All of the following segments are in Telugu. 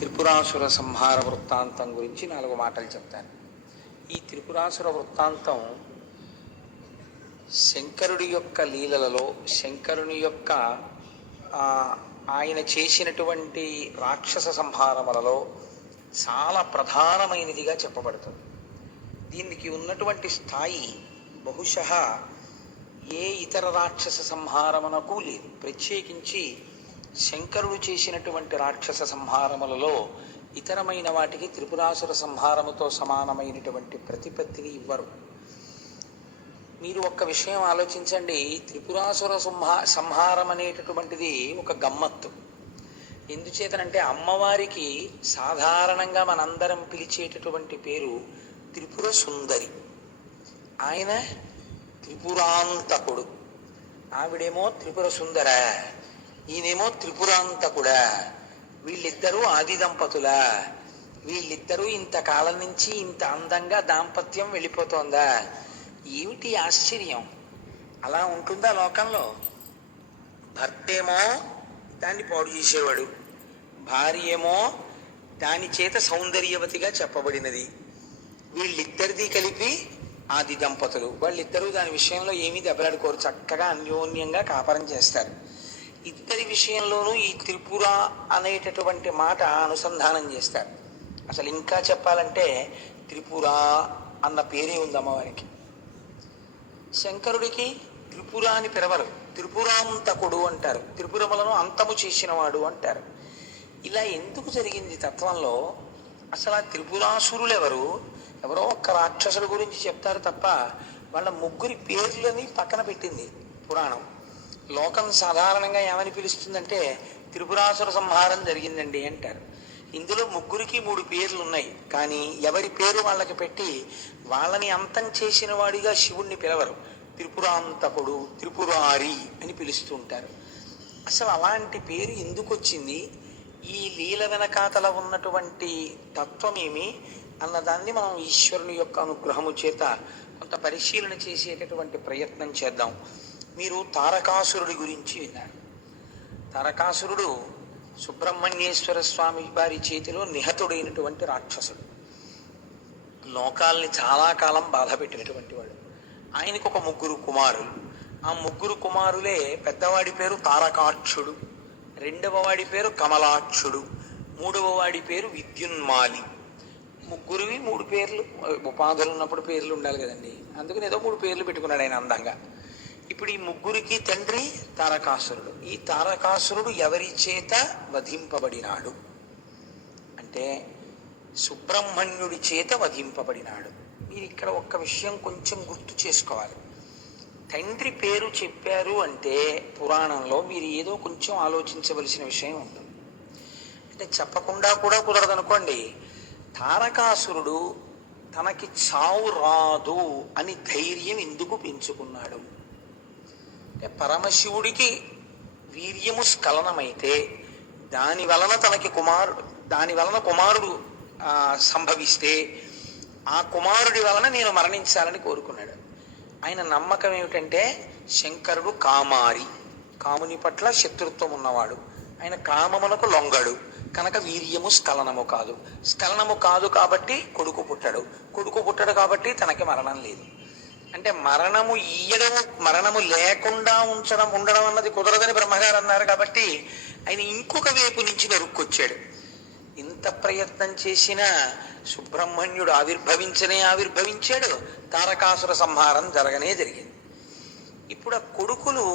త్రిపురాసుర సంహార వృత్తాంతం గురించి 4 మాటలు చెప్తాను. ఈ త్రిపురాసుర వృత్తాంతం శంకరుడి యొక్క లీలలలో, శంకరుని యొక్క ఆయన చేసినటువంటి రాక్షస సంహారములలో చాలా ప్రధానమైనదిగా చెప్పబడుతుంది. దీనికి ఉన్నటువంటి స్థాయి బహుశః ఏ ఇతర రాక్షస సంహారమునకు లేదు. ప్రత్యేకించి శంకరుడు చేసినటువంటి రాక్షస సంహారములలో ఇతరమైన వాటికి త్రిపురాసుర సంహారముతో సమానమైనటువంటి ప్రతిపత్తిని ఇవ్వరు. మీరు ఒక్క విషయం ఆలోచించండి. త్రిపురాసుర సంహారం అనేటటువంటిది ఒక గమ్మత్తు. ఎందుచేతనంటే అమ్మవారికి సాధారణంగా మనందరం పిలిచేటటువంటి పేరు త్రిపుర సుందరి. ఆయన త్రిపురాంతకుడు, ఆవిడేమో త్రిపుర సుందర, ఈయనేమో త్రిపురాంతకుడా. వీళ్ళిద్దరూ ఆది దంపతులా? వీళ్ళిద్దరూ ఇంతకాలం నుంచి ఇంత అందంగా దాంపత్యం వెళ్ళిపోతోందా? ఏమిటి ఆశ్చర్యం? అలా ఉంటుందా లోకంలో? భర్తేమో దాన్ని పాడు చేసేవాడు, భార్య ఏమో దాని చేత సౌందర్యవతిగా చెప్పబడినది. వీళ్ళిద్దరిది కలిపి ఆది దంపతులు. వాళ్ళిద్దరూ దాని విషయంలో ఏమీ దెబ్బలాడుకోరు, చక్కగా అన్యోన్యంగా కాపరం చేస్తారు. ఇద్దరి విషయంలోనూ ఈ త్రిపుర అనేటటువంటి మాట అనుసంధానం చేస్తారు. అసలు ఇంకా చెప్పాలంటే త్రిపుర అన్న పేరే ఉంది అమ్మవారికి. శంకరుడికి త్రిపుర అని పిలవరు, త్రిపురాంతకుడు అంటారు. త్రిపురములను అంతము చేసినవాడు అంటారు. ఇలా ఎందుకు జరిగింది తత్వంలో? అసలు ఆ త్రిపురాసురులు ఎవరు? ఎవరో ఒక్క రాక్షసుల గురించి చెప్తారు తప్ప వాళ్ళ ముగ్గురి పేర్లని పక్కన పెట్టింది పురాణం. లోకం సాధారణంగా ఏమని పిలుస్తుందంటే త్రిపురాసుర సంహారం జరిగిందండి అంటారు. ఇందులో ముగ్గురికి 3 పేర్లు ఉన్నాయి, కానీ ఎవరి పేరు వాళ్ళకి పెట్టి వాళ్ళని అంతం చేసిన వాడిగా శివుణ్ణి పిలవరు. త్రిపురాంతకుడు, త్రిపురారి అని పిలుస్తూ ఉంటారు. అసలు అలాంటి పేరు ఎందుకు వచ్చింది? ఈ లీల వెనకాతల ఉన్నటువంటి తత్వమేమి అన్నదాన్ని మనం ఈశ్వరుని యొక్క అనుగ్రహము చేత కొంత పరిశీలన చేసేటటువంటి ప్రయత్నం చేద్దాం. మీరు తారకాసురుడి గురించి విన్నారు. తారకాసురుడు సుబ్రహ్మణ్యేశ్వర స్వామి వారి చేతిలో నిహతుడైనటువంటి రాక్షసుడు. లోకాల్ని చాలా కాలం బాధ పెట్టినటువంటి వాడు. ఆయనకు ఒక 3 కుమారులు. ఆ 3 కుమారులే పెద్దవాడి పేరు తారకాక్షుడు, రెండవ వాడి పేరు కమలాక్షుడు, మూడవ వాడి పేరు విద్యున్మాలి. ముగ్గురివి 3 పేర్లు. ఉపాధులు ఉన్నప్పుడు పేర్లు ఉండాలి కదండి, అందుకని ఏదో 3 పేర్లు పెట్టుకున్నాడు ఆయన అందంగా. ఇప్పుడు ఈ ముగ్గురికి తండ్రి తారకాసురుడు. ఈ తారకాసురుడు ఎవరి చేత వధింపబడినాడు అంటే సుబ్రహ్మణ్యుడి చేత వధింపబడినాడు. మీరు ఇక్కడ ఒక్క విషయం కొంచెం గుర్తు చేసుకోవాలి. తండ్రి పేరు చెప్పారు అంటే పురాణంలో మీరు ఏదో కొంచెం ఆలోచించవలసిన విషయం ఉంటుంది. అంటే చెప్పకుండా కూడా కుదరదనుకోండి. తారకాసురుడు తనకి చావు రాదు అని ధైర్యం ఎందుకు పెంచుకున్నాడు అంటే, పరమశివుడికి వీర్యము స్ఖలనమైతే దాని వలన కుమారుడు సంభవిస్తే ఆ కుమారుడి వలన నేను మరణించాలని కోరుకున్నాడు. ఆయన నమ్మకం ఏమిటంటే శంకరుడు కామారి, కాముని పట్ల శత్రుత్వం ఉన్నవాడు. ఆయన కామమునకు లొంగడు కనుక వీర్యము స్ఖలనము కాదు. స్ఖలనము కాదు కాబట్టి కొడుకు పుట్టడు కాబట్టి తనకి మరణం లేదు. అంటే మరణము ఇయ్యడము, మరణము లేకుండా ఉండడం అన్నది కుదరదని బ్రహ్మగారు అన్నారు. కాబట్టి ఆయన ఇంకొక వైపు నుంచి నరుక్కొచ్చాడు. ఇంత ప్రయత్నం చేసినా సుబ్రహ్మణ్యుడు ఆవిర్భవించాడు. తారకాసుర సంహారం జరిగింది. ఇప్పుడు ఆ కొడుకులు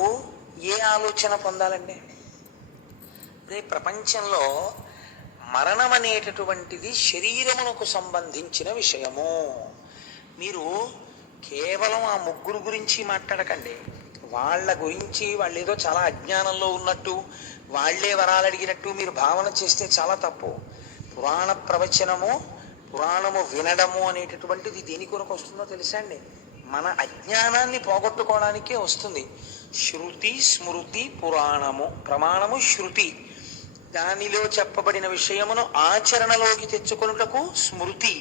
ఏ ఆలోచన పొందాలండి? అదే ప్రపంచంలో మరణం అనేటటువంటిది శరీరమునకు సంబంధించిన విషయము. మీరు కేవలం ఆ 3 గురించి మాట్లాడకండి. వాళ్ళ గురించి వాళ్ళు ఏదో చాలా అజ్ఞానంలో ఉన్నట్టు, వాళ్లే వరాలు అడిగినట్టు మీరు భావన చేస్తే చాలా తప్పు. పురాణ ప్రవచనము, పురాణము వినడము అనేటటువంటిది దేని కొరకు వస్తుందో తెలుసా అండి? మన అజ్ఞానాన్ని పోగొట్టుకోవడానికే వస్తుంది. శృతి, స్మృతి, పురాణము. ప్రమాణము శృతి, దానిలో చెప్పబడిన విషయమును ఆచరణలోకి తెచ్చుకొనుటకు స్మృతి.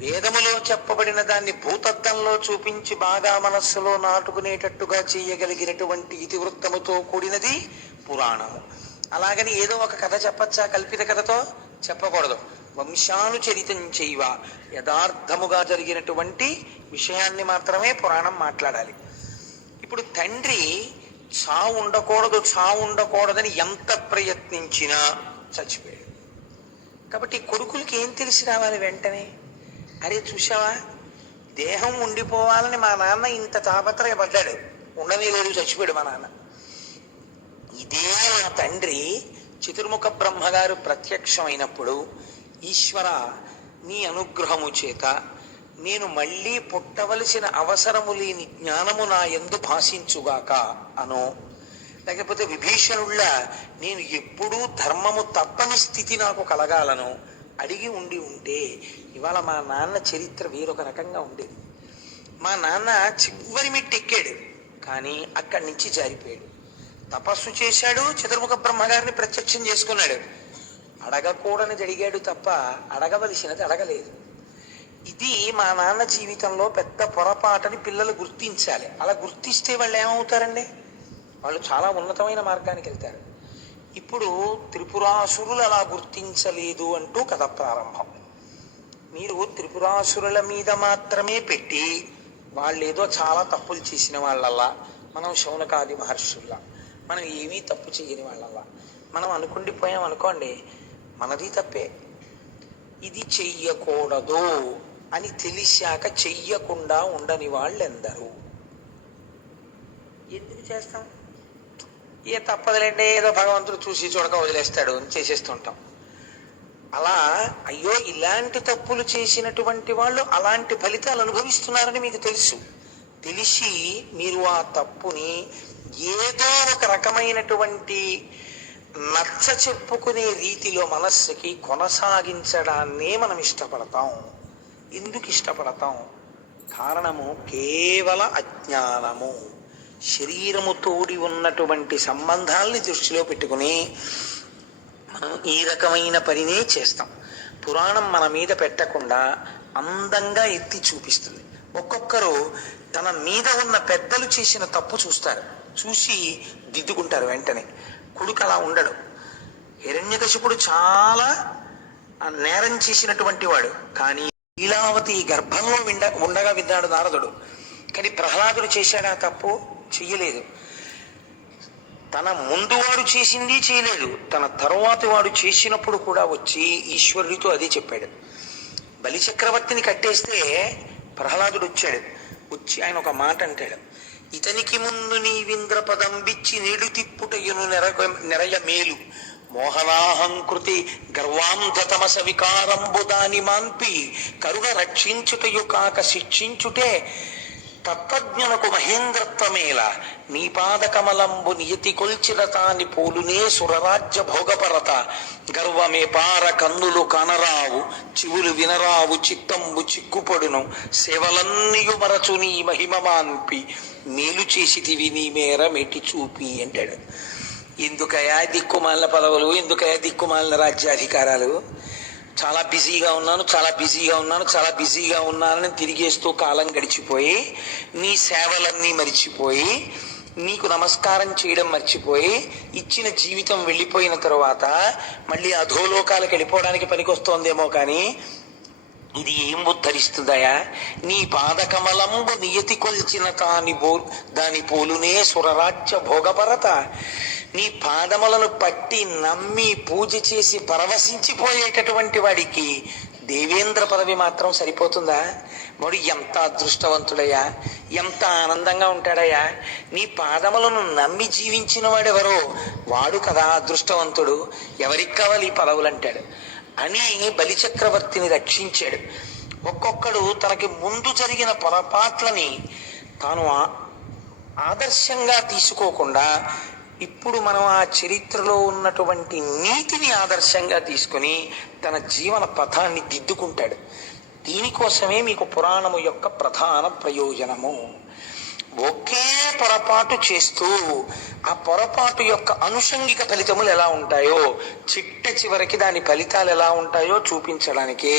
వేదములో చెప్పబడిన దాన్ని భూతద్దంలో చూపించి బాగా మనస్సులో నాటుకునేటట్టుగా చేయగలిగినటువంటి ఇతివృత్తముతో కూడినది పురాణము. అలాగని ఏదో ఒక కథ చెప్పచ్చా కల్పిత కథతో? చెప్పకూడదు. వంశానుచరితం చేయవ, యథార్థముగా జరిగినటువంటి విషయాన్ని మాత్రమే పురాణం మాట్లాడాలి. ఇప్పుడు తండ్రి చావు ఉండకూడదు చావు ఉండకూడదని ఎంత ప్రయత్నించినా చచ్చిపోయాడు. కాబట్టి కొడుకులకి ఏం తెలిసి రావాలి వెంటనే? అరే చూసావా, దేహం ఉండిపోవాలని మా నాన్న ఇంత తాపత్రయపడ్డాడు, ఉండనే లేదు, చచ్చిపోయాడు మా నాన్న. ఇదే నా తండ్రి చతుర్ముఖ బ్రహ్మగారు ప్రత్యక్షమైనప్పుడు, ఈశ్వర నీ అనుగ్రహము చేత నేను మళ్ళీ పుట్టవలసిన అవసరము లేని జ్ఞానము నా యందు భాషించుగాక అనో, లేకపోతే విభీషణుళ్ళ నేను ఎప్పుడూ ధర్మము తప్పని స్థితి నాకు కలగాలను అడిగి ఉంటే ఇవాళ మా నాన్న చరిత్ర వేరొక రకంగా ఉండేది. మా నాన్న చివరి మెట్టు ఎక్కాడు, కానీ అక్కడి నుంచి జారిపోయాడు. తపస్సు చేశాడు, చతుర్ముఖ బ్రహ్మగారిని ప్రత్యక్షం చేసుకున్నాడు. అడగకూడనిది అడిగాడు తప్ప అడగవలసినది అడగలేదు. ఇది మా నాన్న జీవితంలో పెద్ద పొరపాటని పిల్లలు గుర్తించాలి. అలా గుర్తిస్తే వాళ్ళు ఏమవుతారండి? వాళ్ళు చాలా ఉన్నతమైన మార్గానికి వెళ్తారు. ఇప్పుడు త్రిపురాసురులు అలా గుర్తించలేదు అంటూ కథ ప్రారంభం. మీరు త్రిపురాసురుల మీద మాత్రమే పెట్టి వాళ్ళేదో చాలా తప్పులు చేసిన వాళ్ళల్లా, మనం శౌనకాది మహర్షుల్లా, మనం ఏమీ తప్పు చేయని వాళ్ళల్లా మనం అనుకుండిపోయాం అనుకోండి, మనది తప్పే. ఇది చెయ్యకూడదు అని తెలిసాక చెయ్యకుండా ఉండని వాళ్ళెందరూ. ఎందుకు చేస్తాం? ఏ తప్పదులేండి, ఏదో భగవంతుడు చూసి చూడక వదిలేస్తాడు అని చేసేస్తుంటాం. అలా అయ్యో ఇలాంటి తప్పులు చేసినటువంటి వాళ్ళు అలాంటి ఫలితాలు అనుభవిస్తున్నారని మీకు తెలుసు. తెలిసి మీరు ఆ తప్పుని ఏదో ఒక రకమైనటువంటి నచ్చ చెప్పుకునే రీతిలో మనస్సుకి కొనసాగించడాన్నే మనం ఇష్టపడతాం. ఎందుకు ఇష్టపడతాం? కారణము కేవల అజ్ఞానము. శరీరము తోడి ఉన్నటువంటి సంబంధాల్ని దృష్టిలో పెట్టుకుని మనం ఈ రకమైన పనినే చేస్తాం. పురాణం మన మీద పెట్టకుండా అందంగా ఎత్తి చూపిస్తుంది. ఒక్కొక్కరు తన మీద ఉన్న పెద్దలు చేసిన తప్పు చూస్తారు, చూసి దిద్దుకుంటారు వెంటనే. కొడుకు అలా ఉండడు. హిరణ్యకశిపుడు చాలా నేరం చేసినటువంటి వాడు, కానీ లీలావతి గర్భంలో ఉండగా విన్నాడు నారదుడు. కానీ ప్రహ్లాదుడు చేశాడా తప్పు? చెయ్యలేదు. తన ముందు వాడు చేసింది చేయలేదు, తన తరువాతి వాడు చేసినప్పుడు కూడా వచ్చి ఈశ్వరుడితో అదే చెప్పాడు. బలిచక్రవర్తిని కట్టేస్తే ప్రహ్లాదుడు వచ్చాడు. వచ్చి ఆయన ఒక మాట అంటాడు, ఇతనికి ముందు నీవింద్ర పదం బిచ్చి నేడు తిప్పుటయును నెరయ మేలు, మోహనాహంకృతి గర్వాంధతమస వికారంబు దాని మాన్పి కరుణ రక్షించుటయు కాక శిక్షించుటే తత్వజ్ఞునకు మహేంద్రత్వమేల, నీ పాదకమలంబు నియతి కొల్చిన తాని పోలునే సురరాజ్య భోగపరత, గర్వమే పార కన్నులు కనరావు చెవులు వినరావు చిత్తంబు చిక్కుపడును, సేవలన్నీయు మరచు నీ మహిమ మాన్పి మేలు చేసితివి నీ మేర మెట్టి చూపి అంటాడు. ఎందుకయా దిక్కుమాలిన పదవులు, ఎందుకయా దిక్కుమాలిన రాజ్యాధికారాలు? చాలా బిజీగా ఉన్నానని తిరిగేస్తూ కాలం గడిచిపోయి, నీ సేవలన్నీ మరిచిపోయి, నీకు నమస్కారం చేయడం మర్చిపోయి, ఇచ్చిన జీవితం వెళ్ళిపోయిన తరువాత మళ్ళీ అధోలోకాలకు వెళ్ళిపోవడానికి పనికొస్తోందేమో కానీ ఇది ఏం ఉద్ధరిస్తుందయా? నీ పాదకమలంబు నియతి కొల్చిన దాని పోలునే సురరాజ్య భోగపరత, నీ పాదములను పట్టి నమ్మి పూజ చేసి పరవశించిపోయేటటువంటి వాడికి దేవేంద్ర పదవి మాత్రం సరిపోతుందా? వాడు ఎంత అదృష్టవంతుడయ్యా, ఎంత ఆనందంగా ఉంటాడయ్యా. నీ పాదములను నమ్మి జీవించిన వాడెవరో వాడు కదా అదృష్టవంతుడు. ఎవరికి కావాలి ఈ పదవులు అంటాడు అని బలిచక్రవర్తిని రక్షించాడు. ఒక్కొక్కడు తనకి ముందు జరిగిన పొరపాట్లని తాను ఆదర్శంగా తీసుకోకుండా ఇప్పుడు మనం ఆ చరిత్రలో ఉన్నటువంటి నీతిని ఆదర్శంగా తీసుకుని తన జీవన పథాన్ని దిద్దుకుంటాడు. దీనికోసమే మీకు పురాణము యొక్క ప్రధాన ప్రయోజనము. ఒకే పొరపాటు చేస్తూ ఆ పొరపాటు యొక్క అనుషంగిక ఫలితములు ఎలా ఉంటాయో, చిట్ట చివరికి దాని ఫలితాలు ఎలా ఉంటాయో చూపించడానికే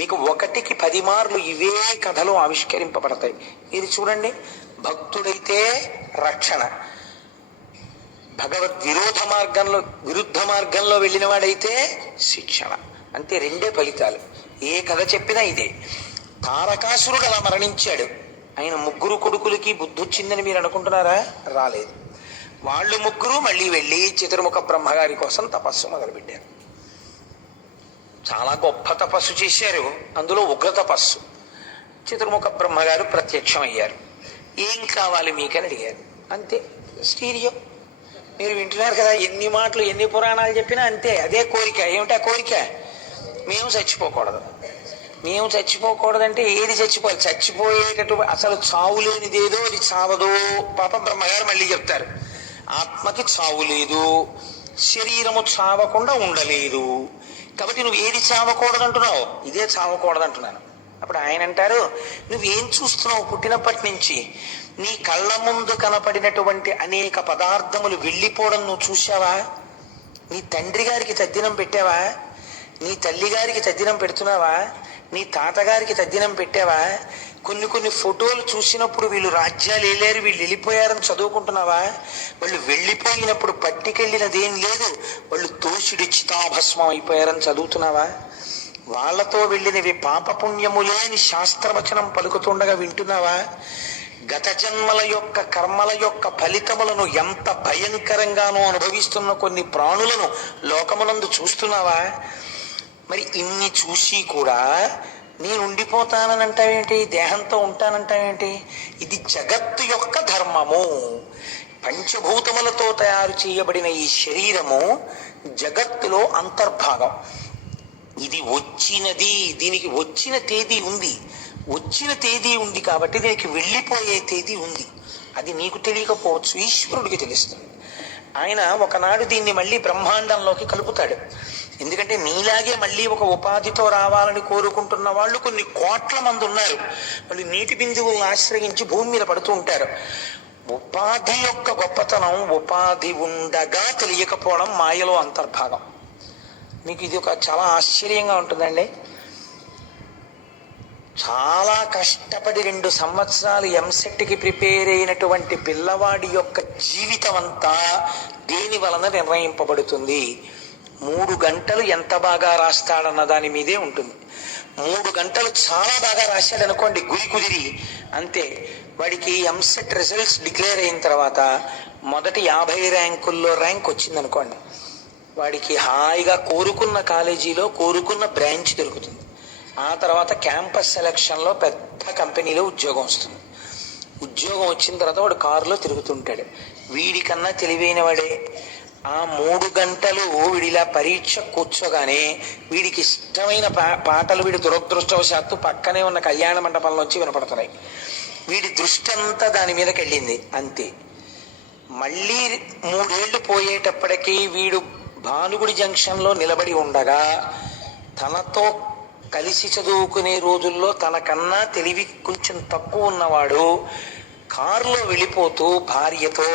మీకు 1కి 10 మార్లు ఇవే కథలు ఆవిష్కరింపబడతాయి. ఇది చూడండి, భక్తుడైతే రక్షణ, భగవద్ విరుద్ధ మార్గంలో వెళ్ళిన వాడైతే శిక్షణ. అంతే, రెండే ఫలితాలు. ఏ కథ చెప్పినా ఇదే. తారకాసురుడు అలా మరణించాడు. ఆయన ముగ్గురు కొడుకులకి బుద్ధి వచ్చిందని మీరు అనుకుంటున్నారా? రాలేదు. వాళ్ళు ముగ్గురు మళ్ళీ వెళ్ళి చతుర్ముఖ బ్రహ్మగారి కోసం తపస్సు మొదలుపెట్టారు. చాలా గొప్ప తపస్సు చేశారు. అందులో ఉగ్ర తపస్సు. చతుర్ముఖ బ్రహ్మగారు ప్రత్యక్షం అయ్యారు. ఏం కావాలి మీకని అడిగారు. అంతే, శ్రీర్యం. మీరు వింటున్నారు కదా, ఎన్ని మాటలు ఎన్ని పురాణాలు చెప్పినా అంతే, అదే కోరిక. ఏమిటా కోరిక? మేము చచ్చిపోకూడదు. మేము చచ్చిపోకూడదంటే ఏది చచ్చిపోవాలి? చచ్చిపోయేటట్టు అసలు చావు లేనిదేదో అది చావదో. పాప బ్రహ్మగారు మళ్ళీ చెప్తారు, ఆత్మకి చావు లేదు, శరీరము చావకుండా ఉండలేదు. కాబట్టి నువ్వు ఏది చావకూడదంటున్నావు? ఇదే చావకూడదంటున్నాను. అప్పుడు ఆయన అంటారు, నువ్వేం చూస్తున్నావు? పుట్టినప్పటి నుంచి నీ కళ్ళ ముందు కనపడినటువంటి అనేక పదార్థములు వెళ్ళిపోవడం నువ్వు చూసావా? నీ తండ్రి గారికి తద్దినం పెట్టావా? నీ తల్లి గారికి తద్దినం పెడుతున్నావా? నీ తాతగారికి తద్దినం పెట్టావా? కొన్ని ఫోటోలు చూసినప్పుడు వీళ్ళు రాజ్యాలు వెళ్ళారు, వీళ్ళు వెళ్ళిపోయారని చదువుకుంటున్నావా? వాళ్ళు వెళ్ళిపోయినప్పుడు పట్టికెళ్ళినదేం లేదు, వాళ్ళు తోషుడి చితాభస్మం అయిపోయారని చదువుతున్నావా? వాళ్లతో వెళ్ళినవి పాపపుణ్యములే అని శాస్త్రవచనం పలుకుతుండగా వింటున్నావా? గత జన్మల యొక్క కర్మల యొక్క ఫలితములను ఎంత భయంకరంగానూ అనుభవిస్తున్న కొన్ని ప్రాణులను లోకమునందు చూస్తున్నావా? మరి ఇన్ని చూసి కూడా నేను ఉండిపోతానని అంటావేంటి? దేహంతో ఉంటానంటావేంటి? ఇది జగత్తు యొక్క ధర్మము. పంచభూతములతో తయారు చేయబడిన ఈ శరీరము జగత్తులో అంతర్భాగం. ఇది వచ్చినది, దీనికి వచ్చిన తేదీ ఉంది. వచ్చిన తేదీ ఉంది కాబట్టి దీనికి వెళ్ళిపోయే తేదీ ఉంది. అది నీకు తెలియకపోవచ్చు, ఈశ్వరుడికి తెలుస్తుంది. ఆయన ఒకనాడు దీన్ని మళ్ళీ బ్రహ్మాండంలోకి కలుపుతాడు. ఎందుకంటే నీలాగే మళ్ళీ ఒక ఉపాధితో రావాలని కోరుకుంటున్న వాళ్ళు కొన్ని కోట్ల మంది ఉన్నారు. వాళ్ళు నీటి బిందువులను ఆశ్రయించి భూమి మీద పడుతూ ఉంటారు. ఉపాధి యొక్క గొప్పతనం ఉపాధి ఉండగా తెలియకపోవడం మాయలో అంతర్భాగం. మీకు ఇది ఒక చాలా ఆశ్చర్యంగా ఉంటుందండి. చాలా కష్టపడి 2 సంవత్సరాలు ఎంసెట్కి ప్రిపేర్ అయినటువంటి పిల్లవాడి యొక్క జీవితం అంతా దేని వలన నిర్ణయింపబడుతుంది? 3 గంటలు ఎంత బాగా రాస్తాడన్న దాని మీదే ఉంటుంది. 3 గంటలు చాలా బాగా రాశాడు అనుకోండి, గురి కుదిరి అంతే. వాడికి ఎంసెట్ రిజల్ట్స్ డిక్లేర్ అయిన తర్వాత మొదటి 50 ర్యాంకుల్లో ర్యాంక్ వచ్చిందనుకోండి, వాడికి హాయిగా కోరుకున్న కాలేజీలో కోరుకున్న బ్రాంచ్ దొరుకుతుంది. ఆ తర్వాత క్యాంపస్ సెలక్షన్లో పెద్ద కంపెనీలో ఉద్యోగం వస్తుంది. ఉద్యోగం వచ్చిన తర్వాత వాడు కారులో తిరుగుతుంటాడు. వీడికన్నా తెలివైన వాడే. ఆ 3 గంటలు వీడిలా పరీక్ష కూర్చోగానే వీడికి ఇష్టమైన పాటలు వీడి దురదృష్టవశాత్తు పక్కనే ఉన్న కళ్యాణ మండపంలోంచి వినపడుతున్నాయి. వీడి దృష్టి అంతా దాని మీదకి వెళ్ళింది. అంతే. మళ్ళీ 3 ఏళ్ళు పోయేటప్పటికీ వీడు భానుగుడి జంక్షన్లో నిలబడి ఉండగా తనతో కలిసి చదువుకునే రోజుల్లో తనకన్నా తెలివి కొంచెం తక్కువ ఉన్నవాడు కారులో వెళ్ళిపోతూ భార్యతో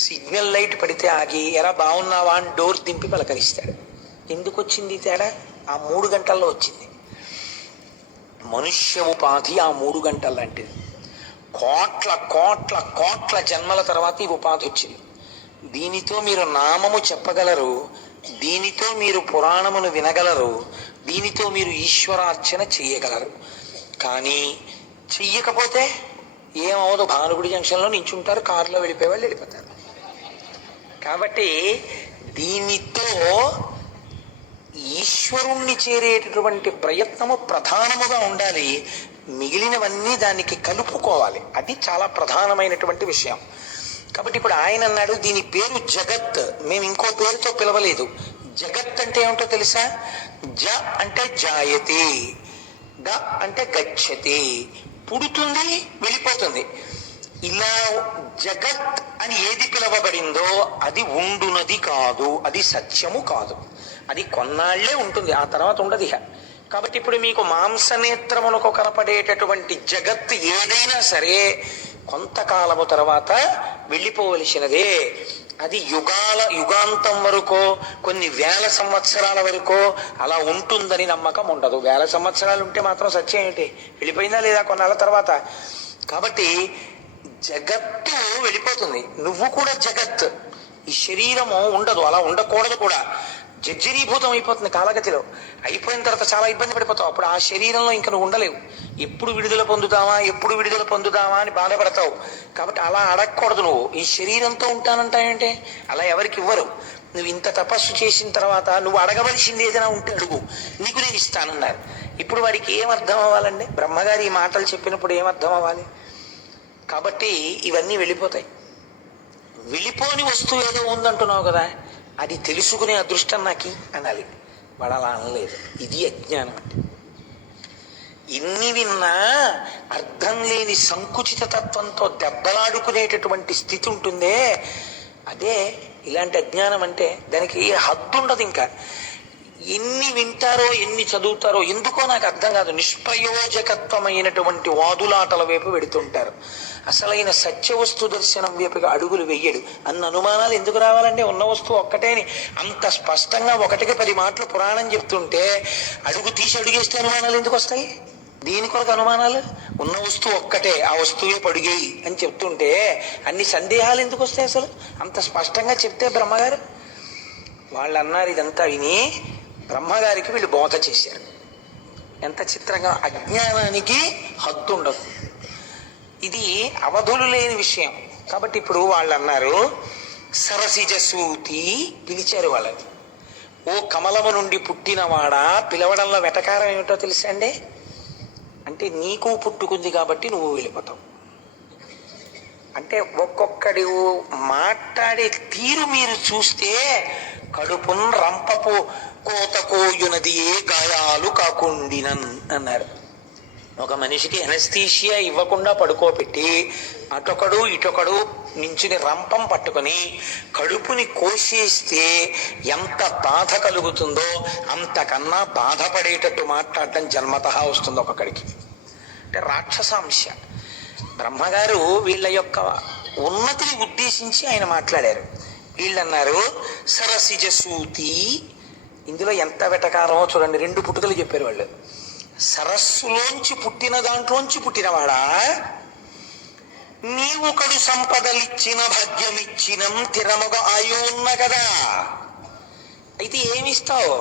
సిగ్నల్ లైట్ పడితే ఆగి ఎరా బాగున్నావా అని డోర్ దింపి పలకరిస్తాడు. ఎందుకు వచ్చింది తేడా? ఆ 3 గంటల్లో వచ్చింది. మనుష్య ఉపాధి ఆ 3 గంటల లాంటిది. కోట్ల కోట్ల కోట్ల జన్మల తర్వాత ఈ ఉపాధి వచ్చింది. దీనితో మీరు నామము చెప్పగలరు, దీనితో మీరు పురాణమును వినగలరు, దీనితో మీరు ఈశ్వరార్చన చెయ్యగలరు. కానీ చెయ్యకపోతే ఏమవదు. భానుగుడి జంక్షన్లో నించుంటారు, కారులో వెళ్ళిపోయే వాళ్ళు వెళ్ళిపోతారు. కాబట్టి దీనితో ఈశ్వరుణ్ణి చేరేటటువంటి ప్రయత్నము ప్రధానముగా ఉండాలి. మిగిలినవన్నీ దానికి కలుపుకోవాలి. అది చాలా ప్రధానమైనటువంటి విషయం. కాబట్టి ఇప్పుడు ఆయన అన్నాడు, దీని పేరు జగత్. మేము ఇంకో పేరుతో పిలవలేదు. జగత్ అంటే ఏమిటో తెలుసా? జ అంటే జాయతే, గ అంటే గచ్చతి, పుడుతుంది వెళ్ళిపోతుంది. ఇలా జగత్ అని ఏది పిలవబడిందో అది ఉండునది కాదు, అది సత్యము కాదు. అది కొన్నాళ్లే ఉంటుంది, ఆ తర్వాత ఉండదు ఇహ. కాబట్టి ఇప్పుడు మీకు మాంసనేత్రమునకు కనపడేటటువంటి జగత్ ఏదైనా సరే కొంతకాలము తర్వాత వెళ్ళిపోవలసినదే. అది యుగాంతం వరకో కొన్ని వేల సంవత్సరాల వరకో అలా ఉంటుందని నమ్మకం ఉండదు. 1000 సంవత్సరాలు ఉంటే మాత్రం సత్యం ఏంటి? వెళ్ళిపోయిందా లేదా కొన్నాళ్ళ తర్వాత? కాబట్టి జగత్తు వెళ్ళిపోతుంది, నువ్వు కూడా జగత్. ఈ శరీరము ఉండదు, అలా ఉండకూడదు కూడా. జర్జరీభూతం అయిపోతుంది కాలగతిలో. అయిపోయిన తర్వాత చాలా ఇబ్బంది పడిపోతావు. అప్పుడు ఆ శరీరంలో ఇంకా నువ్వు ఉండలేవు. ఎప్పుడు విడుదల పొందుతావా అని బాధపడతావు. కాబట్టి అలా అడగకూడదు. నువ్వు ఈ శరీరంతో ఉంటానంటాయంటే అలా ఎవరికి ఇవ్వరు. నువ్వు ఇంత తపస్సు చేసిన తర్వాత నువ్వు అడగవలసింది ఏదైనా ఉంటే అడుగు, నీకు నేను ఇస్తానన్నారు. ఇప్పుడు వాడికి ఏమర్థం అవ్వాలండి? బ్రహ్మగారి ఈ మాటలు చెప్పినప్పుడు ఏమర్థం అవ్వాలి? కాబట్టి ఇవన్నీ వెళ్ళిపోతాయి. వెళ్ళిపోని వస్తువు ఏదో ఉందంటున్నావు కదా, అది తెలుసుకునే అదృష్టం నాకి అనాలి. వాడు అలా అనలేదు. ఇది అజ్ఞానం అంటే. ఇన్ని విన్నా అర్థం లేని సంకుచిత తత్వంతో దెబ్బలాడుకునేటటువంటి స్థితి ఉంటుందే, అదే ఇలాంటి అజ్ఞానం అంటే. దానికి ఏ హద్దు ఉండదు. ఇంకా ఎన్ని వింటారో ఎన్ని చదువుతారో ఎందుకో నాకు అర్థం కాదు. నిష్ప్రయోజకత్వమైనటువంటి వాదులాటల వైపు వెడుతుంటారు. అసలైన సత్యవస్తు దర్శనం వైపుగా అడుగులు వెయ్యడు. అన్న అనుమానాలు ఎందుకు రావాలంటే ఉన్న వస్తువు ఒక్కటేని అంత స్పష్టంగా 1కి 10 మాటలు పురాణం చెప్తుంటే అడుగు తీసి అడుగేస్తే అనుమానాలు ఎందుకు వస్తాయి? దీని కొరకు అనుమానాలు? ఉన్న వస్తువు ఒక్కటే, ఆ వస్తువే పడిగేయి అని చెప్తుంటే అన్ని సందేహాలు ఎందుకు వస్తాయి? అసలు అంత స్పష్టంగా చెప్తే బ్రహ్మగారు వాళ్ళు అన్నారు. ఇదంతా విని బ్రహ్మగారికి వీళ్ళు బోధ చేశారు. ఎంత చిత్రంగా! అజ్ఞానానికి హద్దు ఉండదు. ఇది అవధులు లేని విషయం. కాబట్టి ఇప్పుడు వాళ్ళు అన్నారు, సరసిజసూతి పిలిచారు వాళ్ళని. ఓ కమలము నుండి పుట్టినవాడా, పిలవడంలో వెటకారం ఏమిటో తెలుసా అండి? అంటే నీకు పుట్టుకుంది కాబట్టి నువ్వు వెళ్ళిపోతావు. అంటే ఒక్కొక్కడి మాట్లాడే తీరు మీరు చూస్తే కడుపున్ రంపపు కోతకోయునది ఏ గాయాలు కాకుండినన్ అన్నారు. ఒక మనిషికి ఎనస్థీషియా ఇవ్వకుండా పడుకోబెట్టి అటొకడు ఇటొకడు నించుని రంపం పట్టుకొని కడుపుని కోసేస్తే ఎంత బాధ కలుగుతుందో అంతకన్నా బాధపడేటట్టు మాట్లాడటం జన్మతహా వస్తుంది ఒక్కొక్కడికి. అంటే రాక్షసాంశ. బ్రహ్మగారు వీళ్ళ యొక్క ఉన్నతిని ఉద్దేశించి ఆయన మాట్లాడారు. వీళ్ళన్నారు సరసిజసూతి. ఇందులో ఎంత వెటకారమో చూడండి. 2 పుట్టుకలు చెప్పారు వాళ్ళు. సరస్సులోంచి పుట్టిన దాంట్లోంచి పుట్టినవాడా, నీవు కడు సంపదలిచ్చిన భాగ్యమిచ్చినం తిరమగ ఆయు ఉన్న కదా. అయితే ఏమిస్తావు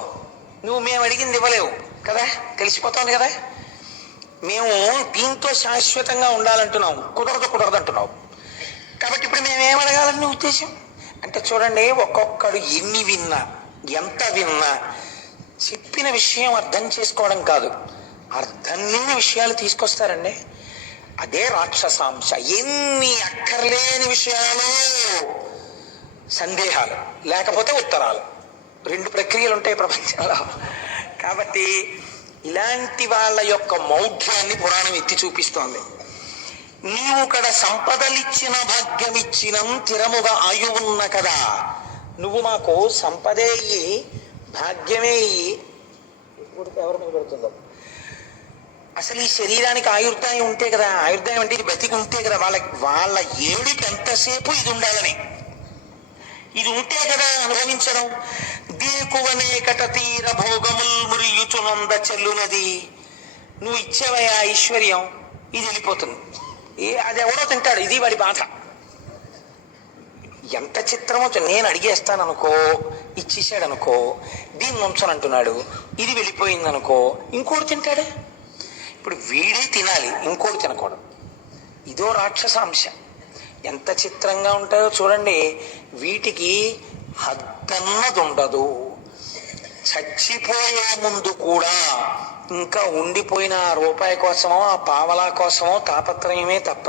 నువ్వు? మేము అడిగింది ఇవ్వలేవు కదా, తెలిసిపోతుంది కదా. మేము దీంతో శాశ్వతంగా ఉండాలంటున్నాం, కుదరదు అంటున్నావు. కాబట్టి ఇప్పుడు మేమేం అడగాలని నీ ఉద్దేశం? అంటే చూడండి, ఒక్కొక్కడు ఎన్ని విన్నా ఎంత విన్నా చెప్పిన విషయం అర్థం చేసుకోవడం కాదు, అర్థం లేని విషయాలు తీసుకొస్తారండి. అదే రాక్షసాంశ. ఎన్ని అక్కర్లేని విషయాలు, సందేహాలు లేకపోతే ఉత్తరాలు, 2 ప్రక్రియలు ఉంటాయి ప్రపంచంలో. కాబట్టి ఇలాంటి వాళ్ళ యొక్క మౌఢ్యాన్ని పురాణం ఎత్తి చూపిస్తోంది. నీవు కడ సంపదలిచ్చిన భాగ్యమిచ్చినం తిరముగా ఆయువున్న కదా. నువ్వు మాకు సంపదే ఇయ్యి, భాగ్యమే ఇయ్యి. ఎవరి మీద పెడుతుందో అసలు ఈ శరీరానికి ఆయుర్దాయం ఉంటే కదా. ఆయుర్దాయం అంటే ఇది బతికి ఉంటే కదా. వాళ్ళ ఏడుకి ఎంతసేపు ఇది ఉండాలని, ఇది ఉంటే కదా అనుభవించడం. దేకువనే కట తీర భోగముల్ మురియుచునంద చెల్లునది. నువ్వు ఇచ్చేవయ్యా ఐశ్వర్యం, ఇది వెళ్ళిపోతుంది. అది ఎవడో తింటాడు, ఇది వాడి బాధ. ఎంత చిత్రమో. నేను అడిగేస్తాను అనుకో, ఇచ్చేసాడు అనుకో, దీన్ని ఉంచనంటున్నాడు, ఇది వెళ్ళిపోయింది అనుకో, ఇంకోటి తింటాడు. ఇప్పుడు వీడే తినాలి, ఇంకోటి తినకూడదు. ఇదో రాక్షసాంశ. ఎంత చిత్రంగా ఉంటాయో చూడండి. వీటికి హద్దన్నది ఉండదు. చచ్చిపోయే ముందు కూడా ఇంకా ఉండిపోయిన ఆ రూపాయి కోసమో ఆ పావలా కోసమో తాపత్రయమే తప్ప,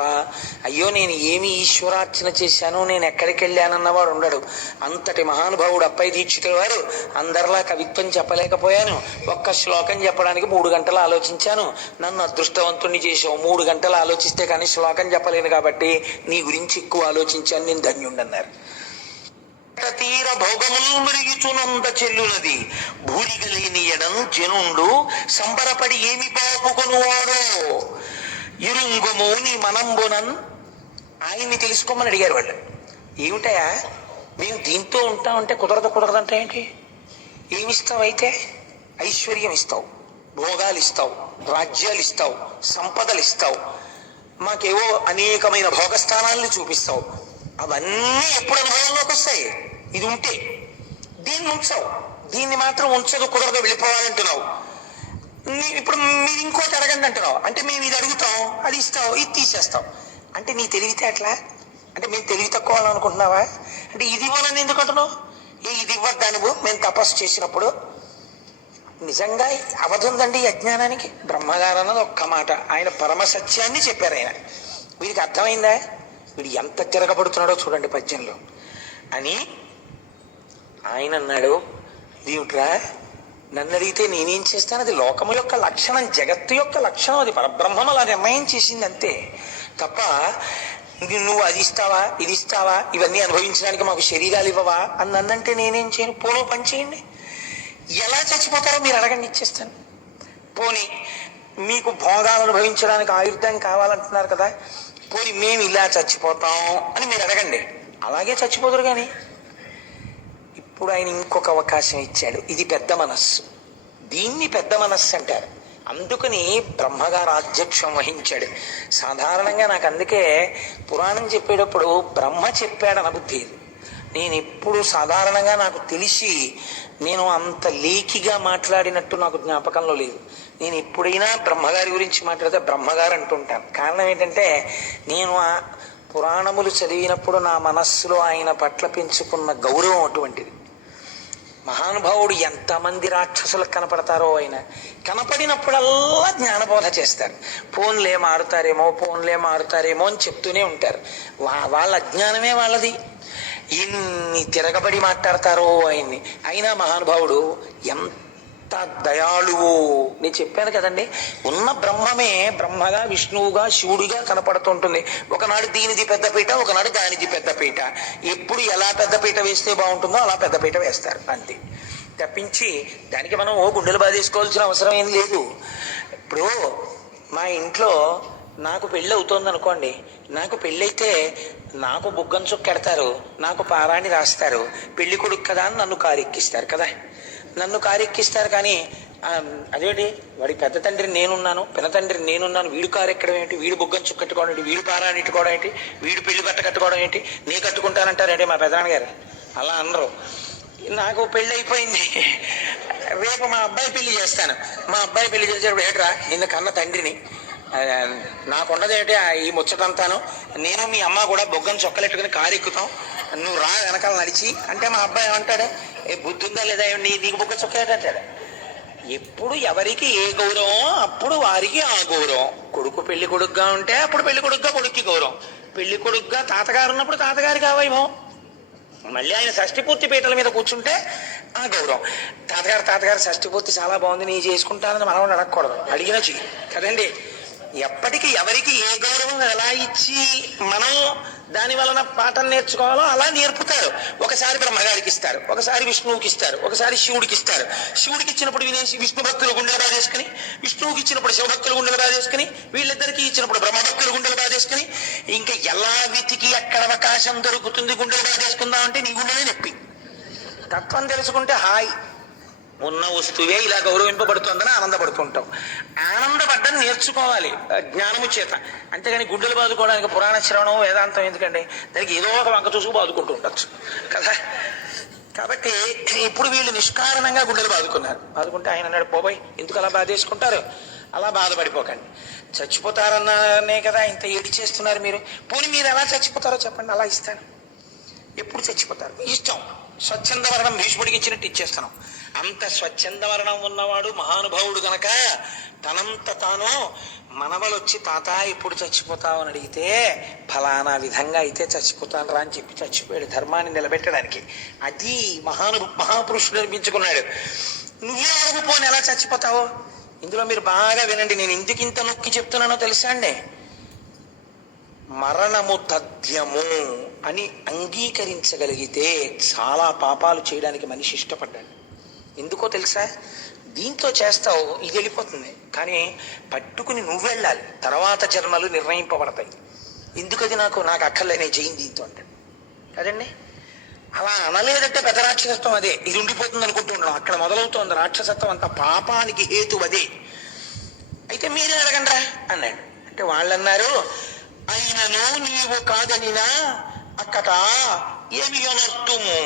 అయ్యో నేను ఏమి ఈశ్వరార్చన చేశాను, నేను ఎక్కడికి వెళ్ళానన్నవాడు ఉండడు. అంతటి మహానుభావుడు అప్పయ్య దీక్షితుల వారు, అందరిలా కవిత్వం చెప్పలేకపోయాను, ఒక్క శ్లోకం చెప్పడానికి 3 గంటలు ఆలోచించాను, నన్ను అదృష్టవంతుణ్ణి చేసావు. 3 గంటలు ఆలోచిస్తే కానీ శ్లోకం చెప్పలేను కాబట్టి నీ గురించి ఎక్కువ ఆలోచించాను, నేను ధన్యుండన్నారు. తీర భోగములు మరిగిచునంద చెల్లునది భూరిగలేని ఎడం జనుండు సంబరపడి ఏమి బాపుకొనువాడో ఇరుంగుము నీ మనంబునన్. ఆయన్ని తెలుసుకోమని అడిగారు వాళ్ళు. ఏమిటయా మేము దీంతో ఉంటామంటే కుదరదంటే ఏంటి? ఏమిస్తావు? అయితే ఐశ్వర్యం ఇస్తావు, భోగాలు ఇస్తావు, రాజ్యాలు ఇస్తావు, సంపదలు ఇస్తావు, మాకేవో అనేకమైన భోగస్థానాలను చూపిస్తావు. అవన్నీ ఎప్పుడు అనుభవంలోకి వస్తాయి? ఇది ఉంటే దీన్ని ఉంచావు, దీన్ని మాత్రం ఉంచదు, కుదరదు, వెళ్ళిపోవాలంటున్నావు. ఇప్పుడు మీరు ఇంకోటి అడగండి అంటున్నావు, అంటే మేము ఇది అడుగుతాం, అది ఇస్తావు, ఇది తీసేస్తాం. అంటే నీ తెలివితే అట్లా, అంటే మేము తెలివి తక్కువ అనుకుంటున్నావా? అంటే ఇది ఇవ్వాలని ఎందుకు అంటున్నావు? ఇది ఇవ్వద్దానివు మేము తపస్సు చేసినప్పుడు. నిజంగా అవధుందండి అజ్ఞానానికి. బ్రహ్మగారు అన్నది ఒక్క మాట, ఆయన పరమ సత్యాన్ని చెప్పారు. ఆయన వీడికి అర్థమైందా? వీడు ఎంత తిరగబడుతున్నాడో చూడండి పద్యంలో అని. ఆయన అన్నాడు, దేవుట్రా నన్ను అడిగితే నేనేం చేస్తాను, అది లోకము యొక్క లక్షణం, జగత్తు యొక్క లక్షణం, అది పరబ్రహ్మం అలా నిర్ణయం చేసింది అంతే తప్ప నువ్వు అది ఇస్తావా, ఇది ఇస్తావా, ఇవన్నీ అనుభవించడానికి మాకు శరీరాలు ఇవ్వవా అని నన్నంటే నేనేం చేయను. పోను పని చేయండి, ఎలా చచ్చిపోతారో మీరు అడగండి, ఇచ్చేస్తాను. పోనీ మీకు భోగాలు అనుభవించడానికి ఆయుర్దాయం కావాలంటున్నారు కదా, పోనీ మేము ఇలా చచ్చిపోతాం అని మీరు అడగండి, అలాగే చచ్చిపోతారు. కానీ ఇప్పుడు ఆయన ఇంకొక అవకాశం ఇచ్చాడు. ఇది పెద్ద మనస్సు, దీన్ని పెద్ద మనస్సు అంటారు. అందుకని బ్రహ్మగారు ఆధ్యక్షం వహించాడు. సాధారణంగా నాకు అందుకే పురాణం చెప్పేటప్పుడు బ్రహ్మ చెప్పాడు అనబుద్ధి. నేను ఎప్పుడు సాధారణంగా నాకు తెలిసి నేను అంత లేఖిగా మాట్లాడినట్టు నాకు జ్ఞాపకంలో లేదు. నేను ఎప్పుడైనా బ్రహ్మగారి గురించి మాట్లాడితే బ్రహ్మగారు అంటుంటాను. కారణం ఏంటంటే నేను ఆ పురాణములు చదివినప్పుడు నా మనస్సులో ఆయన పట్ల పెంచుకున్న గౌరవం అటువంటిది. మహానుభావుడు ఎంతమంది రాక్షసులకు కనపడతారో ఆయన కనపడినప్పుడల్లా జ్ఞానబోధ చేస్తారు. ఫోన్లే మారుతారేమో అని చెప్తూనే ఉంటారు. వాళ్ళ అజ్ఞానమే వాళ్ళది. ఎన్ని తిరగబడి మాట్లాడతారో ఆయన్ని. అయినా మహానుభావుడు ఎంత దయాళువో. నేను చెప్పాను కదండి, ఉన్న బ్రహ్మమే బ్రహ్మగా, విష్ణువుగా, శివుడిగా కనపడుతుంటుంది. ఒకనాడు దీనిది పెద్దపీట, ఒకనాడు దానిది పెద్దపీట. ఎప్పుడు ఎలా పెద్దపీట వేస్తే బాగుంటుందో అలా పెద్దపీట వేస్తారు అంతే తప్పించి దానికి మనం గుండెలు బాధేసుకోవాల్సిన అవసరం ఏం లేదు. ఇప్పుడు మా ఇంట్లో నాకు పెళ్ళి అవుతుంది అనుకోండి, నాకు పెళ్ళైతే నాకు బుగ్గం చుక్కెడతారు, నాకు పారాణి రాస్తారు, పెళ్లి కొడుకు కదా అని నన్ను కారెక్కిస్తారు కదా, నన్ను కారెక్కిస్తారు. కానీ అదేంటి వాడి పెద్ద తండ్రి నేనున్నాను, పిన తండ్రి నేనున్నాను, వీడు కారెక్కడం ఏంటి, వీడు బుగ్గం చుక్కట్టుకోవడం ఏంటి, వీడు పారాణి ఇట్టుకోవడం ఏంటి, వీడు పెళ్లి బట్ట కట్టుకోవడం ఏంటి, నీ కట్టుకుంటానంటారంటే మా పెదనాన్నగారు అలా అనరు. నాకు పెళ్ళి అయిపోయింది, రేపు మా అబ్బాయి పెళ్లి చేస్తాను. మా అబ్బాయి పెళ్లి చేసేటప్పుడు ఏట్రా నిన్ను కన్న తండ్రిని, నాకుండదు ఏంటి ఈ ముచ్చటంతాను, నేను మీ అమ్మ కూడా బొగ్గం చొక్కలెట్టుకుని కారు ఎక్కుతాం, నువ్వు రా వెనకాల నడిచి అంటే మా అబ్బాయి ఏమంటాడు, బుద్ధి ఉందా లేదా నీకు బొగ్గ చొక్కలేటంటాడు. ఎప్పుడు ఎవరికి ఏ గౌరవం అప్పుడు వారికి ఆ గౌరవం. కొడుకు పెళ్లి కొడుకుగా ఉంటే అప్పుడు పెళ్లి కొడుకుగా కొడుక్కి గౌరవం, పెళ్లి కొడుకుగా తాతగారు ఉన్నప్పుడు తాతగారికి కావేమో, మళ్ళీ ఆయన షష్ఠి పూర్తి పీటల మీద కూర్చుంటే ఆ గౌరవం. తాతగారు షష్ఠి పూర్తి చాలా బాగుంది, నీ చేసుకుంటానని మనం అడగకూడదు, అడిగిన చెయ్యి కదండి. ఎప్పటికీ ఎవరికి ఏ గౌరవం ఎలా ఇచ్చి మనం దాని వలన పాఠం నేర్చుకోవాలో అలా నేర్పుతారు. ఒకసారి బ్రహ్మగారికి ఇస్తారు, ఒకసారి విష్ణువుకి ఇస్తారు, ఒకసారి శివుడికి ఇస్తారు. శివుడికి ఇచ్చినప్పుడు వినేసి విష్ణు భక్తులు గుండెలు బాధేసుకుని, విష్ణువుకి ఇచ్చినప్పుడు శివభక్తులు గుండెలు బాధేసుకుని, వీళ్ళిద్దరికి ఇచ్చినప్పుడు బ్రహ్మభక్తులు గుండెలు బాధేసుకుని, ఇంకా ఎలా వెతికి ఎక్కడ అవకాశం దొరుకుతుంది గుండెలు బాధేసుకుందాం అంటే నీ గుండెలే నొప్పి. తత్వం తెలుసుకుంటే హాయ్, ఉన్న వస్తువే ఇలా గౌరవింపబడుతుందని ఆనందపడుతుంటాం. ఆనందపడ్డం నేర్చుకోవాలి జ్ఞానము చేత, అంతేగాని గుడ్డలు బాదుకోవడానికి పురాణ శ్రవణం వేదాంతం ఎందుకండి, దానికి ఏదో ఒక వంక చూసుకు బాదుకుంటూ ఉండొచ్చు కదా. కాబట్టి ఇప్పుడు వీళ్ళు నిష్కారణంగా గుండెలు బాదుకుంటే ఆయన అన్నాడు, పోబోయ్ ఎందుకు అలా బాధేసుకుంటారు, అలా బాధపడిపోకండి, చచ్చిపోతారన్నానే కదా ఇంత ఏడి చేస్తున్నారు మీరు, పోనీ మీరు ఎలా చచ్చిపోతారో చెప్పండి, అలా ఇస్తాను. ఎప్పుడు చచ్చిపోతారు ఇష్టం, స్వచ్ఛంద మరణం భీష్ముడికి ఇచ్చినట్టు ఇచ్చేస్తున్నాం. అంత స్వచ్ఛంద మరణం ఉన్నవాడు మహానుభావుడు గనక తనంత తాను మనవలొచ్చి తాత ఎప్పుడు చచ్చిపోతావు అని అడిగితే ఫలానా విధంగా అయితే చచ్చిపోతాను రా అని చెప్పి చచ్చిపోయాడు, ధర్మాన్ని నిలబెట్టడానికి. అది మహాపురుషుడు అనిపించుకున్నాడు. నువ్వే అడుగుపోని ఎలా చచ్చిపోతావు. ఇందులో మీరు బాగా వినండి, నేను ఎందుకు ఇంత నొక్కి చెప్తున్నానో తెలుసా అండి. మరణము తథ్యము అని అంగీకరించగలిగితే చాలా పాపాలు చేయడానికి మనిషి ఇష్టపడ్డాడు. ఎందుకో తెలుసా, దీంతో చేస్తావు ఇది వెళ్ళిపోతుంది, కానీ పట్టుకుని నువ్వు వెళ్ళాలి, తర్వాత జన్మలు నిర్ణయింపబడతాయి. ఎందుకది నాకు అక్కర్లేనే జైన్ దీంతో అంటాడు కదండి. అలా అనలేదంటే పెద్ద రాక్షసత్వం అదే, ఇది ఉండిపోతుంది అనుకుంటున్నాం. అక్కడ మొదలవుతోంది రాక్షసత్వం, అంత పాపానికి హేతు అదే. అయితే మీరే అడగండి రా అన్నాడు. అంటే వాళ్ళు అన్నారు, అయినను నీవు కాదనినా అక్కట ఏమి అనర్థము,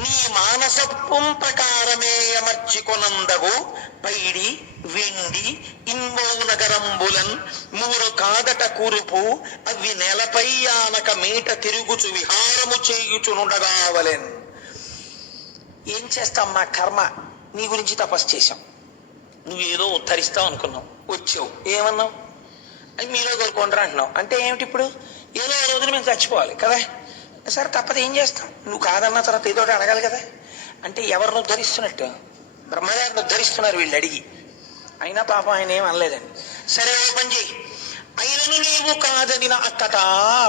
నీ మానసత్వం ప్రకారమే అమర్చికొనందగు పైడి వెండి ఇన్మౌ నగరంబులన్ మూడు కాదట కురుపు అవి నెలపై ఆనక మీట తిరుగుచు విహారము చేయుచునుండగావలెన్. ఏం చేస్తాం, మా కర్మ. నీ గురించి తపస్సు చేశాం, నువ్వేదో ఉద్ధరిస్తావు అనుకున్నావు, వచ్చావు, ఏమన్నావు? అది మీలో కోరుకుంటారా అంటున్నావు. అంటే ఏమిటి ఇప్పుడు? ఏదో రోజున మేము చచ్చిపోవాలి కదా, సరే తప్పదు, ఏం చేస్తాం? నువ్వు కాదన్న తర్వాత ఏదో అడగాలి కదా. అంటే ఎవరిని ఉద్ధరిస్తున్నట్టు? బ్రహ్మగారిని ఉద్ధరిస్తున్నారు వీళ్ళు అడిగి. అయినా పాపం ఆయన ఏం అనలేదండి. సరే ఓ పని చెయ్యి, అయినను నీవు కాదని నా అక్కట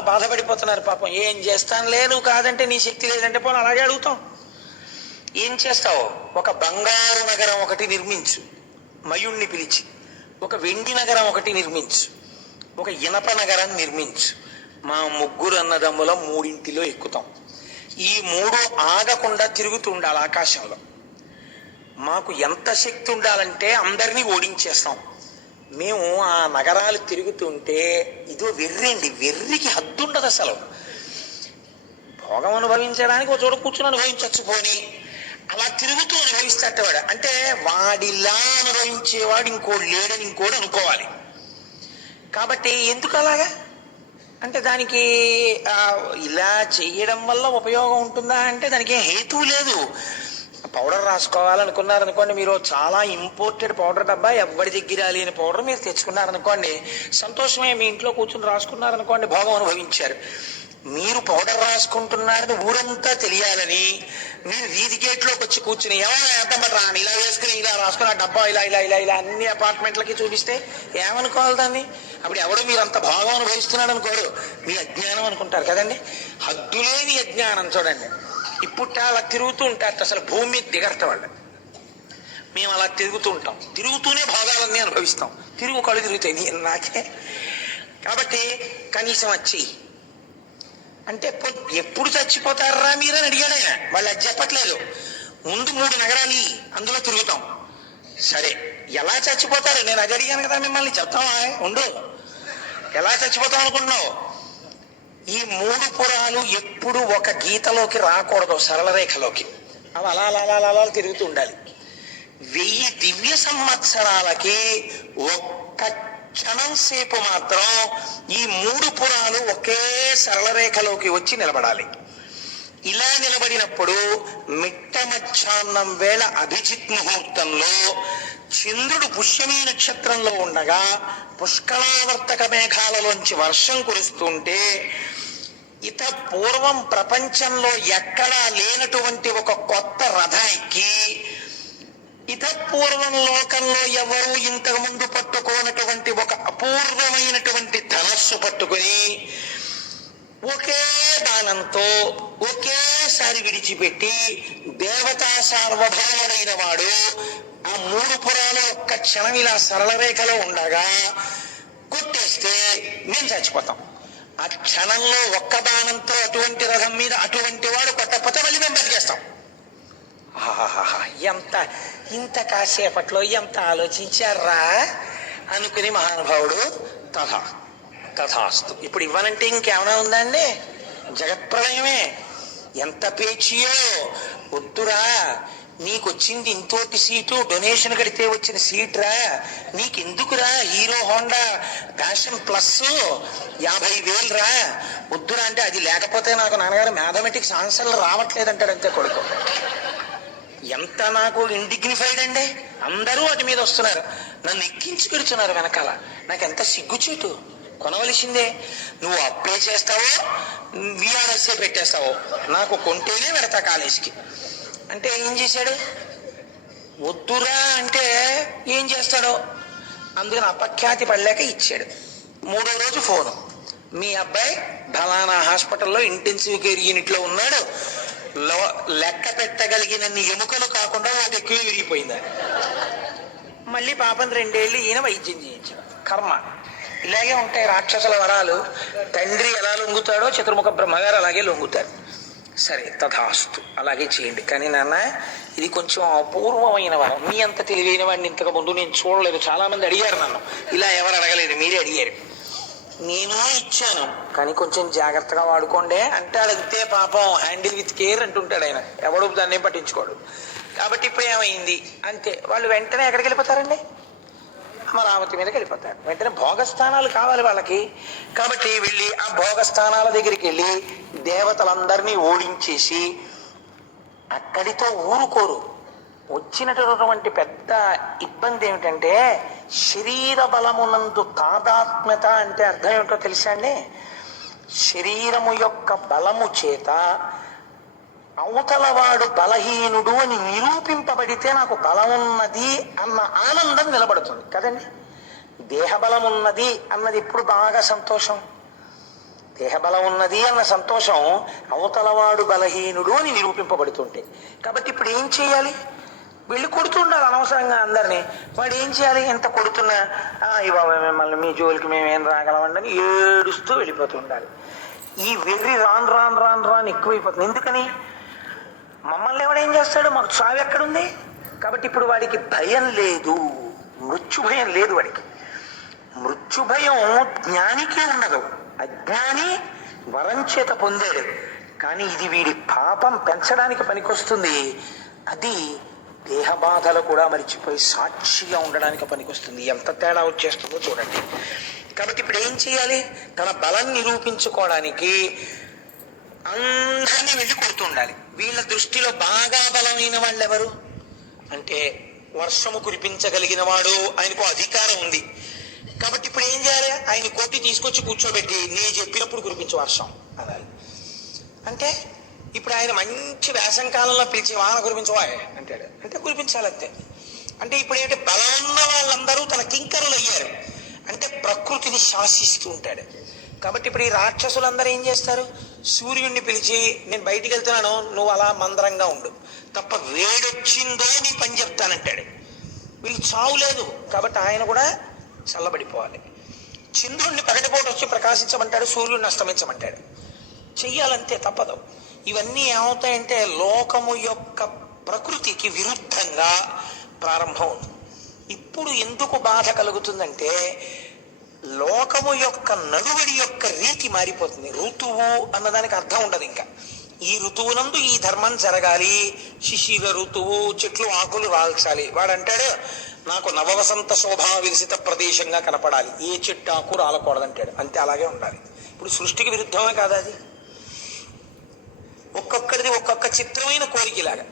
బాధపడిపోతున్నారు పాపం. ఏం చేస్తానులే, నువ్వు కాదంటే నీ శక్తి లేదంటే పోనీ అలాగే అడుగుతాం. ఏం చేస్తావు? ఒక బంగారు నగరం ఒకటి నిర్మించు, మయుణ్ణి పిలిచి. ఒక వెండి నగరం ఒకటి నిర్మించు, ఒక ఇనప నగరం నిర్మించు. మా ముగ్గురు అన్నదమ్ముల మూడింటిలో ఎక్కుతాం. ఈ మూడు ఆగకుండా తిరుగుతూ ఉండాలి ఆకాశంలో. మాకు ఎంత శక్తి ఉండాలంటే అందరినీ ఓడించేస్తాం. మేము ఆ నగరాలు తిరుగుతుంటే ఇదో వెర్రండి, వెర్రికి హద్దు ఉండదు అసలు. భోగం అనుభవించడానికి ఒక చోట కూర్చుని అనుభవించచ్చుపోని అలా తిరుగుతూ అనుభవిస్తాడు. అంటే వాడిలా అనుభవించేవాడు ఇంకోడు లేడని ఇంకోడు అనుకోవాలి. కాబట్టి ఎందుకు అలాగా అంటే దానికి ఇలా చేయడం వల్ల ఉపయోగం ఉంటుందా అంటే దానికి హేతువు లేదు. పౌడర్ రాసుకోవాలనుకున్నారనుకోండి, మీరు చాలా ఇంపోర్టెడ్ పౌడర్ డబ్బా, ఎవరి దగ్గర లేని పౌడర్ మీరు తెచ్చుకున్నారనుకోండి, సంతోషమే. మీ ఇంట్లో కూర్చుని రాసుకున్నారనుకోండి, భోగం అనుభవించారు. మీరు పౌడర్ రాసుకుంటున్నారని ఊరంతా తెలియాలని మీరు వీధి గేట్లోకి వచ్చి కూర్చుని ఏమన్నా రాని ఇలా వేసుకుని ఇలా రాసుకుని ఆ డబ్బా ఇలా ఇలా ఇలా ఇలా అన్ని అపార్ట్మెంట్లకి చూపిస్తే ఏమనుకోవాలి దాన్ని? అప్పుడు ఎవడు మీరు అంత భాగం అనుభవిస్తున్నాడు అనుకోడు, మీ అజ్ఞానం అనుకుంటారు కదండి. హద్దులేని అజ్ఞానం చూడండి. ఇప్పుడు అలా తిరుగుతూ ఉంటారు, అసలు భూమి మీద దిగరట వాళ్ళు. మేము అలా తిరుగుతూ ఉంటాం, తిరుగుతూనే భాగాలన్నీ అనుభవిస్తాం. తిరుగు కళ్ళు తిరుగుతాయి నాకే. కాబట్టి కనీసం వచ్చి అంటే ఎప్పుడు చచ్చిపోతారా మీరని అడిగాడు ఆయన. వాళ్ళు అది చెప్పట్లేదు. ముందు 3 నగరాలు అందులో తిరుగుతాం. సరే ఎలా చచ్చిపోతారు? నేను అది అడిగాను కదా మిమ్మల్ని, చెప్తావా? ఉండు, ఎలా చచ్చిపోతాం అనుకున్నావు? ఈ 3 పురాలు ఎప్పుడు ఒక గీతలోకి రాకూడదు, సరళ రేఖలోకి. అవి అలా అలా అలా అలా తిరుగుతూ ఉండాలి. 1000 దివ్య సంవత్సరాలకి ఒక్క క్షణం సేపు మాత్రం ఈ 3 పురాలు ఒకే సరళ రేఖలోకి వచ్చి నిలబడాలి. ఇలా నిలబడినప్పుడు మిట్ట మధ్యాహ్నం వేళ అభిజిత్ ముహూర్తంలో చంద్రుడు పుష్యమీ నక్షత్రంలో ఉండగా పుష్కళావర్తక మేఘాలలోంచి వర్షం కురుస్తుంటే ఇత పూర్వం ప్రపంచంలో ఎక్కడా లేనటువంటి ఒక కొత్త రథం ఎక్కి ఇత పూర్వం లోకంలో ఎవరు ఇంతకు ముందు పట్టుకోనటువంటి ఒక అపూర్వమైనటువంటి ధనస్సు పట్టుకుని ఒకే బాణంతో ఒకేసారి విడిచిపెట్టి దేవతా సార్వభౌముడైన వాడు ఆ 3 పురాలు ఒక్క క్షణం ఇలా సరళ రేఖలో ఉండగా కొట్టేస్తే మేము చచ్చిపోతాం. ఆ క్షణంలో ఒక్క బాణంతో అటువంటి రథం మీద అటువంటి వాడు కొట్టకపోతే మళ్ళీ మేము బతికేస్తాం. ఎంత ఇంత కాసేపట్లో ఎంత ఆలోచించారా అనుకుని మహానుభావుడు తథాస్తు. ఇప్పుడు ఇవ్వనంటే ఇంకేమైనా ఉందండి? జగత్ప్రళయమే. ఎంత పేచియో వద్దురా, నీకొచ్చింది ఇంతోటి సీటు, డొనేషన్ కడితే వచ్చిన సీట్రా, నీకెందుకురా హీరో హోండా ప్యాషన్ ప్లస్ 50,000 రా, వద్దురా అంటే అది లేకపోతే నాకు నాన్నగారు మ్యాథమెటిక్స్ ఆన్సర్లు రావట్లేదంటాడు అంతే కొడుకు. ఎంత నాకు ఇండిగ్నిఫైడ్ అండి. అందరూ వాటి మీద వస్తున్నారు, నన్ను ఎక్కించి పెడుతున్నారు వెనకాల. నాకు ఎంత సిగ్గుచేటు. కొనవలసిందే. నువ్వు అప్లై చేస్తావో విఆర్ఎస్ఏ పెట్టేస్తావో, నాకు కొంటేనే పెడతా కాలేజీకి అంటే ఏం చేశాడు? వద్దురా అంటే ఏం చేస్తాడో అందుకని అపఖ్యాతి పడలేక ఇచ్చాడు. 3వ రోజు ఫోను, మీ అబ్బాయి ఫలానా హాస్పిటల్లో ఇంటెన్సివ్ కేర్ యూనిట్లో ఉన్నాడు, లెక్క పెట్టగలిగినన్ని ఎముకలు కాకుండా వాటి ఎక్కువ విరిగిపోయిందా. మళ్ళీ పాపం 2 ఏళ్ళు ఈయన వైద్యం చేయించాడు. కర్మ ఇలాగే ఉంటాయి రాక్షసుల వరాలు. తండ్రి ఎలా లొంగుతాడో చతుర్ముఖ బ్రహ్మగారు అలాగే లొంగుతారు. సరే తథాస్తు, అలాగే చేయండి. కానీ నాన్న ఇది కొంచెం అపూర్వమైన వరం. మీ అంత తెలివైన వాడిని ఇంతకు ముందు నేను చూడలేదు. చాలా మంది అడిగారు నన్ను, ఇలా ఎవరు అడగలేదు, మీరే అడిగారు. నేను ఇచ్చాను కానీ కొంచెం జాగ్రత్తగా వాడుకోండి అంటాడు. అంతే పాపం, హ్యాండిల్ విత్ కేర్ అంటుంటాడు ఆయన. ఎవడు దాన్ని పట్టించుకోడు. కాబట్టి ఇప్పుడు ఏమైంది అంతే, వాళ్ళు వెంటనే ఎక్కడికి వెళ్ళిపోతారండి? అమరావతి మీదకి వెళ్ళిపోతారు. వెంటనే భోగస్థానాలు కావాలి వాళ్ళకి. కాబట్టి వెళ్ళి ఆ భోగస్థానాల దగ్గరికి వెళ్ళి దేవతలందరినీ ఓడించేసి అక్కడితో ఊరుకోరు. వచ్చినటువంటి పెద్ద ఇబ్బంది ఏమిటంటే శరీర బలమునందు తాదాత్మ్యత. అంటే అర్థం ఏమిటో తెలుసా అండి? శరీరము యొక్క బలము చేత అవతలవాడు బలహీనుడు అని నిరూపింపబడితే నాకు బలం ఉన్నది అన్న ఆనందం నిలబడుతుంది కదండి. దేహబలం ఉన్నది అన్నది ఇప్పుడు బాగా సంతోషం. దేహబలం ఉన్నది అన్న సంతోషం అవతలవాడు బలహీనుడు అని నిరూపింపబడుతుంటే. కాబట్టి ఇప్పుడు ఏం చేయాలి? వెళ్ళి కొడుతుండాలి అనవసరంగా అందరినీ. వాడు ఏం చేయాలి? ఎంత కొడుతున్నా బాబా మిమ్మల్ని మీ జోలికి మేమేం రాగలమండి అని ఏడుస్తూ వెళ్ళిపోతూ ఉండాలి. ఈ వెర్రి రాను రాను రాను రాను ఎక్కువైపోతుంది. ఎందుకని? మమ్మల్ని ఎవడేం చేస్తాడు, మాకు చావు ఎక్కడుంది? కాబట్టి ఇప్పుడు వాడికి భయం లేదు, మృత్యు భయం లేదు వాడికి. మృత్యు భయం జ్ఞానికే ఉండదు, అజ్ఞాని వరం చేత పొందాడు. కానీ ఇది వీడి పాపం పెంచడానికి పనికొస్తుంది. అది దేహబాధలు కూడా మరిచిపోయి సాక్షిగా ఉండడానికి పనికొస్తుంది. ఎంత తేడా వచ్చేస్తుందో చూడండి. కాబట్టి ఇప్పుడు ఏం చేయాలి? తన బలం నిరూపించుకోవడానికి అందరినీ వెళ్ళి కొడుతుండాలి. వీళ్ళ దృష్టిలో బాగా బలమైన వాళ్ళు ఎవరు అంటే వర్షము కురిపించగలిగిన వాడు, ఆయనకు అధికారం ఉంది. కాబట్టి ఇప్పుడు ఏం చేయాలి? ఆయన కొట్టి తీసుకొచ్చి కూర్చోబెట్టి నీ చెప్పినప్పుడు కురిపించే వర్షం అనాలి. అంటే ఇప్పుడు ఆయన మంచి వేసంకాలంలో పిలిచి వాన కురిపించవా అంటాడు. అంటే కురిపించాలంతే. అంటే ఇప్పుడు ఏంటి? బలం ఉన్న వాళ్ళందరూ తన కింకరులు అయ్యారు. అంటే ప్రకృతిని శాసిస్తూ ఉంటాడు. కాబట్టి ఇప్పుడు ఈ రాక్షసులందరూ ఏం చేస్తారు? సూర్యుడిని పిలిచి నేను బయటికి వెళ్తున్నాను, నువ్వు అలా మందరంగా ఉండు, తప్ప వేడొచ్చిందో నీ పని చెప్తానంటాడు. వీళ్ళు చావు లేదు కాబట్టి ఆయన కూడా చల్లబడిపోవాలి. చంద్రుడిని పగటిపూట వచ్చి ప్రకాశించమంటాడు, సూర్యుడిని అస్తమించమంటాడు. చెయ్యాలంతే, తప్పదు. ఇవన్నీ ఏమవుతాయంటే లోకము యొక్క ప్రకృతికి విరుద్ధంగా ప్రారంభం అవుతుంది. ఇప్పుడు ఎందుకు బాధ కలుగుతుందంటే లోకము యొక్క నడువడి యొక్క రీతి మారిపోతుంది. ఋతువు అన్నదానికి అర్థం ఉండదు. ఇంకా ఈ ఋతువునందు ఈ ధర్మం జరగాలి. శిశిర ఋతువు, చెట్లు ఆకులు రాల్చాలి. వాడంటాడు నాకు నవవసంత శోభా విరసిత ప్రదేశంగా కనపడాలి, ఏ చెట్టు ఆకు రాలకూడదంటాడు. అంతే, అలాగే ఉండాలి. ఇప్పుడు సృష్టికి విరుద్ధమే కాదా అది? ఒక్కొక్కడిది ఒక్కొక్క చిత్రమైన కోరికలాగా.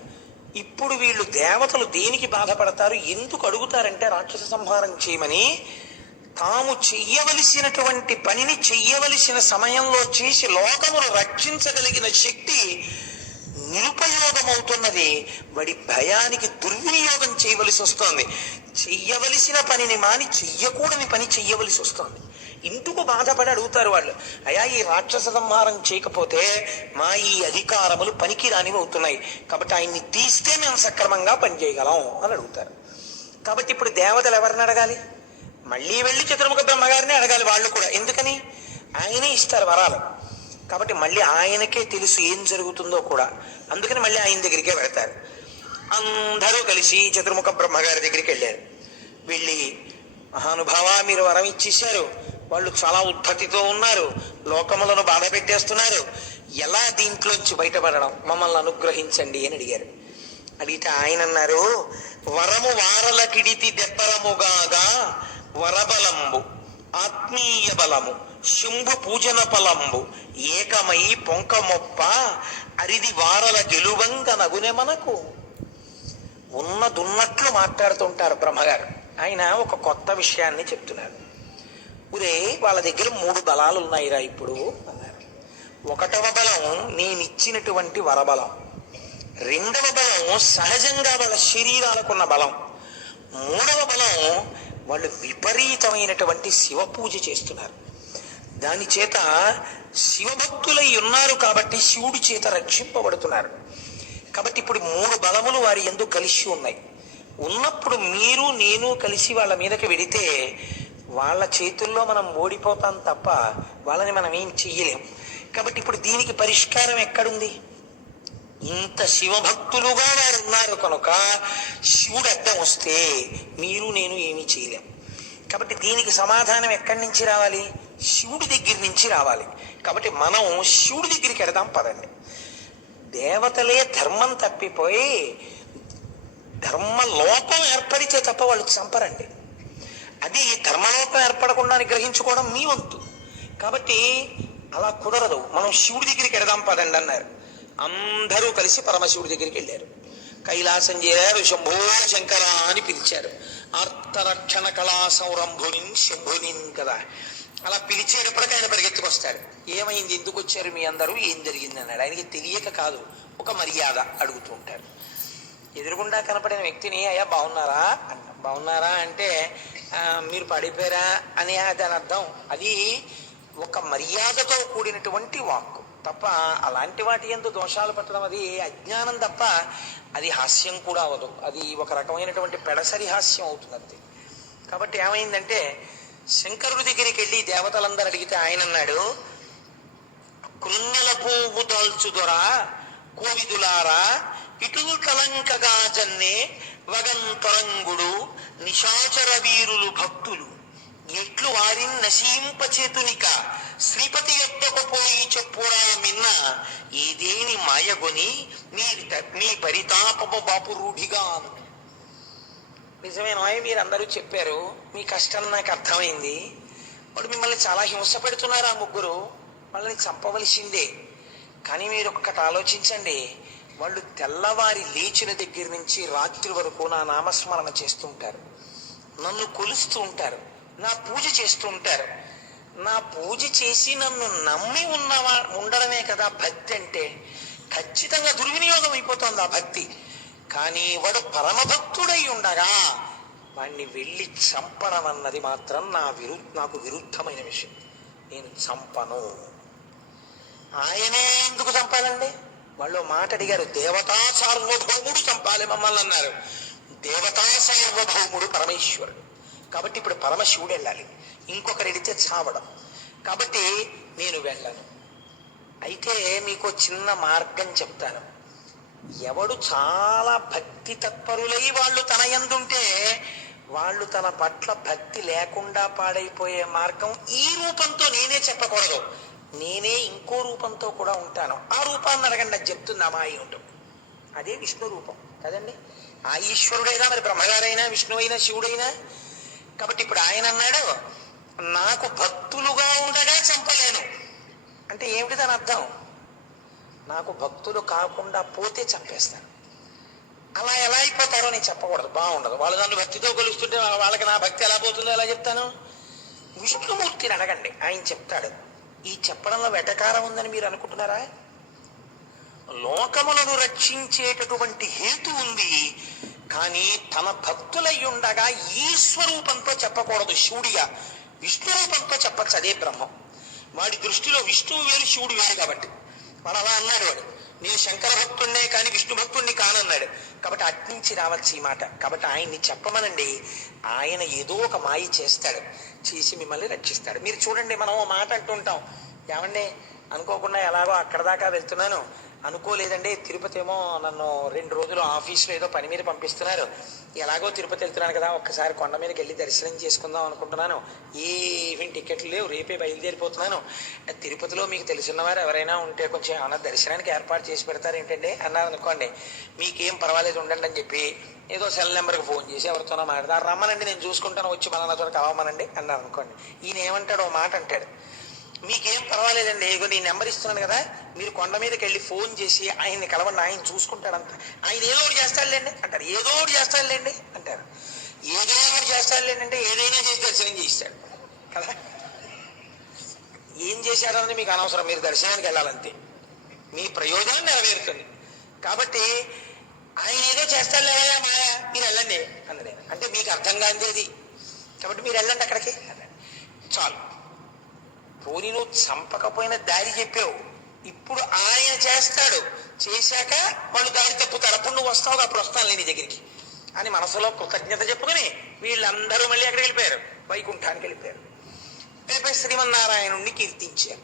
ఇప్పుడు వీళ్ళు దేవతలు దేనికి బాధపడతారు, ఎందుకు అడుగుతారంటే రాక్షస సంహారం చేయమని. తాము చెయ్యవలసినటువంటి పనిని చెయ్యవలసిన సమయంలో చేసి లోకమును రక్షించగలిగిన శక్తి నిరుపయోగమవుతున్నది. వాడి భయానికి దుర్వినియోగం చేయవలసి వస్తోంది. చెయ్యవలసిన పనిని మాని చెయ్యకూడని పని చెయ్యవలసి వస్తోంది. ఇందుకు బాధపడి అడుగుతారు వాళ్ళు. అయా ఈ రాక్షస సంహారం చేయకపోతే మా ఈ అధికారములు పనికిరానివి అవుతున్నాయి, కాబట్టి ఆయన్ని తీస్తే మేము సక్రమంగా పనిచేయగలం అని అడుగుతారు. కాబట్టి ఇప్పుడు దేవతలు ఎవరిని అడగాలి? మళ్ళీ వెళ్ళి చతుర్ముఖ బ్రహ్మగారిని అడగాలి వాళ్ళు కూడా. ఎందుకని? ఆయనే ఇస్తారు వరాలు. కాబట్టి మళ్ళీ ఆయనకే తెలుసు ఏం జరుగుతుందో కూడా. అందుకని మళ్ళీ ఆయన దగ్గరికే వెళతారు. అందరూ కలిసి చతుర్ముఖ బ్రహ్మగారి దగ్గరికి వెళ్ళారు. వెళ్ళి మహానుభావ మీరు వరం ఇచ్చేశారు, వాళ్ళు చాలా ఉద్ధతితో ఉన్నారు, లోకములను బాధ పెట్టేస్తున్నారు, ఎలా దీంట్లోంచి బయటపడడం, మమ్మల్ని అనుగ్రహించండి అని అడిగారు. అడిగితే ఆయన అన్నారు, వరము వారలకిడితి దెబ్బరముగాగా వరబలంబు ఆత్మీయ బలము శంభు పూజన ఫలంబు ఏకమై పొంకమొప్ప అరిది వారల గెలువంగ నగునే. మనకు ఉన్నదున్నట్లు మాట్లాడుతుంటారు బ్రహ్మగారు. ఆయన ఒక కొత్త విషయాన్ని చెప్తున్నారు. ఉరే వాళ్ళ దగ్గర 3 బలాలు ఉన్నాయిరా ఇప్పుడు అన్నారు. 1వ బలం నేనిచ్చినటువంటి వరబలం, 2వ బలం సహజంగా వాళ్ళ శరీరాలకున్న బలం, 3వ బలం వాళ్ళు విపరీతమైనటువంటి శివ పూజ చేస్తున్నారు. దాని చేత శివభక్తులై ఉన్నారు కాబట్టి శివుడి చేత రక్షింపబడుతున్నారు. కాబట్టి ఇప్పుడు 3 బలములు వారి యందు కలిసి ఉన్నాయి. ఉన్నప్పుడు మీరు నేను కలిసి వాళ్ళ మీదకి వెడితే వాళ్ళ చేతుల్లో మనం ఓడిపోతాం తప్ప వాళ్ళని మనం ఏం చెయ్యలేం. కాబట్టి ఇప్పుడు దీనికి పరిష్కారం ఎక్కడుంది? ఇంత శివభక్తులుగా వారు ఉన్నారు కనుక శివుడు అడ్డం వస్తే మీరు నేను ఏమీ చేయలేం. కాబట్టి దీనికి సమాధానం ఎక్కడి నుంచి రావాలి? శివుడి దగ్గర నుంచి రావాలి. కాబట్టి మనం శివుడి దగ్గరికి వెడదాం పదండి. దేవతలే ధర్మం తప్పిపోయి ధర్మ లోపం ఏర్పడితే తప్ప వాళ్ళు చంపరండి. అది ధర్మలోపం ఏర్పడకుండా గ్రహించుకోవడం మీ వంతు. కాబట్టి అలా కుదరదు. మనం శివుడి దగ్గరికి వెడదాం పదండి అన్నారు. అందరూ కలిసి పరమశివుడి దగ్గరికి వెళ్ళారు. కైలాసం చేరారు. శంభో శంకర అని పిలిచారు. ఆర్తరక్షణ కళా సౌరంభుని శంభునిన్ కదా. అలా పిలిచేటప్పటికి ఆయన పరిగెత్తుకొస్తాడు. ఏమైంది, ఎందుకు వచ్చారు మీ అందరూ, ఏం జరిగింది అన్నాడు. ఆయనకి తెలియక కాదు, ఒక మర్యాద అడుగుతూ ఉంటారు. ఎదురుగుండా కనపడిన వ్యక్తిని అయ్యా బాగున్నారా అంట. బాగున్నారా అంటే మీరు పడిపోయారా అని దాని అర్థం. అది ఒక మర్యాదతో కూడినటువంటి వాక్కు తప్ప అలాంటి వాటి యందు దోషాలు పట్టడం అది అజ్ఞానం తప్ప అది హాస్యం కూడా అవదు. అది ఒక రకమైనటువంటి పెడసరి హాస్యం అవుతుంది అంతే. కాబట్టి ఏమైందంటే శంకరుడి దగ్గరికి వెళ్ళి దేవతలందరూ అడిగితే ఆయన అన్నాడు, కృన్నెల పువ్వు దాల్చుదొరా కోవిదులారా ఇటులు కలంకగా జన్నే వగంతరంగుడు నిశాచర వీరులు భక్తులు ఎట్లు వారిని నశింపచేతునిక శ్రీపతి యొద్దకు పోయి చెప్పురా మిన్న ఏదేని మాయగొని మీ పరితాపము బాపు రూఢిగా. నిజమేనా, మీరందరూ చెప్పారు, మీ కష్టం నాకు అర్థమైంది. వాడు మిమ్మల్ని చాలా హింస పెడుతున్నారు. ఆ ముగ్గురు వాళ్ళని చంపవలసిందే. కానీ మీరు ఒక్కటి ఆలోచించండి, వాళ్ళు తెల్లవారి లేచిన దగ్గర నుంచి రాత్రి వరకు నా నామస్మరణ చేస్తుంటారు, నన్ను కొలుస్తూ ఉంటారు, నా పూజ చేస్తూ ఉంటారు. నా పూజ చేసి నన్ను నమ్మి ఉండడమే కదా భక్తి అంటే. ఖచ్చితంగా దుర్వినియోగం అయిపోతుంది ఆ భక్తి. కానీ వాడు పరమభక్తుడై ఉండగా వాణ్ణి వెళ్ళి చంపడం అన్నది మాత్రం నాకు విరుద్ధమైన విషయం. నేను చంపను. ఆయనే ఎందుకు చంపాలండి? వాళ్ళు మాట అడిగారు, దేవతా సార్వభౌముడు చంపాలి మమ్మల్ని అన్నారు. దేవతా సార్వభౌముడు పరమేశ్వరుడు. కాబట్టి ఇప్పుడు పరమశివుడు వెళ్ళాలి, ఇంకొకరు వెళితే చావడం. కాబట్టి నేను వెళ్ళను. అయితే మీకు చిన్న మార్గం చెప్తాను. ఎవడు చాలా భక్తి తత్పరులై వాళ్ళు తన యందుంటే వాళ్ళు తన పట్ల భక్తి లేకుండా పాడైపోయే మార్గం ఈ రూపంతో నేనే చెప్పకూడదు. నేనే ఇంకో రూపంతో కూడా ఉంటాను. ఆ రూపాన్ని అడగండి, అది చెప్తుంది అమ్మాయి ఉంటుంది. అదే విష్ణు రూపం కదండి. ఆ ఈశ్వరుడైనా మరి బ్రహ్మగారైనా విష్ణువైనా శివుడైనా. కాబట్టి ఇప్పుడు ఆయన అన్నాడు, నాకు భక్తులుగా ఉండగా చంపలేను అంటే ఏమిటి దాని అర్థం? నాకు భక్తులు కాకుండా పోతే చంపేస్తాను. అలా ఎలా అయిపోతారో నేను చెప్పకూడదు, బాగుండదు. వాళ్ళు నన్ను భక్తితో కొలుస్తుంటే వాళ్ళకి నా భక్తి ఎలా పోతుందో ఎలా చెప్తాను? విష్ణుమూర్తిని అడగండి, ఆయన చెప్తాడు. ఈ చెప్పడంలో వెటకారం ఉందని మీరు అనుకుంటున్నారా? లోకములను రక్షించేటటువంటి హేతు ఉంది, కానీ తన భక్తులై ఉండగా ఈ స్వరూపంతో చెప్పకూడదు. శివుడిగా విష్ణు రూపంతో చెప్పచ్చు, అదే బ్రహ్మం. వాడి దృష్టిలో విష్ణువు వేరు శివుడు వేరు. కాబట్టి వాడు అలా అన్నాడు. వాడు నేను శంకర భక్తుడినే కానీ విష్ణు భక్తుడిని కానన్నాడు. కాబట్టి అట్నుంచి రావచ్చు ఈ మాట. కాబట్టి ఆయన్ని చెప్పమనండి, ఆయన ఏదో ఒక మాయ చేస్తాడు, చేసి మిమ్మల్ని రక్షిస్తాడు. మీరు చూడండి, మనం ఓ మాట అంటుంటాం, ఏమండి అనుకోకుండా ఎలాగో అక్కడ దాకా వెళ్తున్నాను, అనుకోలేదండి తిరుపతి ఏమో నన్ను 2 రోజులు ఆఫీస్లో ఏదో పని మీద పంపిస్తున్నారు, ఎలాగో తిరుపతి వెళ్తున్నాను కదా, ఒక్కసారి కొండ మీదకి వెళ్ళి దర్శనం చేసుకుందాం అనుకుంటున్నాను, ఏమీ టికెట్లు లేవు, రేపే బయలుదేరిపోతున్నాను, తిరుపతిలో మీకు తెలిసినవారు ఎవరైనా ఉంటే కొంచెం ఏమన్నా దర్శనానికి ఏర్పాటు చేసి పెడతారు ఏంటండి అన్నారు అనుకోండి. మీకేం పర్వాలేదు ఉండండి అని చెప్పి ఏదో సెల్ నెంబర్కి ఫోన్ చేసి ఎవరితోనో మాట్లాడతారు, రమ్మనండి నేను చూసుకుంటాను, వచ్చి మనతో కలవమనండి అన్నారు అనుకోండి. ఈయన ఏమంటాడు, ఓ మాట అంటాడు, మీకేం పర్వాలేదండి, ఇగో నేను నెంబర్ ఇస్తున్నాను కదా, మీరు కొండ మీదకి వెళ్ళి ఫోన్ చేసి ఆయన్ని కలవండి, ఆయన చూసుకుంటాడంట. ఆయన ఏదో ఒకటి చేస్తాడులేండి అంటారు. ఏదో ఒకటి చేస్తాడులేండి అంటారు. ఏదో ఒకటి చేస్తాడులేండి అంటే ఏదైనా చేసి దర్శనం చేయిస్తాడు కదా. ఏం చేశారన్నది మీకు అనవసరం, మీరు దర్శనానికి వెళ్ళాలంతే, మీ ప్రయోజనం నెరవేరుతుంది. కాబట్టి ఆయన ఏదో చేస్తాడులే మాయా, మీరు వెళ్ళండి అన్నది. అంటే మీకు అర్థం కానిది అది. కాబట్టి మీరు వెళ్ళండి అక్కడికి అన్నాడు. చాలు, పోనీ నువ్వు చంపకపోయినా దారి చెప్పావు, ఇప్పుడు ఆయన చేస్తాడు, చేశాక వాళ్ళు దారి తప్పుతారు, అప్పుడు నువ్వు వస్తావు, అప్పుడు వస్తాను నీ దగ్గరికి అని మనసులో కృతజ్ఞత చెప్పుకొని వీళ్ళందరూ మళ్ళీ అక్కడికి వెళ్ళిపోయారు, వైకుంఠానికి వెళ్ళిపోయారు. వెళ్ళిపోయి శ్రీమన్నారాయణుణ్ణి కీర్తించారు.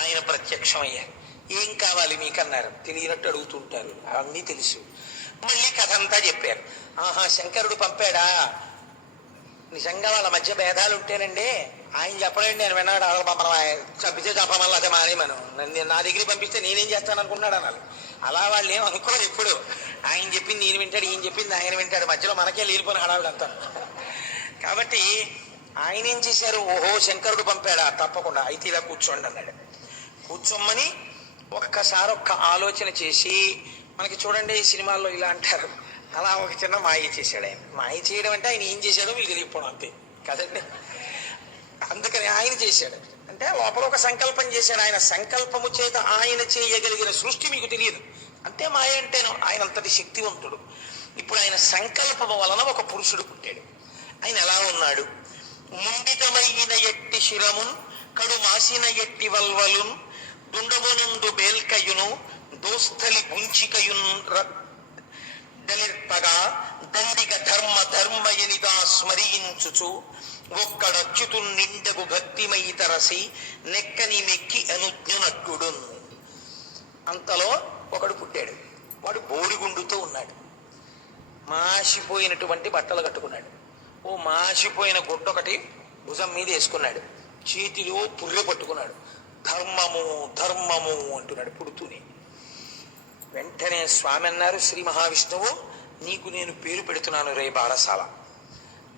ఆయన ప్రత్యక్షమయ్యారు. ఏం కావాలి మీకన్నారు. తెలియనట్టు అడుగుతుంటారు, అవన్నీ తెలుసు. మళ్ళీ కథ అంతా చెప్పారు. ఆహా, శంకరుడు పంపాడా, నిజంగా వాళ్ళ మధ్య భేదాలు ఉంటేనండి ఆయన చెప్పలేండి, నేను విన్నాడు అసలు చంపితే చెప్పమల్ల అదే మానేమను, నా దగ్గరికి పంపిస్తే నేనేం చేస్తాను అనుకున్నాడు అనాలి. అలా వాళ్ళు ఏం అనుకోరు ఎప్పుడు. ఆయన చెప్పింది నేను వింటాడు, ఈయన చెప్పింది ఆయన వింటాడు, మధ్యలో మనకే లేనిపోయిన హడావిడి అంతా. కాబట్టి ఆయన ఏం చేశారు, ఓహో శంకరుడు పంపాడా, తప్పకుండా అయితే ఇలా కూర్చోండి అన్నాడు. కూర్చోమ్మని ఒక్కసారి ఒక్క ఆలోచన చేసి, మనకి చూడండి ఈ సినిమాల్లో ఇలా అంటారు, అలా ఒక చిన్న మాయ చేశాడు ఆయన. మాయ చేయడం అంటే ఆయన ఏం చేశాడో మీకు తెలియకపోవడం అంతే కదండి. అందుకని ఆయన చేశాడు అంటే లోపల ఒక సంకల్పం చేశాడు. ఆయన సంకల్పము చేత ఆయన చేయగలిగిన సృష్టి మీకు తెలియదు అంతే. మాయ అంటేను ఆయన అంతటి శక్తివంతుడు. ఇప్పుడు ఆయన సంకల్పము వలన ఒక పురుషుడు పుట్టాడు. ఆయన ఎలా ఉన్నాడు, ముండితమైన ఎట్టి శిరమున్ కడు మాసిన ఎట్టి వల్వలున్ దుండమునందు బేల్కయును దోస్థలి పుంచికయున్ దలిర్పగా దండిగ ధర్మ ధర్మయనిదా స్మరించుచు ఒక్కడచ్యుతు నిండగు భక్తిమై తరసి నెక్కని మెక్కి అనుజ్ఞనట్టుడు. అంతలో ఒకడు పుట్టాడు. వాడు బోడిగుండుతో ఉన్నాడు. మాసిపోయినటువంటి బట్టలు కట్టుకున్నాడు. ఓ మాసిపోయిన గుడ్డొకటి భుజం మీద వేసుకున్నాడు. చేతిలో పుర్రె పట్టుకున్నాడు. ధర్మము ధర్మము అంటున్నాడు పుడుతూనే. వెంటనే స్వామి అన్నారు, శ్రీ మహావిష్ణువు నీకు నేను పేరు పెడుతున్నాను రే బారసాల.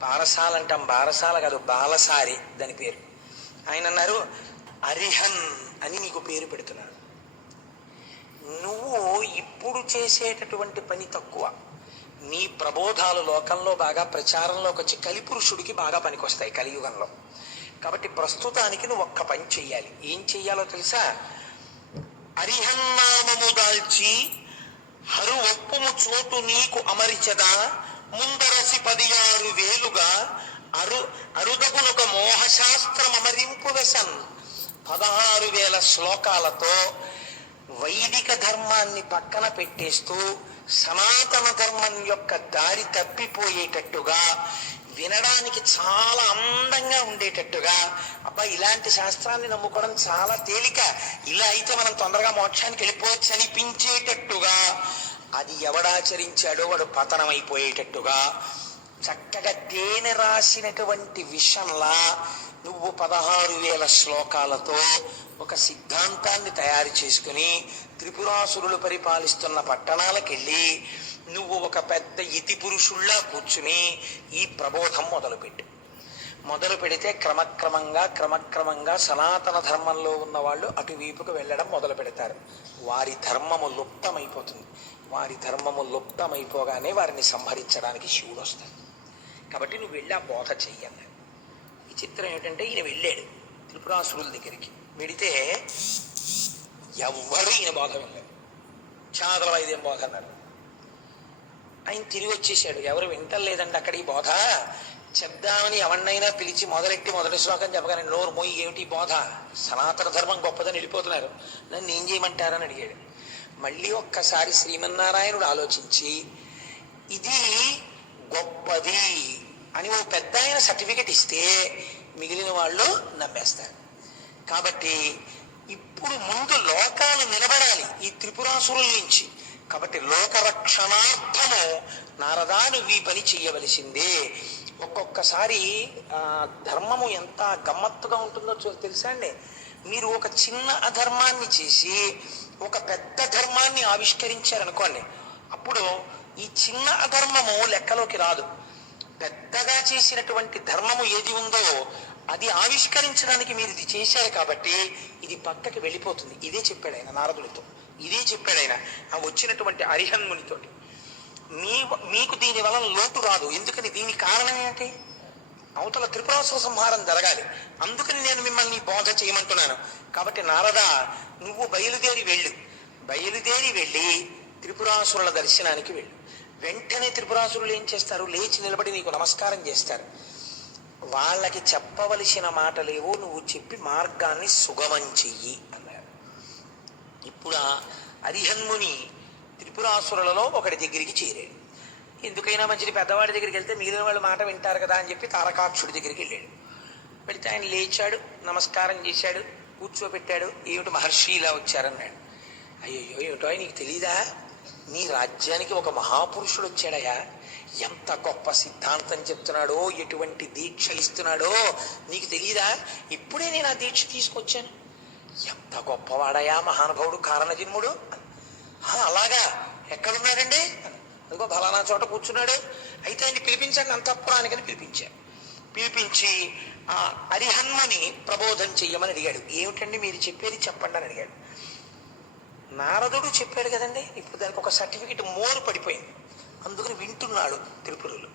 బారసాల అంటాం, బారసాల కాదు బాలసారి దాని పేరు. ఆయన అన్నారు అరిహన్ అని నీకు పేరు పెడుతున్నాను. నువ్వు ఇప్పుడు చేసేటటువంటి పని తక్కువ, నీ ప్రబోధాలు లోకంలో బాగా ప్రచారంలోకి వచ్చి కలిపురుషుడికి బాగా పనికొస్తాయి కలియుగంలో. కాబట్టి ప్రస్తుతానికి నువ్వు ఒక్క పని చెయ్యాలి. ఏం చెయ్యాలో తెలుసా, అరిహన్నామము దాల్చి హరు ఒప్పుము చోటు నీకు అమరిచదా ముందరసి 16 వేలుగా అరుదగునొక మోహశాస్త్రం అమరింపు వెసన్. 16,000 శ్లోకాలతో వైదిక ధర్మాన్ని పక్కన పెట్టేస్తూ సనాతన ధర్మం యొక్క దారి తప్పిపోయేటట్టుగా, వినడానికి చాలా అందంగా ఉండేటట్టుగా, అబ్బా ఇలాంటి శాస్త్రాన్ని నమ్ముకోవడం చాలా తేలిక, ఇలా అయితే మనం తొందరగా మోక్షానికి వెళ్ళిపోవచ్చు అనిపించేటట్టుగా, అది ఎవడాచరించాడో వాడు పతనమైపోయేటట్టుగా, చక్కగా తేనె రాసినటువంటి విషంలా నువ్వు 16,000 శ్లోకాలతో ఒక సిద్ధాంతాన్ని తయారు చేసుకుని త్రిపురాసురులు పరిపాలిస్తున్న పట్టణాలకు వెళ్ళి నువ్వు ఒక పెద్ద ఇతి పురుషుల్లా కూర్చుని ఈ ప్రబోధం మొదలు పెడితే క్రమక్రమంగా సనాతన ధర్మంలో ఉన్న వాళ్ళు అటువైపుకు వెళ్ళడం మొదలు పెడతారు. వారి ధర్మము లుప్తమైపోతుంది. వారి ధర్మము లుప్తమైపోగానే వారిని సంహరించడానికి శివుడు వస్తాడు. కాబట్టి నువ్వు వెళ్ళి ఆ బోధ చెయ్యన్నాడు. ఈ చిత్రం ఏమిటంటే ఈయన వెళ్ళాడు త్రిపురాసురుల దగ్గరికి. వెడితే ఎవ్వరూ ఈయన బోధ వెళ్ళాడు. చాదల వైద్యం బోధ అన్నాడు. ఆయన తిరిగి వచ్చేసాడు. ఎవరు వింటలేదండి అక్కడ ఈ బోధ చెప్దామని ఎవరినైనా పిలిచి మొదటి శ్లోకం చెప్పగానే నోరు మోయి ఏమిటి బోధ, సనాతన ధర్మం గొప్పదని వెళ్ళిపోతున్నారు, నన్ను ఏం చేయమంటారని అడిగాడు. మళ్ళీ ఒక్కసారి శ్రీమన్నారాయణుడు ఆలోచించి ఇది గొప్పది అని ఓ పెద్ద ఆయన సర్టిఫికెట్ ఇస్తే మిగిలిన వాళ్ళు నమ్మేస్తారు. కాబట్టి ఇప్పుడు ముందు లోకాలు నిలబడాలి ఈ త్రిపురాసురుల నుంచి. కాబట్టి లోకరక్షణార్థము నారదా నువ్వు ఈ పని చెయ్యవలసిందే. ఒక్కొక్కసారి ధర్మము ఎంత గమ్మత్తుగా ఉంటుందో తెలుసా అండి. మీరు ఒక చిన్న అధర్మాన్ని చేసి ఒక పెద్ద ధర్మాన్ని ఆవిష్కరించారనుకోండి, అప్పుడు ఈ చిన్న అధర్మము లెక్కలోకి రాదు. పెద్దగా చేసినటువంటి ధర్మము ఏది ఉందో అది ఆవిష్కరించడానికి మీరు ఇది చేశారు కాబట్టి ఇది పక్కకి వెళ్ళిపోతుంది. ఇదే చెప్పాడు ఆయన నారదుడితో, ఇదే చెప్పాడు ఆయన ఆ వచ్చినటువంటి అరిహన్మునితోటి. మీకు దీని వలన లోటు రాదు. ఎందుకని దీని కారణం ఏంటి, అవతల త్రిపురాసుర సంహారం జరగాలి. అందుకని నేను మిమ్మల్ని బోధ చేయమంటున్నాను. కాబట్టి నారద నువ్వు బయలుదేరి వెళ్ళి త్రిపురాసురుల దర్శనానికి వెళ్ళు. వెంటనే త్రిపురాసురులు ఏం చేస్తారు, లేచి నిలబడి నీకు నమస్కారం చేస్తారు. వాళ్ళకి చెప్పవలసిన మాటలేవో నువ్వు చెప్పి మార్గాన్ని సుగమం చెయ్యి అన్నారు. ఇప్పుడు అరిహన్ముని త్రిపురాసురులలో ఒకటి దగ్గరికి చేరాడు. ఎందుకైనా మంచిది పెద్దవాడి దగ్గరికి వెళ్తే మిగిలిన వాళ్ళు మాట వింటారు కదా అని చెప్పి తారకాక్షుడి దగ్గరికి వెళ్ళాడు. వెళితే ఆయన లేచాడు, నమస్కారం చేశాడు, కూర్చోబెట్టాడు. ఏమిటి మహర్షి ఇలా వచ్చారన్నాడు. అయ్యో ఏమిటో నీకు తెలీదా, నీ రాజ్యానికి ఒక మహాపురుషుడు వచ్చాడయా, ఎంత గొప్ప సిద్ధాంతం చెప్తున్నాడో, ఎటువంటి దీక్షలు ఇస్తున్నాడో నీకు తెలియదా? ఇప్పుడే నేను ఆ దీక్ష తీసుకొచ్చాను. ఎంత గొప్పవాడయా మహానుభావుడు కారణజన్ముడు. అలాగా, ఎక్కడున్నాడండి? అదిగో ఫలానా చోట కూర్చున్నాడు. అయితే ఆయన్ని పిలిపించాక అంతఃపురానికని పిలిపించాను. పిలిపించి ఆ అరిహన్మని ప్రబోధం చెయ్యమని అడిగాడు. ఏమిటండి మీరు చెప్పేది, చెప్పండి అని అడిగాడు. నారదుడు చెప్పాడు కదండి, ఇప్పుడు దానికి ఒక సర్టిఫికెట్ మోరు పడిపోయింది, అందుకని వింటున్నాడు త్రిపురులు.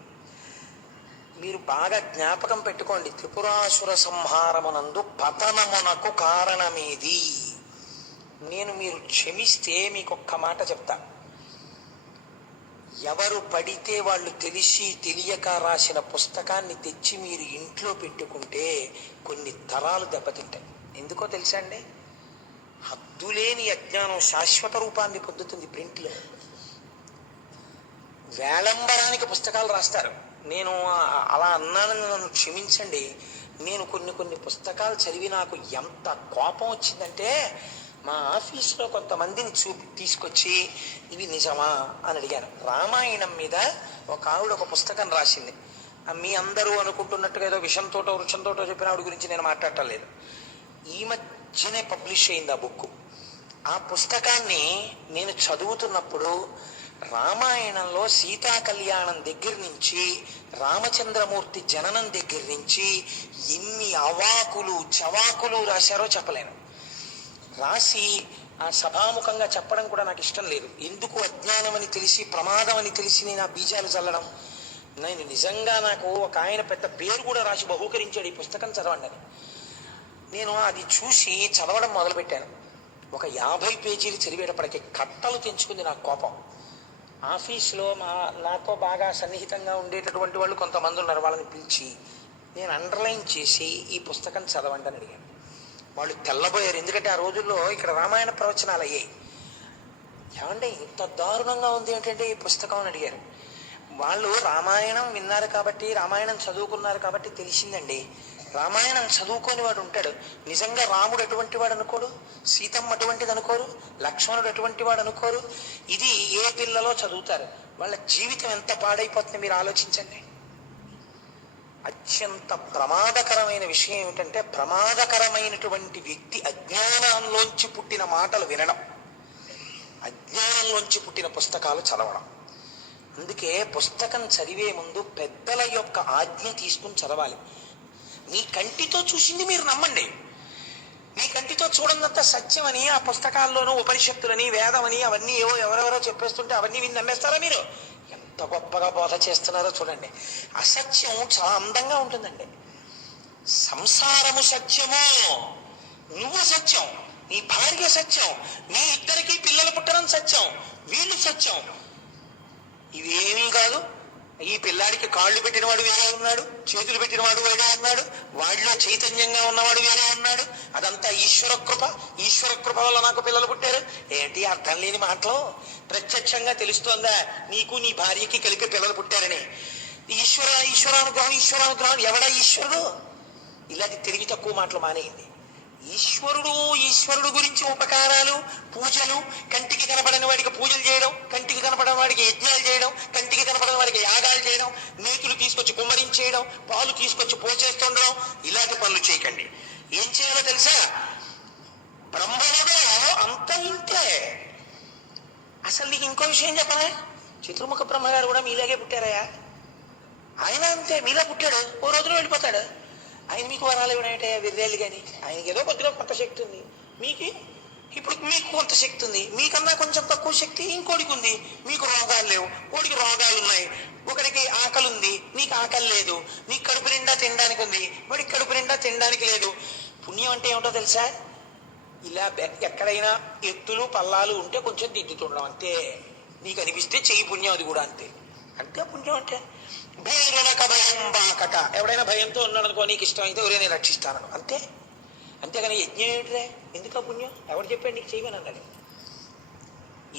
మీరు బాగా జ్ఞాపకం పెట్టుకోండి, త్రిపురాసుర సంహారమునందు పతనమునకు కారణమేది. నేను మీరు క్షమిస్తే మీకు ఒక్క మాట చెప్తా. ఎవరు పడితే వాళ్ళు తెలిసి తెలియక రాసిన పుస్తకాన్ని తెచ్చి మీరు ఇంట్లో పెట్టుకుంటే కొన్ని తరాలు దెబ్బతింటాయి. ఎందుకో తెలుసా అండి? హద్దులేని అజ్ఞానం శాశ్వత రూపాన్ని పొందుతుంది ప్రింట్లో. వేళంబరానికి పుస్తకాలు రాస్తారు. నేను అలా అన్నానని నన్ను క్షమించండి. నేను కొన్ని పుస్తకాలు చదివి నాకు ఎంత కోపం వచ్చిందంటే, మా ఆఫీస్లో కొంతమందిని తీసుకొచ్చి ఇవి నిజమా అని అడిగాను. రామాయణం మీద ఒక ఆవిడ ఒక పుస్తకం రాసింది. మీ అందరూ అనుకుంటున్నట్టుగా ఏదో విషంతోటో వృక్షంతోటో చెప్పిన ఆవిడ గురించి నేను మాట్లాడటం లేదు. ఈ మధ్యనే పబ్లిష్ అయింది ఆ బుక్. ఆ పుస్తకాన్ని నేను చదువుతున్నప్పుడు రామాయణంలో సీతా కళ్యాణం దగ్గర నుంచి రామచంద్రమూర్తి జననం దగ్గర నుంచి ఎన్ని అవాకులు చవాకులు రాశారో చెప్పలేను. రాసి ఆ సభాముఖంగా చెప్పడం కూడా నాకు ఇష్టం లేదు. ఎందుకు? అజ్ఞానం అని తెలిసి ప్రమాదం అని తెలిసి నేను ఆ బీజాలు చల్లడం. నేను నిజంగా, నాకు ఒక ఆయన పెద్ద పేరు కూడా రాసి బహూకరించాడు ఈ పుస్తకం చదవండి అని. నేను అది చూసి చదవడం మొదలుపెట్టాను. ఒక 50 పేజీలు చదివేటప్పటికి కట్టలు తెంచుకుంది నాకు కోపం. ఆఫీస్లో నాతో బాగా సన్నిహితంగా ఉండేటటువంటి వాళ్ళు కొంతమంది ఉన్నారు. వాళ్ళని పిలిచి నేను అండర్లైన్ చేసి ఈ పుస్తకం చదవండి అని అడిగాను. వాళ్ళు తెల్లబోయారు. ఎందుకంటే ఆ రోజుల్లో ఇక్కడ రామాయణ ప్రవచనాలు అయ్యాయి. ఏమంటే ఇంత దారుణంగా ఉంది ఏంటంటే ఈ పుస్తకం అని అడిగారు. వాళ్ళు రామాయణం విన్నారు కాబట్టి, రామాయణం చదువుకున్నారు కాబట్టి తెలిసిందండి. రామాయణం చదువుకొని వాడు ఉంటాడు, నిజంగా రాముడు ఎటువంటి వాడు అనుకోడు, సీతమ్మ అటువంటిది అనుకోరు, లక్ష్మణుడు ఎటువంటి వాడు అనుకోరు. ఇది ఏ పిల్లలో చదువుతారు. వాళ్ళ జీవితం ఎంత పాడైపోతుంది మీరు ఆలోచించండి. అత్యంత ప్రమాదకరమైన విషయం ఏమిటంటే, ప్రమాదకరమైనటువంటి వ్యక్తి అజ్ఞానంలోంచి పుట్టిన మాటలు వినడం, అజ్ఞానంలోంచి పుట్టిన పుస్తకాలు చదవడం. అందుకే పుస్తకం చదివే ముందు పెద్దల యొక్క ఆజ్ఞ తీసుకుని చదవాలి. మీ కంటితో చూసింది మీరు నమ్మండి. మీ కంటితో చూడందంతా సత్యమని ఆ పుస్తకాల్లోనూ ఉపనిషత్తులని వేదమని అవన్నీ ఏవో ఎవరెవరో చెప్పేస్తుంటే అవన్నీ విని నమ్మేస్తారా మీరు? ఎంత గొప్పగా బోధ చేస్తున్నారో చూడండి. అసత్యం చాలా అందంగా ఉంటుందండి. సంసారము సత్యము, నువ్వు సత్యం, నీ భార్య సత్యం, నీ ఇద్దరికి పిల్లలు పుట్టడం సత్యం, వీళ్ళు సత్యం. ఇవేమీ కాదు. ఈ పిల్లాడికి కాళ్ళు పెట్టినవాడు వేరే ఉన్నాడు, చేతులు పెట్టినవాడు వేరే ఉన్నాడు, వాడిలో చైతన్యంగా ఉన్నవాడు వేరే ఉన్నాడు. అదంతా ఈశ్వర కృప. ఈశ్వర కృప వల్ల నాకు పిల్లలు పుట్టారు. ఏంటి అర్థం లేని మాటలు? ప్రత్యక్షంగా తెలుస్తోందా నీకు నీ భార్యకి కలిపి పిల్లలు పుట్టారని? ఈశ్వరానుగ్రహం. ఎవడా ఈశ్వరుడు? ఇలాంటి తెలివి తక్కువ మాటలు మానేయండి. ఈశ్వరుడు గురించి ఉపకారాలు, పూజలు, కంటికి కనపడని వాడికి పూజలు చేయడం, కంటికి కనపడని వాడికి యజ్ఞాలు చేయడం, కంటికి కనపడని వాడికి యాగాలు చేయడం, నేతులు తీసుకొచ్చి కుమ్మరించేయడం, పాలు తీసుకొచ్చి పోచేస్తుండడం, ఇలాంటి పనులు చేయకండి. ఏం చేయాలో తెలుసా? బ్రహ్మలో అంత ఇంతే. అసలు నీకు ఇంకో విషయం చెప్పనా? చతుర్ముఖ బ్రహ్మగారు కూడా మీలాగే పుట్టారయా. ఆయన అంతే, మీలా పుట్టాడు, ఓ రోజులో వెళ్ళిపోతాడు. ఆయన మీకు వరాలు ఇవ్వడంటే విర్రేళ్ళు. కానీ ఆయనకి ఏదో కొద్దిగా కొంత శక్తి ఉంది, ఇప్పుడు మీకు కొంత శక్తి ఉంది. మీకన్నా కొంచెం తక్కువ శక్తి ఇంకోటికి ఉంది. మీకు రోగాలు లేవు, ఓడికి రోగాలు ఉన్నాయి. ఒకడికి ఆకలి ఉంది, నీకు ఆకలి లేదు. నీకు కడుపు నిండా తినడానికి ఉంది, వాడికి కడుపు నిండా తినడానికి లేదు. పుణ్యం అంటే ఏమిటో తెలుసా? ఇలా ఎక్కడైనా ఎత్తులు పల్లాలు ఉంటే కొంచెం దిద్దుతుండడం అంతే. నీకు అనిపిస్తే చెయ్యి పుణ్యం, అది కూడా అంతే. అంతే పుణ్యం అంటే. భూరునక భయం బాకట, ఎవడైనా భయంతో ఉన్నాడు అనుకో, నీకు ఇష్టమైతే ఎవరే నేను రక్షిస్తాను అంతే. అంతేగాని యజ్ఞం ఏమిటిరే, ఎందుకు పుణ్యం? ఎవరు చెప్పాడు నీకు చేయమని అన్నది?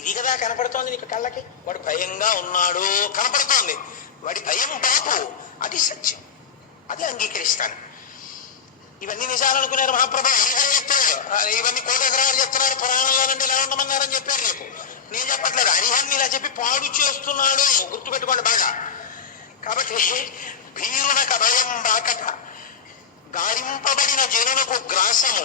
ఇది కదా కనపడుతోంది నీకు కళ్ళకి. వాడు భయంగా ఉన్నాడు కనపడుతోంది, వాడి భయం బాపు, అది సత్యం, అది అంగీకరిస్తాను. ఇవన్నీ నిజాలు అనుకున్నారు మహాప్రభు. ఇవన్నీ కోటగ్రహాలు చెప్తున్నారు, పురాణంలో నుండి ఎలా ఉండమన్నారని చెప్పారు. రేపు నేను చెప్పట్లేదు, హరిహన్ని ఇలా చెప్పి పాడు చేస్తున్నాడు. గుర్తుపెట్టుకోండి బాగా. కాబట్టి భీరున కభయం బాకట గారింపబడిన జనులకు గ్రాసము.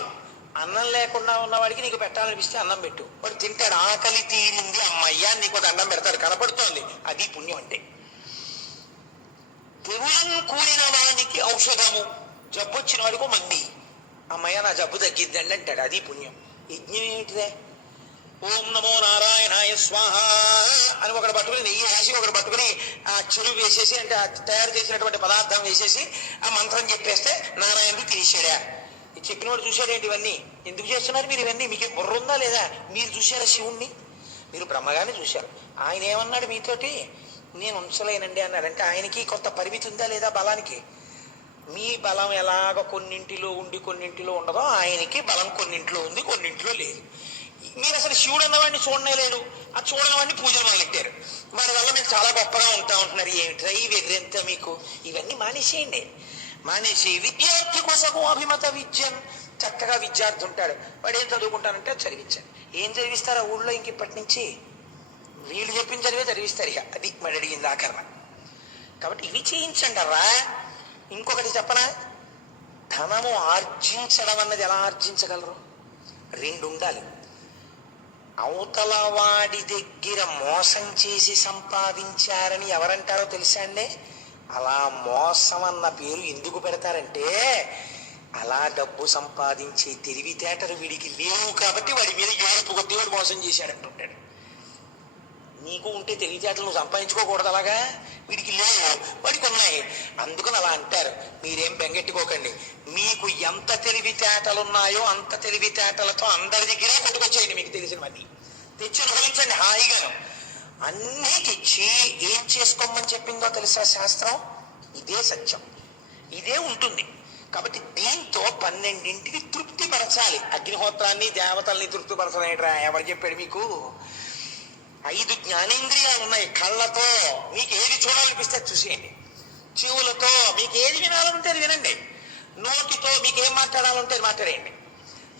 అన్నం లేకుండా ఉన్నవాడికి నీకు పెట్టాలనిపిస్తే అన్నం పెట్టు, వాడు తింటాడు. ఆకలి తీరింది అమ్మయ్యా నీకు దండం పెడతాడు, కనపడుతోంది. అది పుణ్యం అంటే. తెగులం కూడిన వానికి ఔషధము, జబ్బు వచ్చిన వాడికి మంది, అమ్మయ్య నా జబ్బు తగ్గిద్దండి అంటాడు, అది పుణ్యం. యజ్ఞం ఏమిటిదే? ఓం నమో నారాయణాయ స్వాహ అని ఒకటి పట్టుకుని నెయ్యి వేసి, ఒకటి పట్టుకుని ఆ చెరువు వేసేసి, అంటే తయారు చేసినటువంటి పదార్థం వేసేసి ఆ మంత్రం చెప్పేస్తే నారాయణుడు తినేసాడా? చెప్పినవాడు చూశాడేంటి? ఇవన్నీ ఎందుకు చేస్తున్నారు మీరు? ఇవన్నీ మీకు బుర్ర ఉందా లేదా? మీరు చూశారా శివుణ్ణి? మీరు బ్రహ్మగారిని చూశారు. ఆయన ఏమన్నాడు మీతోటి? నేను ఉంచలేనండి అన్నాడంటే ఆయనకి కొంత పరిమితి ఉందా లేదా బలానికి? మీ బలం ఎలాగ కొన్నింటిలో ఉండి కొన్నింటిలో ఉండదో ఆయనకి బలం కొన్నింటిలో ఉంది, కొన్నింటిలో లేదు. మీరు అసలు శివుడు అన్నవాడిని చూడనే లేడు, ఆ చూడని వాడిని పూజలు మొదలెట్టారు. వాడి వల్ల మీరు చాలా గొప్పగా ఉంటా ఉంటున్నారు. ఏమిట్రా ఈ వెర్రెంత మీకు? ఇవన్నీ మానేసేయండి. మానేసి విద్యార్థి కోసము అభిమత విద్యం. చక్కగా విద్యార్థి ఉంటాడు, వాడు ఏం చదువుకుంటానంటే చదివించండి. ఏం చదివిస్తారా ఊళ్ళో ఇంక ఇప్పటి నుంచి? వీళ్ళు చెప్పిన చదివే చదివిస్తారు. ఇక అది మరి అడిగింది ఆకరణ. కాబట్టి ఇవి చేయించండి రా. ఇంకొకటి చెప్పనా? ధనము ఆర్జించడం అన్నది ఎలా ఆర్జించగలరు? రెండు ఉండాలి. అవతల వాడి దగ్గర మోసం చేసి సంపాదించారని ఎవరంటారో తెలుసా అండి? అలా మోసం అన్న పేరు ఎందుకు పెడతారంటే, అలా డబ్బు సంపాదించే తెలివితేటలు వీడికి లేవు కాబట్టి వాడి మీద ఏడుపు కొద్ది వాడు మోసం చేశాడంటుంటాడు. నీకు ఉంటే తెలివితేటలు నువ్వు సంపాదించుకోకూడదు, అలాగా వీడికి లేవు, వాడికి ఉన్నాయి, అందుకని అలా అంటారు. మీరేం బెంగెట్టుకోకండి. మీకు ఎంత తెలివితేటలున్నాయో అంత తెలివితేటలతో అందరి దగ్గరే కొట్టుకొచ్చేయండి. మీకు తెలిసినవన్నీ తెచ్చి అనుభవించండి హాయిగాను. అన్నీ తెచ్చి ఏం చేసుకోమని చెప్పిందో తెలుసా శాస్త్రం? ఇదే సత్యం, ఇదే ఉంటుంది. కాబట్టి దీంతో 12ంటికి తృప్తిపరచాలి. అగ్నిహోత్రాన్ని దేవతల్ని తృప్తిపరచలేట్రా? ఎవరు చెప్పాడు మీకు? 5 జ్ఞానేంద్రియాలు ఉన్నాయి. కళ్ళతో మీకు ఏది చూడాలనిపిస్తే చూసేయండి, చెవులతో మీకు ఏది వినాలంటే అది వినండి, నోటితో మీకు ఏం మాట్లాడాలంటే అది మాట్లాడేయండి,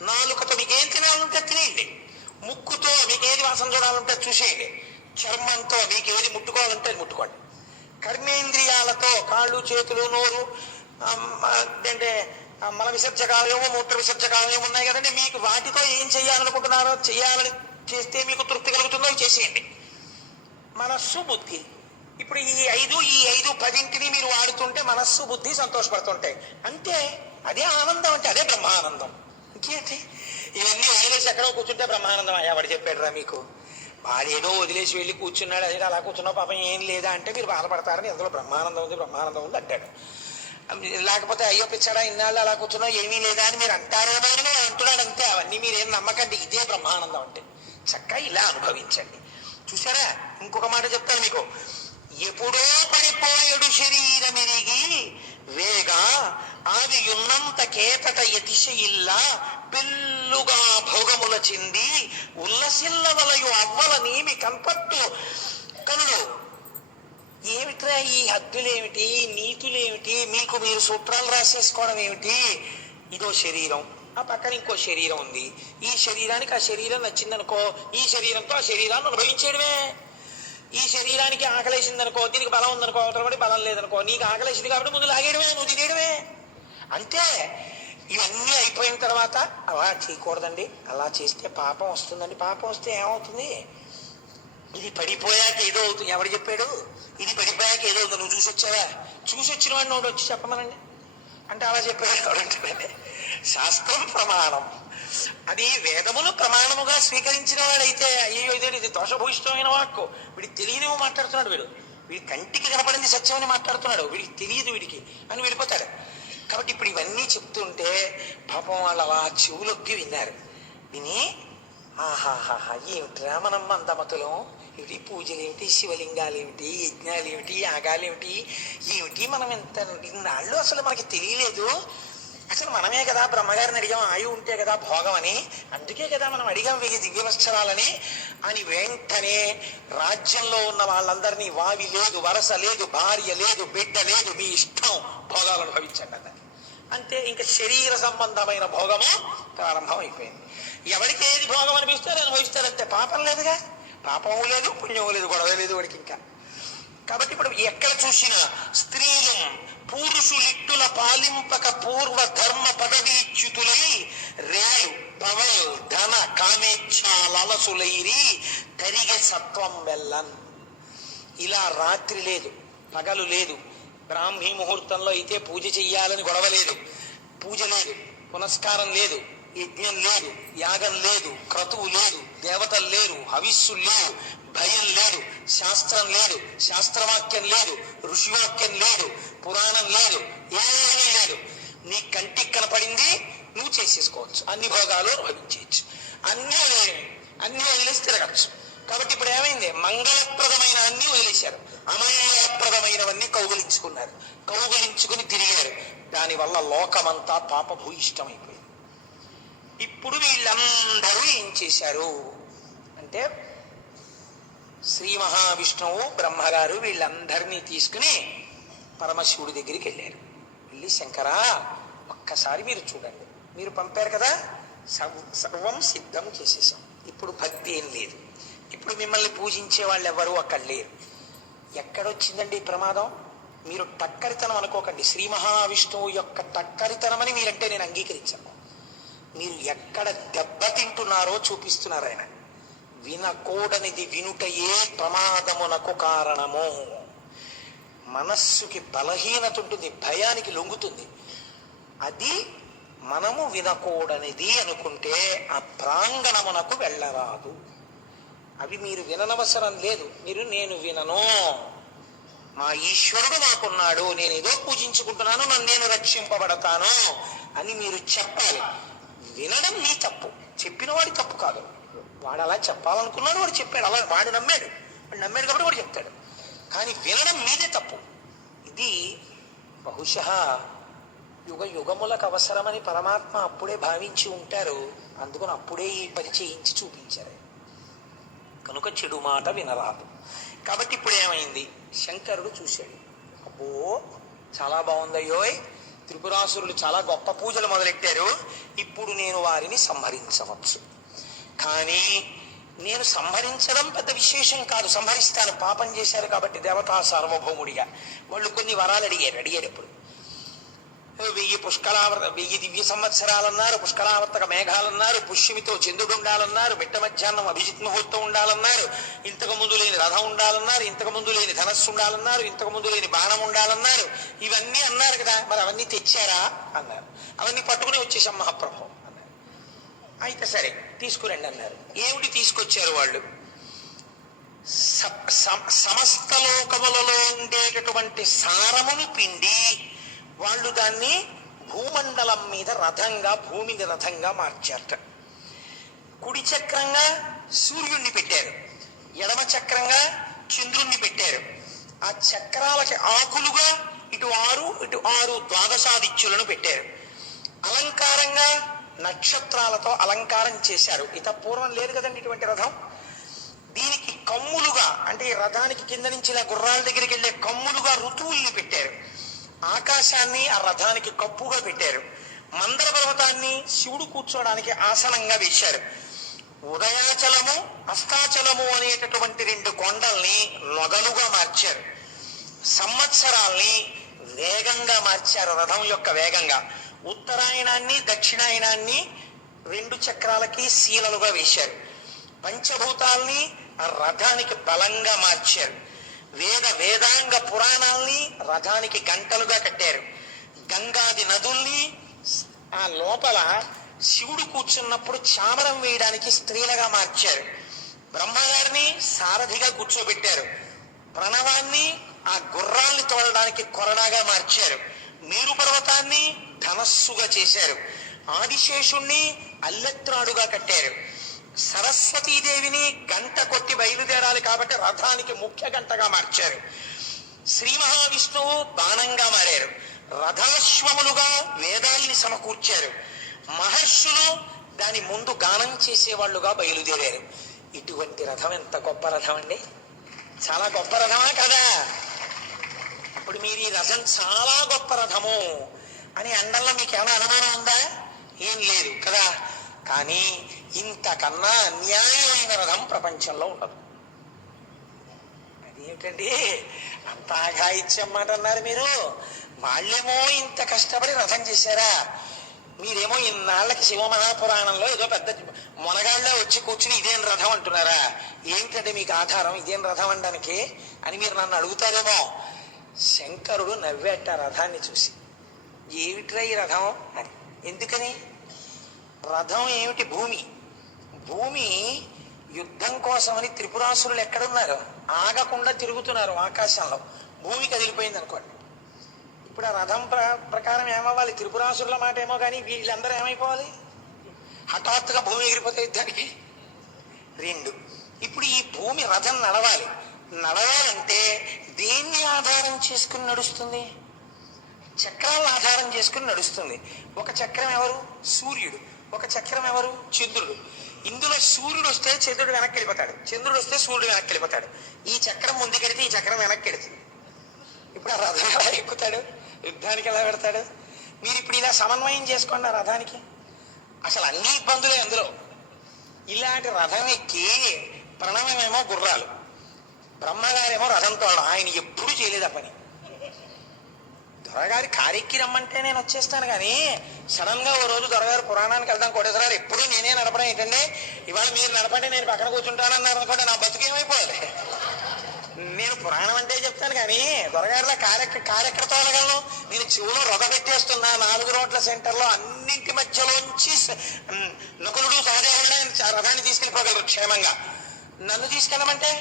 నాలుకతో మీకు ఏం తినాలంటే తినేయండి, ముక్కుతో మీకు ఏది వాసన చూడాలంటే చూసేయండి, చర్మంతో మీకు ఏది ముట్టుకోవాలంటే అది ముట్టుకోండి, కర్మేంద్రియాలతో కాళ్ళు చేతులు నోరు అంటే మల విసర్జకాలయము మూత్ర విసర్జకాలయం ఉన్నాయి కదండి, మీకు వాటితో ఏం చెయ్యాలనుకుంటున్నారో చెయ్యాలని చేస్తే మీకు తృప్తి కలుగుతుందో చేసేయండి. మనస్సు బుద్ధి, ఇప్పుడు ఈ 10ంటిని మీరు వాడుతుంటే మనస్సు బుద్ధి సంతోషపడుతుంటాయి. అంతే, అదే ఆనందం. అంటే అదే బ్రహ్మానందం. ఇంకేంటి? ఇవన్నీ వదిలేసి ఎక్కడో కూర్చుంటే బ్రహ్మానందం ఎవడు చెప్పాడు రా మీకు? వాడేదో వదిలేసి వెళ్ళి కూర్చున్నాడు, అదే అలా కూర్చున్నావు పాపం ఏం లేదా అంటే మీరు బాధపడతారని, అందులో బ్రహ్మానందం ఉంది బ్రహ్మానందం ఉంది అంటాడు. లేకపోతే అయ్యో పిచ్చాడా ఇన్నాళ్ళు అలా కూర్చున్నావు ఏమీ లేదా అని మీరు అంటారేమో అని అంటున్నాడు. అంతే, అవన్నీ మీరేం నమ్మకండి. ఇదే బ్రహ్మానందం అంటే. చక్కగా ఇలా అనుభవించండి. చూసారా? ఇంకొక మాట చెప్తాను మీకు. ఎప్పుడో పడిపోయేడు శరీరమిరిగి వేగా ఆది ఉన్నంత కేతట యతిశయిల్లా పెళ్ళుగా భోగముల చెంది ఉల్లసిల్లవలయు అవ్వల నీమి కన్పట్టు కనుడు. ఏమిట్రా ఈ హద్దులేమిటి, నీతులేమిటి, మీకు మీరు సూత్రాలు రాసేసుకోవడం ఏమిటి? ఇదో శరీరం, ఆ పక్కన ఇంకో శరీరం ఉంది. ఈ శరీరానికి ఆ శరీరం నచ్చిందనుకో, ఈ శరీరంతో ఆ శరీరాన్ని అనుభవించేయడమే. ఈ శరీరానికి ఆకలేసిందనుకో, దీనికి బలం ఉందనుకో, అవతలపడి బలం లేదనుకో, నీకు ఆకలేసింది కాబట్టి ముందు లాగేయడమే, నువ్వు తినేయడమే. అంతే. ఇవన్నీ అయిపోయిన తర్వాత అలా చేయకూడదండి, అలా చేస్తే పాపం వస్తుందండి. పాపం వస్తే ఏమవుతుంది? ఇది పడిపోయాక ఏదో అవుతుంది. ఎవడు చెప్పాడు? ఇది పడిపోయాక ఏదో అవుతుంది. నువ్వు చూసి వచ్చావా? చూసి వచ్చిన వాడిని ఒకటి వచ్చి చెప్పమనండి అంటే అలా చెప్పాడు ఎవడంటే? శాస్త్రం ప్రమాణం. అది వేదమును ప్రమాణముగా స్వీకరించిన వాడైతే అయ్యో ఇది దోషభూయిష్టమైన వాక్కు, వీడికి తెలియనివో మాట్లాడుతున్నాడు, వీడి కంటికి కనపడింది సత్యం అని మాట్లాడుతున్నాడు, వీడికి తెలియదు వీడికి అని వెళ్ళిపోతాడు. కాబట్టి ఇప్పుడు ఇవన్నీ చెప్తుంటే పాపం వాళ్ళు అలా చెవులొక్కి విన్నారు. విని ఆహాహాహా ఏమిట్రా మనం మందమతులం, ఏమిటి పూజలు ఏమిటి, శివలింగాలు ఏమిటి, యజ్ఞాలు ఏమిటి, యాగాలు ఏమిటి, ఏమిటి మనం ఎంత ఇన్నాళ్ళు అసలు మనకి తెలియలేదు. అసలు మనమే కదా బ్రహ్మగారిని అడిగాం ఆయువు ఉంటే కదా భోగం అని, అందుకే కదా మనం అడిగాం 1000 దివ్యవత్సరాలని అని. వెంటనే రాజ్యంలో ఉన్న వాళ్ళందరినీ వావి లేదు, వరస లేదు, భార్య లేదు, బిడ్డ లేదు, మీ ఇష్టం భోగాలు అనుభవించండి అన్నది. అంతే, ఇంకా శరీర సంబంధమైన భోగము ప్రారంభం అయిపోయింది. ఎవరికి ఏది భోగం అనిపిస్తారో అనుభవిస్తారంతే. పాపం లేదుగా, పాపము లేదు పుణ్యము లేదు, గొడవ లేదు వాడికి. ఇంకా కాబట్టి ఇప్పుడు ఎక్కడ చూసినా స్త్రీలు పురుషులిట్టుల పాలింపక పూర్వ ధర్మ పదవీచ్యుతులై రేలు పవల్ ధన కామేచ్ఛాలసులైరి తరిగె సత్వం వెల్లన్. ఇలా రాత్రి లేదు, పగలు లేదు, బ్రాహ్మీ ముహూర్తంలో అయితే పూజ చెయ్యాలని గొడవ లేదు, పూజ లేదు, పునస్కారం లేదు, యజ్ఞం లేదు, యాగం లేదు, క్రతువు లేదు, దేవతలు లేరు, హవిస్సులు లేవు, భయం లేదు, శాస్త్రం లేదు, శాస్త్రవాక్యం లేదు, ఋషివాక్యం లేదు, పురాణం లేదు, ఏమీ లేదు. నీ కంటికి కనపడింది నువ్వు చేసేసుకోవచ్చు, అన్ని భోగాలు అనుభవించవచ్చు, అన్ని వదిలేసి తిరగచ్చు. కాబట్టి ఇప్పుడు ఏమైంది, మంగళప్రదమైన అన్ని వదిలేశారు, అమంగళప్రదమైనవన్నీ కౌగులించుకున్నారు, కౌగులించుకుని తిరిగారు. దానివల్ల లోకమంతా పాపభూయిష్టమైపోయింది. ఇప్పుడు వీళ్ళందరూ ఏం చేశారు అంటే, శ్రీ మహావిష్ణువు బ్రహ్మగారు వీళ్ళందరినీ తీసుకుని పరమశివుడి దగ్గరికి వెళ్ళారు. వెళ్ళి, శంకరా ఒక్కసారి మీరు చూడండి, మీరు పంపారు కదా, సర్వం సిద్ధం చేసేసాం, ఇప్పుడు భక్తి ఏం లేదు, ఇప్పుడు మిమ్మల్ని పూజించే వాళ్ళు ఎవరు అక్కడ లేరు. ఎక్కడొచ్చిందండి ఈ ప్రమాదం? మీరు టక్కరితనం అనుకోకండి, శ్రీ మహావిష్ణువు యొక్క టక్కరితనమని మీరంటే నేను అంగీకరించాను. మీరు ఎక్కడ దెబ్బతింటున్నారో చూపిస్తున్నారు ఆయన. వినకూడనిది వినుటయే ప్రమాదమునకు కారణము. మనస్సుకి బలహీనత ఉంటుంది, భయానికి లొంగుతుంది. అది మనము వినకూడనిది అనుకుంటే ఆ ప్రాంగణమునకు వెళ్ళరాదు. అవి మీరు విననవసరం లేదు. మీరు నేను వినను, మా ఈశ్వరుడు నాకున్నాడు, నేను ఏదో పూజించుకుంటున్నాను, నన్ను నేను రక్షింపబడతాను అని మీరు చెప్పాలి. వినడం మీ తప్పు, చెప్పిన వాడి తప్పు కాదు. వాడు అలా చెప్పాలనుకున్నాడు, వాడు చెప్పాడు, అలా వాడు నమ్మాడు కాబట్టి వాడు చెప్తాడు. కానీ వినడం మీదే తప్పు. ఇది బహుశः యుగ యుగములకు అవసరమని పరమాత్మ అప్పుడే భావించి ఉంటారు. అందుకని అప్పుడే ఈ పని చేయించి చూపించారు. కనుక చెడు మాట వినరాదు. కాబట్టి ఇప్పుడు ఏమైంది, శంకరుడు చూశాడు, అబ్బో చాలా బాగుందయ్యోయ్, త్రిపురాసురులు చాలా గొప్ప పూజలు మొదలెట్టారు, ఇప్పుడు నేను వారిని సంహరించవచ్చు. కానీ నేను సంహరించడం పెద్ద విశేషం కాదు, సంహరిస్తాను, పాపం చేశారు కాబట్టి దేవతా సార్వభౌముడిగా. వాళ్ళు కొన్ని వరాలు అడిగేటప్పుడు 1000 దివ్య సంవత్సరాలన్నారు, పుష్కరావర్తక మేఘాలన్నారు, పుష్యమితో చంద్రుడు ఉండాలన్నారు, మిట్ట మధ్యాహ్నం అభిజిత్ ముహూర్తం ఉండాలన్నారు, ఇంతకు ముందు లేని రథం ఉండాలన్నారు, ఇంతకు ముందు లేని ధనస్సు ఉండాలన్నారు, ఇంతకు ముందు లేని బాణం ఉండాలన్నారు. ఇవన్నీ అన్నారు కదా, మరి అవన్నీ తెచ్చారా అన్నారు. అవన్నీ పట్టుకుని వచ్చేసాం మహాప్రభు అన్నారు. అయితే సరే తీసుకురండి అన్నారు. ఏమిటి తీసుకొచ్చారు వాళ్ళు? సమస్త లోకములలో ఉండేటటువంటి సారమును పిండి వాళ్ళు దాన్ని భూమండలం మీద రథంగా, భూమిని రథంగా మార్చారట. కుడి చక్రంగా సూర్యుణ్ణి పెట్టారు, ఎడమ చక్రంగా చంద్రుణ్ణి పెట్టారు. ఆ చక్రాలకి ఆకులుగా ఇటు 6 ద్వాదశాదిత్యులను పెట్టారు. అలంకారంగా నక్షత్రాలతో అలంకారం చేశారు. ఇత పూర్వం లేదు కదండి ఇటువంటి రథం. దీనికి కమ్ములుగా, అంటే రథానికి కింద నుంచి ఇలా గుర్రాల దగ్గరికి వెళ్ళే కమ్ములుగా ఋతువుల్ని పెట్టారు. ఆకాశాన్ని ఆ రథానికి కప్పుగా పెట్టారు. మందర పర్వతాన్ని శివుడు కూర్చోడానికి ఆసనంగా వేశారు. ఉదయాచలము, అస్తాచలము అనేటటువంటి 2 కొండల్ని నొగలుగా మార్చారు. సంవత్సరాల్ని వేగంగా మార్చారు, రథం యొక్క వేగంగా. ఉత్తరాయణాన్ని, దక్షిణాయనాన్ని 2 చక్రాలకి శీలలుగా వేశారు. పంచభూతాల్ని ఆ రథానికి బలంగా మార్చారు. వేదాంగ పురాణాల్ని రథానికి గంటలుగా కట్టారు. గంగాది నదుల్ని ఆ లోపల శివుడు కూర్చున్నప్పుడు చామరం వేయడానికి స్త్రీలుగా మార్చారు. బ్రహ్మగారిని సారథిగా కూర్చోబెట్టారు. ప్రణవాన్ని ఆ గుర్రాల్ని తోలడానికి కొరడాగా మార్చారు. మేరు పర్వతాన్ని ధనస్సుగా చేశారు. ఆదిశేషుణ్ణి అల్లెత్రాడుగా కట్టారు. సరస్వతీదేవిని గంట కొట్టి బయలుదేరాలి కాబట్టి రథానికి ముఖ్య గంటగా మార్చారు. శ్రీ మహావిష్ణువు బాణంగా మారారు. రథాశ్వములుగా వేదాల్ని సమకూర్చారు. మహర్షులు దాని ముందు గానం చేసేవాళ్లుగా బయలుదేరారు. ఇటువంటి రథం ఎంత గొప్ప రథం అండి! చాలా గొప్ప రథమా కదా? ఇప్పుడు మీరు ఈ రథం చాలా గొప్ప రథము అని అండంలో మీకు ఏమైనా అనుమానం ఉందా? ఏం లేదు కదా. కానీ ఇంతకన్నా అన్యాయమైన రథం ప్రపంచంలో ఉండదు. ఏమిటండి అంత ఆఘాయిత్యం మాట అన్నారు మీరు? వాళ్ళేమో ఇంత కష్టపడి రథం చేశారా, మీరేమో ఇన్నాళ్ళకి శివమహాపురాణంలో ఏదో పెద్ద మొనగాళ్ళలో వచ్చి కూర్చుని ఇదేం రథం అంటున్నారా? ఏమిటంటే మీకు ఆధారం ఇదేం రథం అనడానికి అని మీరు నన్ను అడుగుతారేమో. శంకరుడు నవ్వేట రథాన్ని చూసి, ఏమిట్రా ఈ రథం అని. ఎందుకని? రథం ఏమిటి? భూమి. భూమి యుద్ధం కోసమని త్రిపురాసురులు ఎక్కడున్నారు? ఆగకుండా తిరుగుతున్నారు ఆకాశంలో. భూమి కదిలిపోయింది అనుకోండి. ఇప్పుడు ఆ రథం ప్రకారం ఏమవ్వాలి? త్రిపురాసురుల మాట ఏమో కానీ వీళ్ళందరూ ఏమైపోవాలి? హఠాత్తుగా భూమి ఎగిరిపోతే యుద్ధానికి. రెండు, ఇప్పుడు ఈ భూమి రథం నడవాలి. నడవాలంటే దేన్ని ఆధారం చేసుకుని నడుస్తుంది? చక్రాలను ఆధారం చేసుకుని నడుస్తుంది. ఒక చక్రం ఎవరు? సూర్యుడు. ఒక చక్రం ఎవరు? చంద్రుడు. ఇందులో సూర్యుడు వస్తే చంద్రుడు వెనక్కి వెళ్ళిపోతాడు, చంద్రుడు వస్తే సూర్యుడు వెనక్కి వెళ్ళిపోతాడు. ఈ చక్రం ముందుకెడితే ఈ చక్రం వెనక్కి వెడుతుంది. ఇప్పుడు ఆ రథం ఎలా ఎక్కుతాడు? యుద్ధానికి ఎలా పెడతాడు? మీరు ఇప్పుడు ఇలా సమన్వయం చేసుకోండి ఆ రథానికి. అసలు అన్ని ఇబ్బందులే అందులో. ఇలాంటి రథం ఎక్కి ప్రణవమేమో గుర్రాలు, బ్రహ్మగారేమో రథంతో, ఆయన ఎప్పుడు చేయలేదు ఆ పని. దొరగారి కారెక్కి రమ్మంటే నేను వచ్చేస్తాను కానీ సడన్ గా ఓ రోజు దొరగారు పురాణానికి వెళ్దాం కోటేశ్వరారు ఎప్పుడు నేనే నడపడం ఏంటంటే, ఇవాళ మీరు నడపండి నేను పక్కన కూర్చుంటానన్నారు అనుకోండి, నా బతుకేమైపోవాలి. నేను పురాణం అంటే చెప్తాను కానీ దొరగారిలో కారెక్కడ తోలగలను? నేను చెవులో రథ పెట్టేస్తున్నా 4 రోడ్ల సెంటర్లో అన్నింటి మధ్యలోంచి నకులుడు సహదేవుడు రథాన్ని తీసుకెళ్ళిపోగలరు క్షేమంగా. నన్ను తీసుకెళ్ళమంటే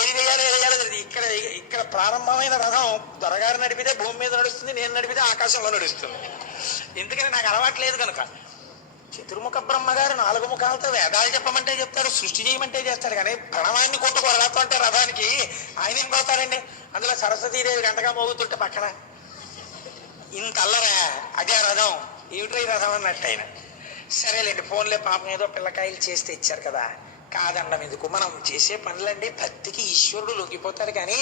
ఏది వేయాలో ఇక్కడ ఇక్కడ ప్రారంభమైన రథం దొరగారు నడిపితే భూమి మీద నడుస్తుంది, నేను నడిపితే ఆకాశంలో నడుస్తుంది. ఎందుకని నాకు అలవాటు లేదు కనుక. చతుర్ముఖ బ్రహ్మగారు 4 ముఖాలతో వేదాలు చెప్పమంటే చెప్తాడు, సృష్టి చేయమంటే చేస్తాడు. కానీ ప్రణవాన్ని కొట్టుకోరతో అంటే రథానికి ఆయన ఏం పోతాడండి? అందులో సరస్వతీదేవి గంటగా మోగుతుంటే పక్కన ఇంత అల్లరా, అదే రథం. ఏమిటో ఈ రథం అన్నట్టు ఆయన. సరేలేండి ఫోన్లే, పాపం ఏదో పిల్లకాయలు చేస్తే ఇచ్చారు కదా, కాదండం ఎందుకు? మనం చేసే పనులండి భక్తికి ఈశ్వరుడు లొంగిపోతాడు. కానీ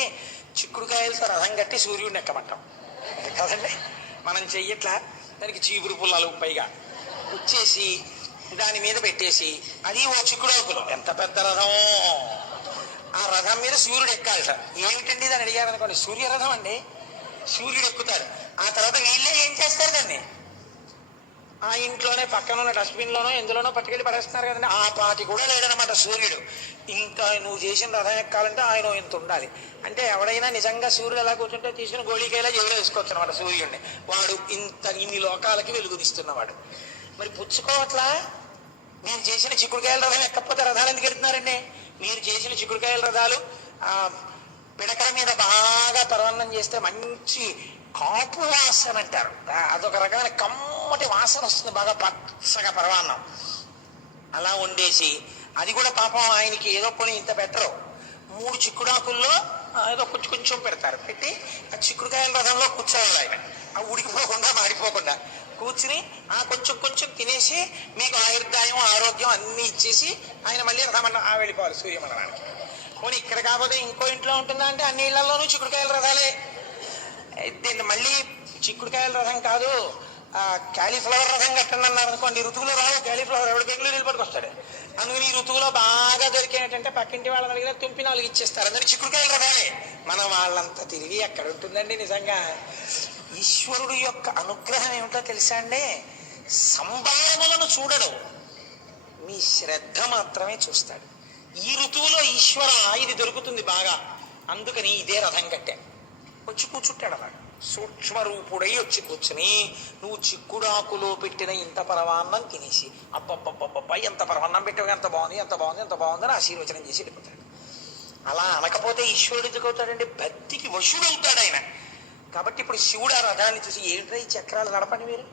చిక్కుడుకాయలతో రథం కట్టి సూర్యుడిని ఎక్కమంటాం కదండి. మనం చెయ్యట్లా. దానికి చీపురు పుల్లలు పైగా వచ్చేసి దాని మీద పెట్టేసి, అది ఓ చిక్కుడాకులు. ఎంత పెద్ద రథం! ఆ రథం మీద సూర్యుడు ఎక్కాలట. ఏమిటండి దాన్ని అడిగారు అనుకోండి, సూర్యరథం అండి. సూర్యుడు ఎక్కుతాడు. ఆ తర్వాత వీళ్ళే ఏం చేస్తారు? దాన్ని ఆ ఇంట్లోనే పక్కన ఉన్న డస్ట్బిన్లోనో ఎందులోనో పట్టుకెళ్ళి పడేస్తున్నారు కదండి. ఆ పాటి కూడా లేడనమాట సూర్యుడు. ఇంకా నువ్వు చేసిన రథం ఎక్కాలంటే ఆయన ఇంత ఉండాలి. అంటే ఎవడైనా నిజంగా సూర్యుడు ఎలా కూర్చుంటే తీసుకుని గోళీకాయలా జైలు వేసుకోవచ్చు అనమాట సూర్యుడిని. వాడు ఇన్ని లోకాలకి వెలుగునిస్తున్నవాడు. మరి పుచ్చుకోవట్లా? మీరు చేసిన చిక్కుడుకాయల రథం ఎక్కపోతే రథాలు ఎందుకు ఎడుతున్నారండి? మీరు చేసిన చిక్కుడుకాయల రథాలు పిడకల మీద బాగా పరవన్నం చేస్తే మంచి కాపు వాసన అంటారు. అదొక రకమైన కమ్మటి వాసన వస్తుంది, బాగా పచ్చగా పరవాన్నం అలా వండేసి, అది కూడా పాపం ఆయనకి ఏదో పోనీ ఇంత బెటరు 3 చిక్కుడాకుల్లో ఏదో కొంచెం పెడతారు. పెట్టి ఆ చిక్కుడుకాయల రథంలో కూర్చోవాలి ఆయన. ఆ ఉడికిపోకుండా మాడిపోకుండా కూర్చుని ఆ కొంచెం తినేసి మీకు ఆయుర్దాయం ఆరోగ్యం అన్నీ ఇచ్చేసి ఆయన మళ్ళీ రథమన్న వెళ్ళిపోవాలి సూర్యమండలానికి. పోనీ ఇక్కడ కాకపోతే ఇంకో ఇంట్లో ఉంటుందా అంటే అన్ని ఇళ్లలోనూ చిక్కుడుకాయల రథాలే. దీన్ని మళ్ళీ చిక్కుడుకాయల రథం కాదు, క్యాలీఫ్లవర్ రథం కట్టండి అన్నారు అనుకోండి. ఋతువులో రావు క్యాలీఫ్లవర్, ఎవడు బెంగళూరు వెళ్ళి పట్టుకొస్తాడు. అందుకని ఈ ఋతువులో బాగా దొరికేటంటే పక్కింటి వాళ్ళని అడిగినా తుంపి 4 ఇచ్చేస్తారు. అందుకని చిక్కుడుకాయల రథాలే. మనం వాళ్ళంతా తిరిగి ఎక్కడ ఉంటుందండి నిజంగా. ఈశ్వరుడు యొక్క అనుగ్రహం ఏమిటో తెలుసా అండి? సంభావనలను చూడడు, మీ శ్రద్ధ మాత్రమే చూస్తాడు. ఈ ఋతువులో ఈశ్వర ఇది దొరుకుతుంది బాగా, అందుకని ఇదే రథం కట్టా. వచ్చి కూర్చుంటాడు అన్నాడు. సూక్ష్మ రూపుడై వచ్చి కూర్చుని నువ్వు చిక్కుడాకులో పెట్టిన ఇంత పరమాన్నం తినేసి, అబ్బబ్బబ్బబ్బా ఎంత పరమాన్నం పెట్టావు, ఎంత బాగుంది ఎంత బాగుంది ఎంత బాగుందని ఆశీర్వచనం చేసి వెళ్ళిపోతాడు. అలా అనకపోతే ఈశ్వరుడు ఎందుకు అవుతాడండి? భక్తికి వశుడవుతాడు ఆయన. కాబట్టి ఇప్పుడు శివుడు ఆ రథాన్ని చూసి, ఏంట్రా ఈ చక్రాలు నడపండి మీరు,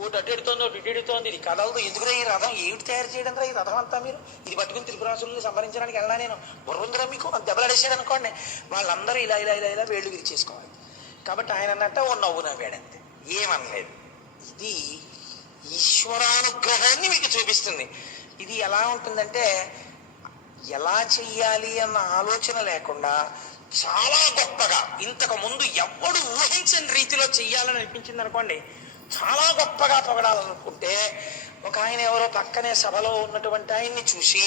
ఒకటి అటు ఎడుతోంది ఒకటి ఇటు ఎడుతోంది, ఇది కదలదు, ఎందుకురా ఈ రథం, ఏమిటి తయారు చేయడం రా ఈ రథం అంతా, మీరు ఇది పట్టుకుని త్రిపురాసురుల్ని సంహరించడానికి వెళ్ళా నేను, బుర్రుందిరా మీకు అని దెబ్బలాడేసాడు అనుకోండి. వాళ్ళందరూ ఇలా ఇలా ఇలా ఇలా వేళ్ళు విరిచేసుకోవాలి. కాబట్టి ఆయన అన్నట్ట ఓ నవ్వు నవ్వాడంతే, ఏమనలేదు. ఇది ఈశ్వరానుగ్రహాన్ని మీకు చూపిస్తుంది. ఇది ఎలా ఉంటుందంటే, ఎలా చెయ్యాలి అన్న ఆలోచన లేకుండా చాలా గొప్పగా ఇంతకు ముందు ఎవ్వడు ఊహించని రీతిలో చెయ్యాలని అనిపించింది అనుకోండి, చాలా గొప్పగా పొగడాలనుకుంటే ఒక ఆయన ఎవరో పక్కనే సభలో ఉన్నటువంటి ఆయన్ని చూసి,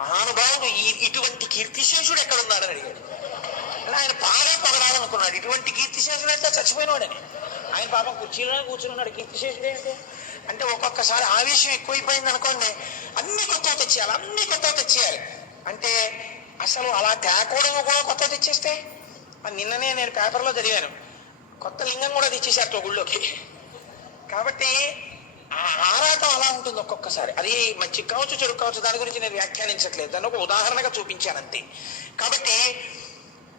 మహానుభావుడు ఇటువంటి కీర్తిశేషుడు ఎక్కడున్నాడని అడిగాడు. అలా ఆయన బాగా పొగడాలనుకున్నాడు. ఇటువంటి కీర్తిశేషుడు అంటే చచ్చిపోయినవాడని. ఆయన పాపం కుర్చీలోనే కూర్చుని ఉన్నాడు. కీర్తిశేషుడు ఏంటి అంటే ఒక్కొక్కసారి ఆవేశం ఎక్కువైపోయింది అనుకోండి, అన్ని కొత్తవి తెచ్చేయాలి, అన్ని కొత్తవి తెచ్చేయాలి అంటే అసలు అలా తేకూడదు కూడా కొత్తవి తెచ్చేస్తే. నిన్ననే నేను పేపర్లో చదివాను, కొత్త లింగం కూడా తెచ్చేసారు గుళ్ళోకి. కాబట్టి ఆ ఆరాటం అలా ఉంటుంది ఒక్కొక్కసారి. అది మంచి కావచ్చు, చెడు కావచ్చు, దాని గురించి నేను వ్యాఖ్యానించట్లేదు, దాన్ని ఒక ఉదాహరణగా చూపించాను అంతే. కాబట్టి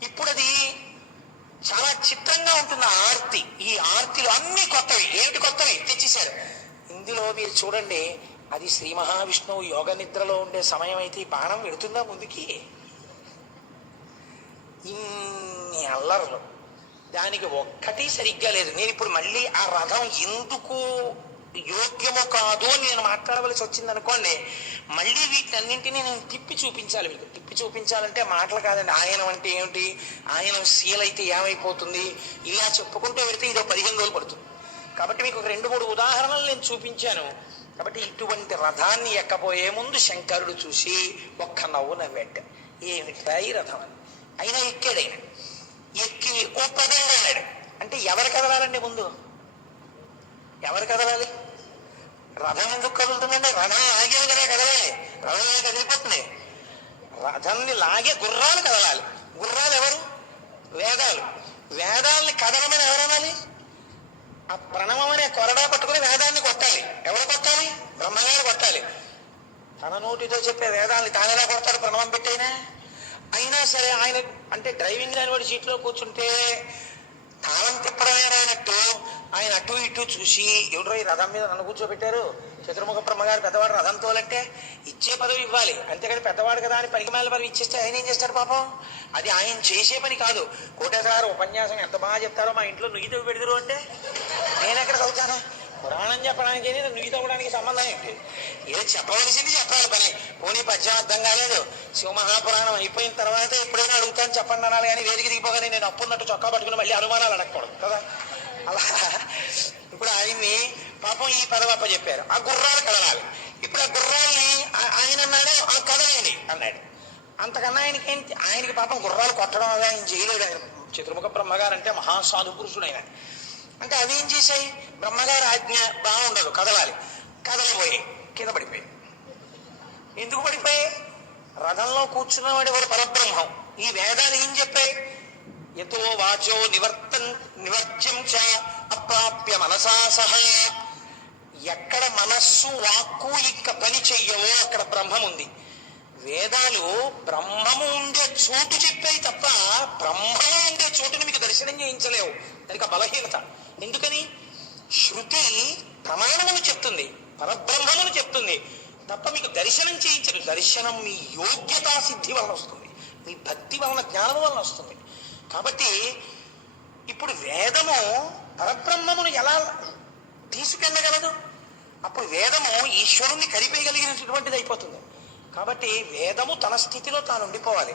ఇప్పుడు అది చాలా చిత్రంగా ఉంటుంది ఆ ఆర్తి. ఈ ఆర్తిలో అన్ని కొత్తవి. ఏమిటి కొత్తవి తెచ్చేశారు. ఇందులో మీరు చూడండి, అది శ్రీ మహావిష్ణువు యోగ నిద్రలో ఉండే సమయం అయితే ఈ బాణం వెడుతుందా ముందుకి? ఇన్ని అల్లర్లు, దానికి ఒక్కటి సరిగ్గా లేదు. నేను ఇప్పుడు మళ్ళీ ఆ రథం ఎందుకు యోగ్యము కాదు అని నేను మాట్లాడవలసి వచ్చింది అనుకోండి, మళ్ళీ వీటన్నింటినీ నేను తిప్పి చూపించాలి మీకు. తిప్పి చూపించాలంటే మాటలు కాదండి. ఆయన అంటే ఏమిటి, ఆయన శీలైతే ఏమైపోతుంది, ఇలా చెప్పుకుంటూ వెళితే ఇదో 15 రోజులు పడుతుంది. కాబట్టి మీకు ఒక 2-3 ఉదాహరణలు నేను చూపించాను. కాబట్టి ఇటువంటి రథాన్ని ఎక్కబోయే ముందు శంకరుడు చూసి ఒక్క నవ్వు నవ్వాట. ఏమిట్రా ఈ రథం అని. అయినా ఎక్కాడు. ఆయన ఎక్కి ఓ పదంగా అన్నాడు. అంటే ఎవరు కదలాలండి ముందు? ఎవరు కదలాలి? రథం ఎందుకు కదులుతుందండి? రథం లాగే కదా కదలాలి. రథం కదిలిపోతుంది. రథాన్ని లాగే గుర్రాలు కదలాలి. గుర్రాలు ఎవరు? వేదాలు. వేదాలని కదలమని ఎవరనాలి? ఆ ప్రణవం అనే కొరడా పట్టుకుని వేదాన్ని కొట్టాలి. ఎవరు కొట్టాలి? బ్రహ్మగారు కొట్టాలి. తన నోటితో చెప్పే వేదాన్ని తానేలా కొడతాడు ప్రణవం పెట్టైనా? అయినా సరే ఆయన అంటే డ్రైవింగ్ దాని వాడి సీట్లో కూర్చుంటే తాళం తిప్పడమేనట్టు ఆయన అటు ఇటు చూసి, ఎవడో ఈ రథం మీద నన్ను కూర్చోబెట్టారు, చతుర్ముఖ బ్రహ్మగారు పెద్దవాడు రథం తోలంటే ఇచ్చే పదవి ఇవ్వాలి, అంతేకాని పెద్దవాడు కదా అని పనికి మేల పదవి ఇచ్చేస్తే ఆయన ఏం చేస్తాడు పాపం? అది ఆయన చేసే పని కాదు. కోటేశ్వర ఉపన్యాసం ఎంత బాగా చెప్తారో, మా ఇంట్లో నుయ్యి తవ్వి పెడతారు అంటే నేను ఎక్కడ చదువుతాను? పురాణం చెప్పడానికి నుయ్యి తవ్వడానికి సంబంధం ఏంటి? ఏదో చెప్పవలసింది చెప్పాలి పని. పోనీ పద్యం అర్థం కాలేదు, శివమహాపురాణం అయిపోయిన తర్వాత ఎప్పుడైనా అడుగుతాను చెప్పండి అనాలి. కానీ వేదిక దిగిపోగానే నేను అప్పున్నట్టు చొక్కా పట్టుకుని మళ్ళీ అనుమానాలు అడగకూడదు కదా. అలా ఇప్పుడు ఆయన్ని పాపం ఈ పదవప్ప చెప్పారు, ఆ గుర్రాలు కదలాలి. ఇప్పుడు ఆ గుర్రాల్ని ఆయన అన్నాడు, ఆ కదలండి అన్నాడు. అంతకన్నా ఆయనకి పాపం గుర్రాలు కొట్టడం అదే ఆయన చేయలేడు. ఆయన చతుర్ముఖ బ్రహ్మగారు అంటే మహాసాధు పురుషుడు ఆయన. అంటే అవి ఏం చేశాయి? బ్రహ్మగారు ఆజ్ఞ బాగుండదు, కదలాలి. కదలబోయి కింద పడిపోయి. ఎందుకు పడిపోయి? రథంలో కూర్చున్నవాడు ఎవరు? పరబ్రహ్మం. ఈ వేదాలు ఏం చెప్పాయి? యతో వాచో నివర్జ్యం చ అప్రాప్య మనసా సహ. ఎక్కడ మనస్సు వాక్కు ఇక్క పని చెయ్యవో అక్కడ బ్రహ్మం ఉంది. వేదాలు బ్రహ్మము ఉండే చోటు చెప్పాయి తప్ప బ్రహ్మము ఉండే చోటుని మీకు దర్శనం చేయించలేవు. దానికి ఆ బలహీనత. ఎందుకని? శృతి ప్రమాణమును చెప్తుంది, పరబ్రహ్మమును చెప్తుంది తప్ప మీకు దర్శనం చేయించదు. దర్శనం మీ యోగ్యతా సిద్ధి వలన వస్తుంది, మీ భక్తి వలన, జ్ఞానము వలన వస్తుంది. కాబట్టి ఇప్పుడు వేదము పరబ్రహ్మమును ఎలా తీసుకెళ్ళగలదు? అప్పుడు వేదము ఈశ్వరుణ్ణి కరిపేయగలిగినటువంటిది అయిపోతుంది. కాబట్టి వేదము తన స్థితిలో తాను ఉండిపోవాలి.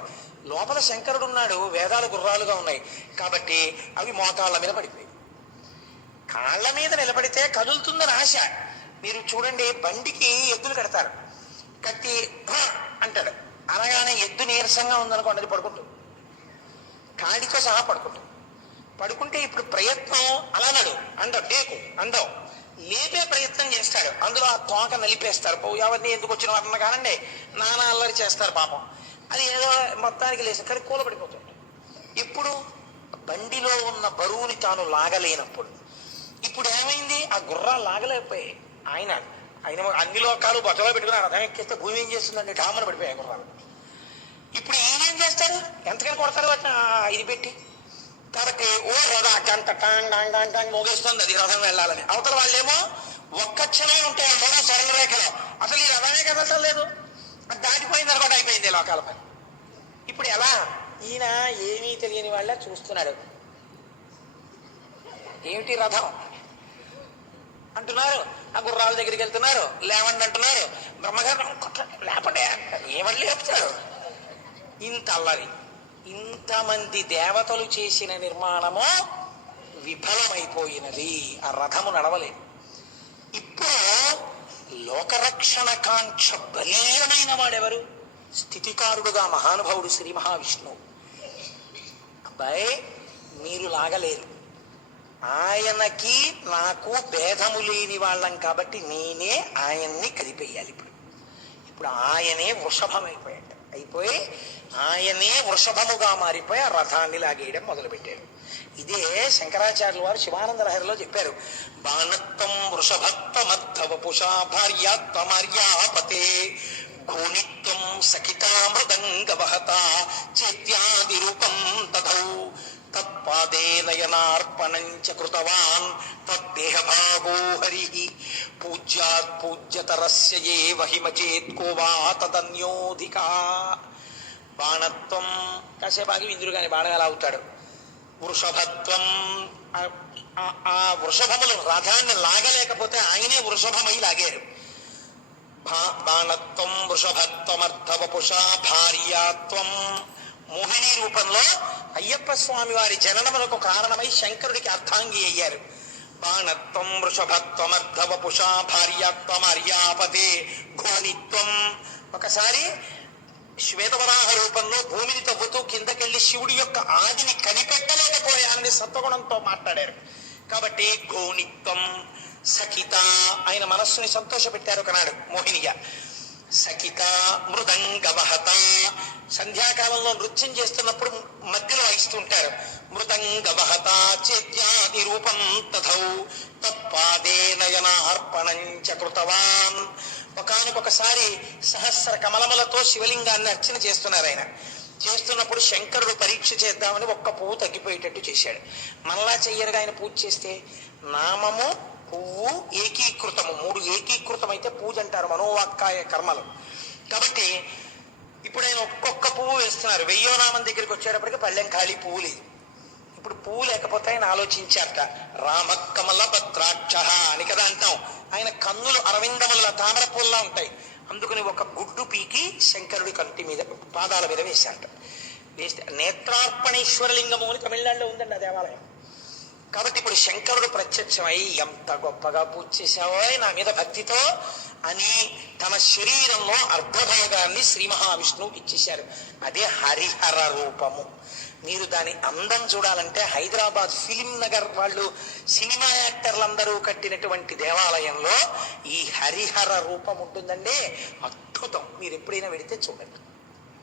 లోపల శంకరుడు ఉన్నాడు, వేదాలు గుర్రాలుగా ఉన్నాయి కాబట్టి అవి మోకాళ్ళ మీద పడిపోయి. కాళ్ళ మీద నిలబడితే కదులుతుందని ఆశ. మీరు చూడండి, బండికి ఎద్దులు కడతారు, కట్టి అంటాడు అనగానే ఎద్దు నీరసంగా ఉందనుకోండి, అది పడుకుంటుంది, కాడితో సహా పడుకుంటుంది. పడుకుంటే ఇప్పుడు ప్రయత్నం అలా నడు డేకు అండవు లేపే ప్రయత్నం చేస్తాడు. అందులో ఆ తోక నలిపేస్తారు. ఎవరిని ఎందుకు వచ్చిన వారన్నా కానండి, నానా అల్లరి చేస్తారు పాపం. అది ఏదో మొత్తానికి లేచి అక్కడ కూలబడిపోతుంది. ఇప్పుడు బండిలో ఉన్న బరువుని తాను లాగలేనప్పుడు ఇప్పుడు ఏమైంది? ఆ గుర్రాలు లాగలేకపోయాయి. ఆయన అన్ని లోకాలు బొచ్చలో పెట్టుకుని రథం ఎక్కిస్తే భూమి ఏం చేస్తుందండి? డామని పడిపోయాయి గుర్రాలు. ఇప్పుడు ఏం చేస్తాడు? ఎంతకని కొడతాడు ఇది పెట్టి. కాబట్టి ఓ రథ గంట టాంగ్ టాంగ్ టాంగ్ టాంగ్ మోగేస్తుంది అది రథం వెళ్ళాలని. అవతల వాళ్ళేమో ఒక్క క్షణం ఉంటాయి ఆ 3 సరళ రేఖలో, అసలు ఈ రథమే కదలటం లేదు. అది దాటిపోయింది అనుకోండి, అయిపోయింది లోకాల పని. ఇప్పుడు ఎలా? ఈయన ఏమీ తెలియని వాళ్ళ చూస్తున్నాడు. ఏమిటి రథం అంటున్నారు, ఆ గుర్రాల దగ్గరికి వెళ్తున్నారు, లేవండి అంటున్నారు. బ్రహ్మగారు లేపండి, ఏమని లేపుతాడు? ఇంత అల్లరి. ఇంతమంది దేవతలు చేసిన నిర్మాణము విఫలమైపోయినది. ఆ రథము నడవలేదు. ఇప్పుడు లోకరక్షణ కాంక్ష బలీయమైన వాడెవరు? స్థితికారుడుగా మహానుభావుడు శ్రీ మహావిష్ణువు. అబ్బాయి, మీరు లాగలేరు. ఆయనకి నాకు భేదము లేని వాళ్ళం కాబట్టి నేనే ఆయన్ని కలిపేయాలి. ఇప్పుడు ఆయనే వృషభం అయిపోయి ఆయనే వృషభముగా మారిపోయి ఆ రథాన్ని లాగేయడం మొదలుపెట్టాడు. ఇదే శంకరాచార్యుల వారు శివానంద లహరిలో చెప్పారు. బాణత్వం వృషభత్వమర్థవపుషా భార్యాత్వమార్యాపతే ఘూనిత్వం సఖితా మృదంగవహత చైత్యాది రూపం తథౌ తత్పాదే నయనార్పణం చ కృతవాన్ తద్దేహభాగో హరిః పూజ్యాత్ పూజ్యతరస్య ఏవ హిమచేత్ కో వా తదన్యోధికా. బాణత్వం కాసేపాగి ఇంద్రుగాని బాణం ఎలా అవుతాడు? వృషభత్వం, ఆ వృషభములు రథాన్ని లాగలేకపోతే ఆయనే వృషభమై లాగారు. బాణత్వం వృషభత్వమర్థవపుషా భార్యాత్వం, మోహిని రూపంలో అయ్యప్ప స్వామి వారి జననములకు కారణమై శంకరుడికి అర్థాంగి అయ్యారు. బాణత్వం వృషభత్వమర్థవపుషా భార్యాత్వమార్యాపతే ఘోనిత్వం, ఒకసారి శ్వేతవరాహ రూపంలో భూమిని తవ్వుతూ కిందకెళ్లి శివుడి యొక్క ఆదిని కనిపెట్టలేకపోయానని సత్వగుణంతో మాట్లాడారు కాబట్టి ఘోనిత్వం. సఖిత, ఆయన మనస్సుని సంతోషపెట్టారు ఒకనాడు మోహినిగా. సఖిత మృదంగవహత, సంధ్యాకాలంలో నృత్యం చేస్తున్నప్పుడు మధ్యలో వాయిస్తుంటారు. మృదంగవహత చేత్యాది రూపం తథౌ తత్పాదే నయనార్పణం చ కృతవాన్. ఒకానొకసారి సహస్ర కమలములతో శివలింగాన్ని అర్చన చేస్తున్నారు. ఆయన చేస్తున్నప్పుడు శంకరుడు పరీక్ష చేద్దామని ఒక్క పువ్వు తగ్గిపోయేటట్టు చేశాడు. మళ్ళా చెయ్యరుగా ఆయన పూజ చేస్తే నామము పువ్వు ఏకీకృతము, మూడు ఏకీకృతమైతే పూజ అంటారు మనోవాక్కాయ కర్మలు. కాబట్టి ఇప్పుడు ఆయన ఒక్కొక్క పువ్వు వేస్తున్నారు. 1000వ నామం దగ్గరికి వచ్చేటప్పటికి పళ్ళెం ఖాళీ పువ్వు లేదు. ఇప్పుడు పువ్వు లేకపోతే ఆయన ఆలోచించారట. రామ కమల భద్రాక్ష అని కదా అంటాం. ఆయన కన్నులు అరవిందముల తామర పూల్లా ఉంటాయి. అందుకని ఒక గుడ్డు పీకి శంకరుడి కంటి మీద పాదాల మీద వేశారట. వేస్తే నేత్రార్పణేశ్వరలింగము అని తమిళనాడులో ఉందండి ఆ దేవాలయం. కాబట్టి ఇప్పుడు శంకరుడు ప్రత్యక్షమై ఎంత గొప్పగా పూజ చేశావో నా మీద భక్తితో అని తన శరీరంలో అర్ధభాగాన్ని శ్రీ మహావిష్ణువుకి ఇచ్చేశారు. అదే హరిహర రూపము. మీరు దాని అందం చూడాలంటే హైదరాబాద్ ఫిలిం నగర్ వాళ్ళు సినిమా యాక్టర్లందరూ కట్టినటువంటి దేవాలయంలో ఈ హరిహర రూపం ఉంటుందండి. అద్భుతం. మీరు ఎప్పుడైనా వెళితే చూడండి,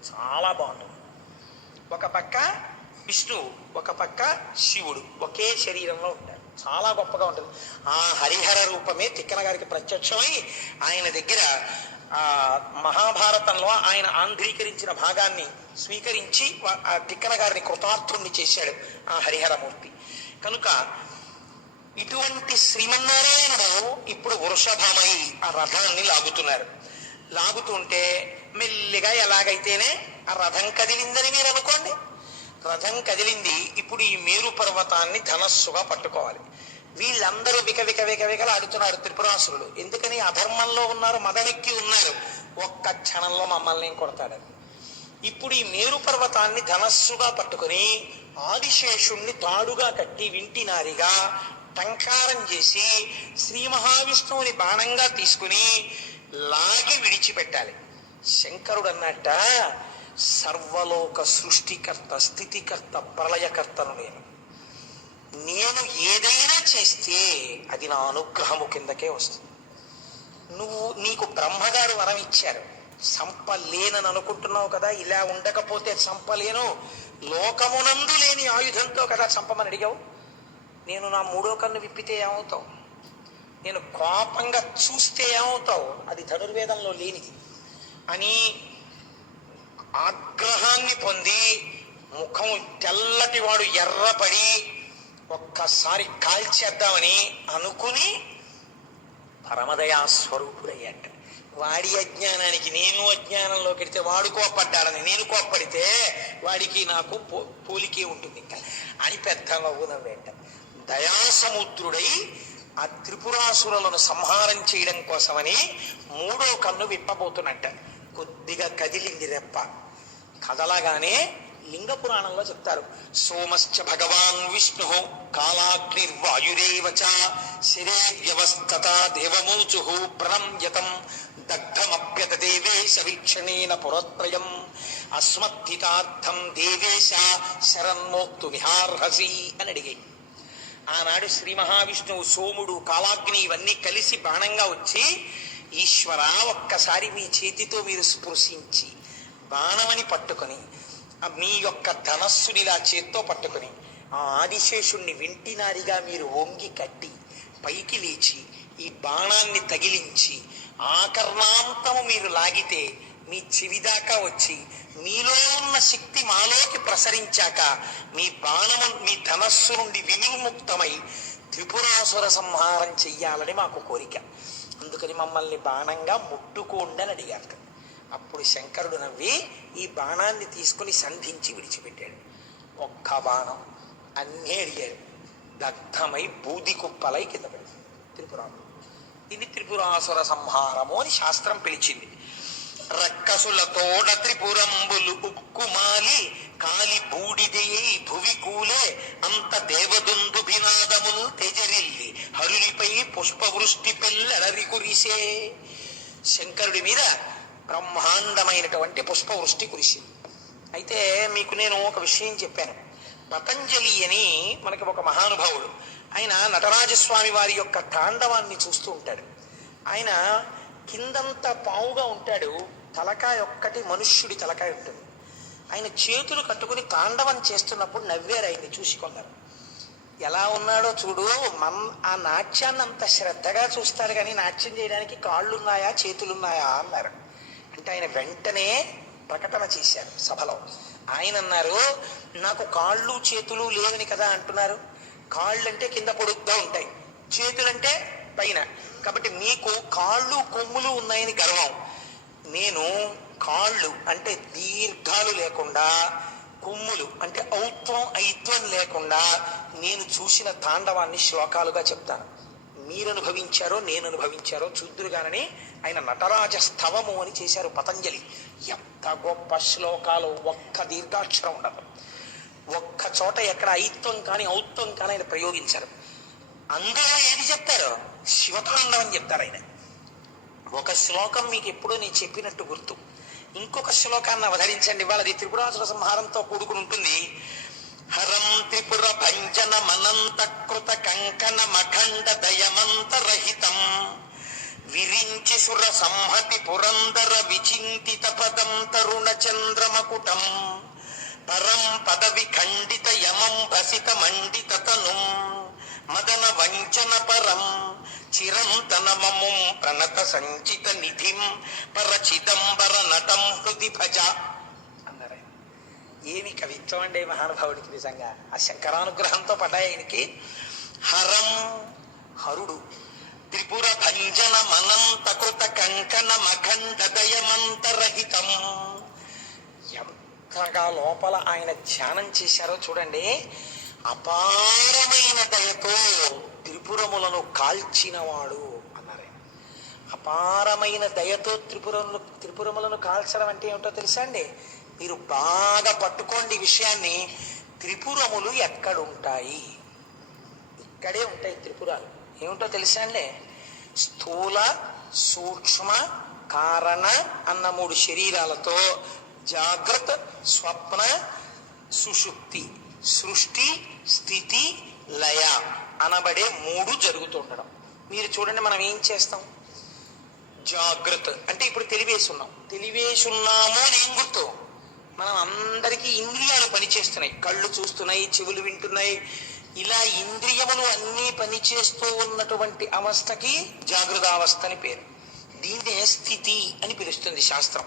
చాలా బాగుంటుంది. ఒక పక్క విష్ణువు, ఒక పక్క శివుడు ఒకే శరీరంలో ఉంటారు. చాలా గొప్పగా ఉంటుంది. ఆ హరిహర రూపమే తిక్కన గారికి ప్రత్యక్షమై ఆయన దగ్గర మహాభారతంలో ఆయన ఆంధ్రీకరించిన భాగాన్ని స్వీకరించి ఆ తిక్కన గారిని కృతార్థుణ్ణి చేశాడు ఆ హరిహరమూర్తి. కనుక ఇటువంటి శ్రీమన్నారాయణుడు ఇప్పుడు వృషభమై ఆ రథాన్ని లాగుతున్నారు. లాగుతుంటే మెల్లిగా ఎలాగైతేనే ఆ రథం కదిలిందని మీరు అనుకోండి. రథం కదిలింది. ఇప్పుడు ఈ మేరు పర్వతాన్ని ధనస్సుగా పట్టుకోవాలి. వీళ్ళందరూ వికవికలాడుతున్నారు త్రిపురాసురులు. ఎందుకని? అధర్మంలో ఉన్నారు, మదమెక్కి ఉన్నారు. ఒక్క క్షణంలో మమ్మల్ని కొడతాడని. ఇప్పుడు ఈ మేరు పర్వతాన్ని ధనస్సుగా పట్టుకుని ఆదిశేషుణ్ణి తాడుగా కట్టి వింటినారిగా టంకారం చేసి శ్రీ మహావిష్ణువుని బాణంగా తీసుకుని లాగి విడిచిపెట్టాలి. శంకరుడు అన్నట్ట, సర్వలోక సృష్టికర్త స్థితికర్త ప్రళయకర్తను నేను ఏదైనా చేస్తే అది నా అనుగ్రహము కిందకే వస్తుంది. నీకు బ్రహ్మగారు వరం ఇచ్చారు, సంపలేనని అనుకుంటున్నావు కదా, ఇలా ఉండకపోతే సంపలేను, లోకమునందు లేని ఆయుధంతో కదా చంపమని అడిగావు. నేను నా 3వ కన్ను విప్పితే ఏమవుతావు? నేను కోపంగా చూస్తే ఏమవుతావు? అది ధనుర్వేదంలో లేనిది అని ఆగ్రహాన్ని పొంది ముఖం తెల్లటి వాడు ఎర్రపడి ఒక్కసారి కాల్చేద్దామని అనుకుని పరమదయా స్వరూపుడయ్యాట. వాడి అజ్ఞానానికి నేను అజ్ఞానంలో కెడితే వాడు కోప్పడ్డాడని నేను కోప్పడితే వాడికి నాకు పోలికే ఉంటుంది ఇంకా అని పెద్ద నవ్వునవేట. దయాసముద్రుడై ఆ త్రిపురాసురులను సంహారం చేయడం కోసమని 3వ కన్ను విప్పబోతున్నట్ట. కొద్దిగా కదిలింది రెప్ప. కదలగానే లింగ పురాణంలో చెప్తారు. సోమశ్చ భగవాన్ విష్ణు కాలాగ్నిర్వాయురేవ చ శిరే వ్యవస్థత దేవమూచు ప్రణమ్యతం దగ్ధమప్యత దేవేశ వీక్షణేన పురత్రయం అస్మత్థితార్థం దేవేశ శరన్మోక్తు విహార్హసి అని అడిగాయి. ఆనాడు శ్రీ మహావిష్ణువు, సోముడు, కాలాగ్ని ఇవన్నీ కలిసి బాణంగా వచ్చి, ఈశ్వర ఒక్కసారి మీ చేతితో మీరు స్పృశించి బాణమని పట్టుకొని మీ యొక్క ధనస్సునిలా చేత్తో పట్టుకొని ఆ ఆదిశేషుణ్ణి వెంటినారిగా మీరు వంగి కట్టి పైకి లేచి ఈ బాణాన్ని తగిలించి ఆకర్ణాంతము మీరు లాగితే మీ చెవిదాకా వచ్చి మీలో ఉన్న శక్తి మాలోకి ప్రసరించాక మీ బాణము మీ ధనస్సు నుండి వినిర్ముక్తమై త్రిపురాసుర సంహారం చెయ్యాలని మాకు కోరిక. అందుకని మమ్మల్ని బాణంగా ముట్టుకోండి అని అడిగారు. అప్పుడు శంకరుడు నవ్వి ఈ బాణాన్ని తీసుకుని సంధించి విడిచిపెట్టాడు. ఒక్క బాణం అన్నీ అడిగాడు. దగ్ధమై బూది కుప్పలై కింద పెట్టి త్రిపురాలు. ఇది త్రిపురాసుర సంహారము అని శాస్త్రం పిలిచింది. రక్కసులతోడ త్రిపురంబులు ఉక్కుమాలి కాలి బూడిదయై భువి కూలే అంత దేవదుందుభినాదముల్ తెజరిల్లి హరునిపై పుష్పవృష్టి పెల్లడరి కురిసే. శంకరుడి మీద బ్రహ్మాండమైనటువంటి పుష్పవృష్టి కురిసింది. అయితే మీకు నేను ఒక విషయం చెప్పాను. పతంజలి అని మనకి ఒక మహానుభావుడు, ఆయన నటరాజస్వామి వారి యొక్క తాండవాన్ని చూస్తూ ఉంటాడు. ఆయన కిందంతా పావుగా ఉంటాడు, తలకాయ ఒక్కటి మనుష్యుడి తలకాయ ఉంటుంది. ఆయన చేతులు కట్టుకుని తాండవం చేస్తున్నప్పుడు నవ్వారు. ఆయన్ని చూసి కొన్నారు. ఎలా ఉన్నాడో చూడు, ఆ నాట్యాన్ని అంత శ్రద్ధగా చూస్తారు కానీ నాట్యం చేయడానికి కాళ్ళున్నాయా చేతులున్నాయా అన్నారు. అంటే ఆయన వెంటనే ప్రకటన చేశారు సభలో. ఆయన అన్నారు, నాకు కాళ్ళు చేతులు లేవని కదా అంటున్నారు. కాళ్ళంటే కింద పొడుగ్గా ఉంటాయి, చేతులంటే పైన. కాబట్టి మీకు కాళ్ళు కొమ్ములు ఉన్నాయని గర్వం. నేను కాళ్ళు అంటే దీర్ఘాలు లేకుండా, కొమ్ములు అంటే ఔత్వం ఐత్వం లేకుండా నేను చూసిన తాండవాన్ని శ్లోకాలుగా చెప్తాను. మీరు అనుభవించారో నేను అనుభవించారో చూద్దురుగానని ఆయన నటరాజ స్థవము అని చేశారు పతంజలి. ఎంత గొప్ప శ్లోకాలు! ఒక్క దీర్ఘాక్షరం ఉండదు, ఒక్క చోట ఎక్కడ ఐత్వం కానీ ఔత్వం కానీ ఆయన ప్రయోగించారు. అందులో ఏది చెప్తారో శివతాండవం చెప్తారు ఆయన. ఒక శ్లోకం మీకు ఎప్పుడో నేను చెప్పినట్టు గుర్తు. ఇంకొక శ్లోకాన్ని అవధరించండి. వాళ్ళది త్రిపురాసుర సంహారంతో కూడుకుని ఉంటుంది. హరం త్రిపుర భంజన మనంత కృత కంకణ మఖండ దయమంత రహితం విరించి సుర సంహతి పురందర విచింతిత పదం తరుణ చంద్రమకుటం పరం పదవి ఖండిత యమం భసిత మండిత తనుం మదన వంచన పరం చిరంతన మముం ప్రణత సంచిత నిధిం పరచిదంబర నటం హృది భజ అన్నారు. ఏమి కవిత్వం అండి మహానుభావుడికి! నిజంగా ఆ శంకరానుగ్రహంతో పడ్డాయి ఆయనకి. హరం హరుడు, త్రిపుర భంజన మనంత కృత కంకణ మఖండ దయమంతరహితం. ఎంతగా లోపల ఆయన ధ్యానం చేశారో చూడండి. అపారమైన దయతో త్రిపురములను కాల్చినవాడు అన్నారు. అపారమైన దయతో త్రిపురములను కాల్చడం అంటే ఏమిటో తెలుసా అండి? మీరు బాగా పట్టుకోండి ఈ విషయాన్ని. త్రిపురములు ఎక్కడుంటాయి? ఇక్కడే ఉంటాయి త్రిపురాలు. ఏమిటో తెలుసా అండి? స్థూల, సూక్ష్మ, కారణ అన్న 3 శరీరాలతో జాగ్రత్త, స్వప్న, సుషుప్తి, సృష్టి, స్థితి, లయ అనబడే 3 జరుగుతుండడం. మీరు చూడండి, మనం ఏం చేస్తాం? జాగ్రత్త అంటే ఇప్పుడు తెలివేసున్నాము అని ఏం గుర్తు? మనం అందరికీ ఇంద్రియాలు పనిచేస్తున్నాయి. కళ్ళు చూస్తున్నాయి, చెవులు వింటున్నాయి. ఇలా ఇంద్రియములు అన్నీ పనిచేస్తూ ఉన్నటువంటి అవస్థకి జాగృతావస్థ అని పేరు. దీన్నే స్థితి అని పిలుస్తుంది శాస్త్రం.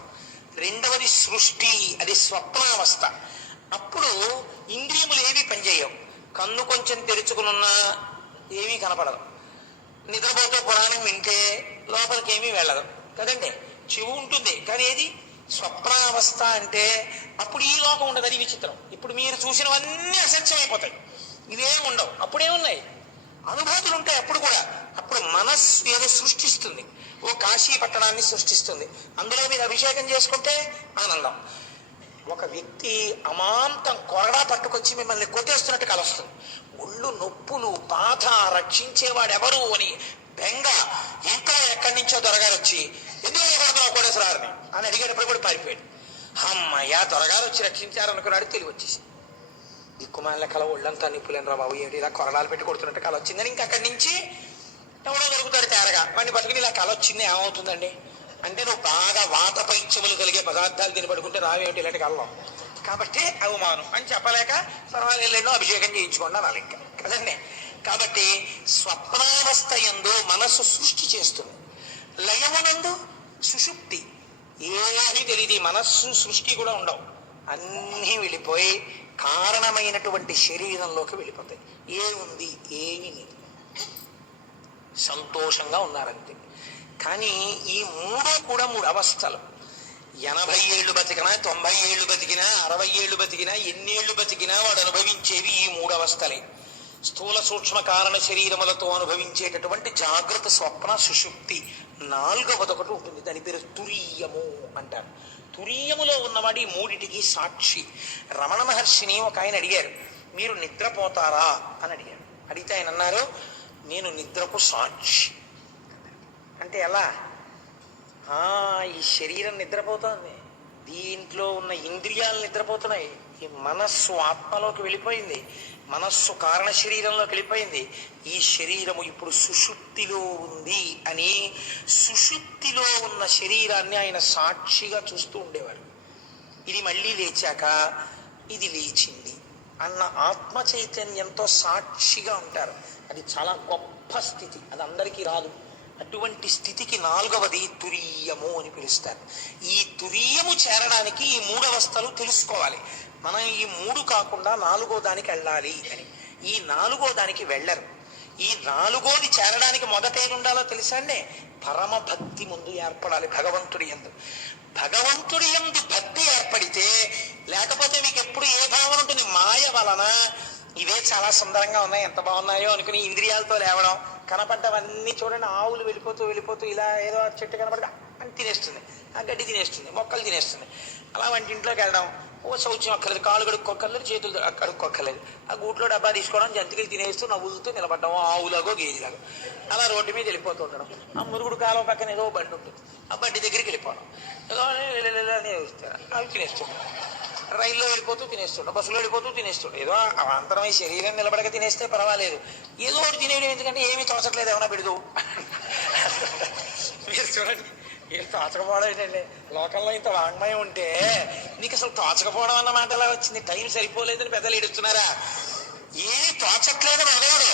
రెండవది సృష్టి, అది స్వప్నావస్థ. అప్పుడు ఇంద్రియములు ఏవి పనిచేయవు. కన్ను కొంచెం తెరుచుకునున్నా ఏమీ కనపడదు. నిద్రపోతే పురాణం వింటే లోపలికి ఏమీ వెళ్ళదు కదండి. చెవు ఉంటుంది కానీ ఏది స్వప్నావస్థ అంటే అప్పుడు ఈ లోకం ఉండదు. అది విచిత్రం. ఇప్పుడు మీరు చూసినవన్నీ అసత్యమైపోతాయి, ఇవేం ఉండవు. అప్పుడేమున్నాయి? అనుభూతులు ఉంటాయి. అప్పుడు కూడా అప్పుడు మనస్సు ఏదో సృష్టిస్తుంది. ఓ కాశీ పట్టణాన్ని సృష్టిస్తుంది. అందులో మీరు అభిషేకం చేసుకుంటే ఆనందం. ఒక వ్యక్తి అమాంతం కొరడా పట్టుకొచ్చి మిమ్మల్ని కొట్టేస్తున్నట్టు కలొస్తుంది. ఒళ్ళు నొప్పులు, బాధ, రక్షించేవాడెవరు అని బెంగ. ఇంకా ఎక్కడి నుంచో దొరగారు వచ్చి ఎందుకు కొడుతున్నావు కోటేశ్వరారిని అని అడిగేటప్పుడు కూడా పారిపోయాడు. అమ్మయ్య, దొరగారు వచ్చి రక్షించారనుకున్నాడు. తెలివి వచ్చేసి దిక్కుమాల కల ఒళ్ళంతా నిప్పులేని రా బాబు, ఏంటి ఇలా కొరడాలు పెట్టి కొడుతున్నట్టు కల వచ్చిందని ఇంకా అక్కడి నుంచి ఎవడో దొరుకుతాడు తేరగా. వాడిని పట్టుకుని ఇలా కల వచ్చింది ఏమవుతుందండి అంటే, నువ్వు బాగా వాత పైత్యములు కలిగే పదార్థాలు తిని పడుకుంటే రావేమిటి ఇలాంటి కళ్ళం, కాబట్టి అవమానం అని చెప్పలేక పర్వాలేదో అభిషేకం చేయించుకోండి అనాలి ఇంకా కదండి. కాబట్టి స్వప్నావస్థ యందు మనస్సు సృష్టి చేస్తుంది, లయమునందు సుషుప్తి. ఏమీ తెలియదు, మనస్సు సృష్టి కూడా ఉండవు, అన్నీ వెళ్ళిపోయి కారణమైనటువంటి శరీరంలోకి వెళ్ళిపోతాయి. ఏముంది, ఏమీ లేదు, సంతోషంగా ఉన్నారంతే. కానీ ఈ మూడు కూడా మూడు అవస్థలు. 80 ఏళ్ళు బతికినా, 90 ఏళ్ళు బతికినా, 60 ఏళ్ళు బతికినా, ఎన్నేళ్లు బతికినా వాడు అనుభవించేవి ఈ మూడు అవస్థలే. స్థూల సూక్ష్మ కారణ శరీరములతో అనుభవించేటటువంటి జాగ్రత్త, స్వప్న, సుషుప్తి. 4వదొకటి ఉంటుంది, దాని పేరు తురీయము అంటారు. తురీయములో ఉన్నవాడు ఈ మూడిటికి సాక్షి. రమణ మహర్షిని ఒక ఆయన అడిగారు, మీరు నిద్రపోతారా అని అడిగారు. అడిగితే ఆయన అన్నారు, నేను నిద్రకు సాక్షి. అంటే ఎలా? ఈ శరీరం నిద్రపోతుంది, దీంట్లో ఉన్న ఇంద్రియాలు నిద్రపోతున్నాయి, ఈ మనస్సు ఆత్మలోకి వెళ్ళిపోయింది, మనస్సు కారణ శరీరంలోకి వెళ్ళిపోయింది, ఈ శరీరము ఇప్పుడు సుషుప్తిలో ఉంది అని సుషుప్తిలో ఉన్న శరీరాన్ని ఆయన సాక్షిగా చూస్తూ ఉండేవారు. ఇది మళ్ళీ లేచాక ఇది లేచింది అన్న ఆత్మ చైతన్యంతో సాక్షిగా ఉంటారు. అది చాలా గొప్ప స్థితి, అది అందరికీ రాదు. అటువంటి స్థితికి 4వది తురీయము అని పిలుస్తారు. ఈ తురీయము చేరడానికి ఈ 3 అవస్థలు తెలుసుకోవాలి. మనం ఈ 3 కాకుండా 4వ దానికి వెళ్ళాలి అని. ఈ 4వ దానికి వెళ్ళరు. ఈ 4వది చేరడానికి మొదట ఏది ఉండాలో తెలుసా అండి? పరమ భక్తి ముందు ఏర్పడాలి భగవంతుడి యందు. భగవంతుడి యందు భక్తి ఏర్పడితే, లేకపోతే మీకు ఎప్పుడు ఏ భావన ఉంటుంది? మాయ వలన ఇవే చాలా సుందరంగా ఉన్నాయి, ఎంత బాగున్నాయో అనుకుని ఇంద్రియాలతో లేవడం, కనపడ్డవన్నీ చూడండి, ఆవులు వెళ్ళిపోతూ వెళ్ళిపోతూ ఇలా ఏదో చెట్టు కనపడ్డా అని తినేస్తుంది, ఆ గడ్డి తినేస్తుంది, మొక్కలు తినేస్తుంది. అలా వంటింట్లోకి వెళ్ళడం, ఓ శౌచ్యం అక్కర్లేదు, కాళ్ళు కడుక్కోక్కర్లేదు, చేతులు కడుక్కోక్కర్లేదు, ఆ గూట్లో డబ్బా తీసుకోవడం, జంతికలు తినేస్తూ నవ్వులతో నిలబడ్డం, ఆవులాగో గేదిలాగో అలా రోడ్డు మీద వెళ్ళిపోతూ ఉండడం. ఆ మురుగుడు కాలం పక్కన ఏదో బండి ఉంటుంది, ఆ బండి దగ్గరికి వెళ్ళిపోవడం, ఏదో అవి తినేస్తుంటాం. రైల్లో వెళ్ళిపోతూ తినేస్తుంటాం, బస్సులో వెళ్ళిపోతూ తినేస్తుంటాం. ఏదో అవాంతరమై శరీరం నిలబడక తినేస్తే పర్వాలేదు, ఏదో ఒకటి తినేయడం ఎందుకంటే ఏమీ తోచట్లేదు, ఏమైనా పెడదు. మీరు చూడండి, ఏం తోచకపోవడం ఏంటండి? లోకంలో ఇంత వాంగ్మయం ఉంటే నీకు అసలు తోచకపోవడం అన్న మాట ఎలా వచ్చింది? టైం సరిపోలేదని పెద్దలు ఏడుస్తున్నారా? ఏమీ తోచట్లేదని అడగడు,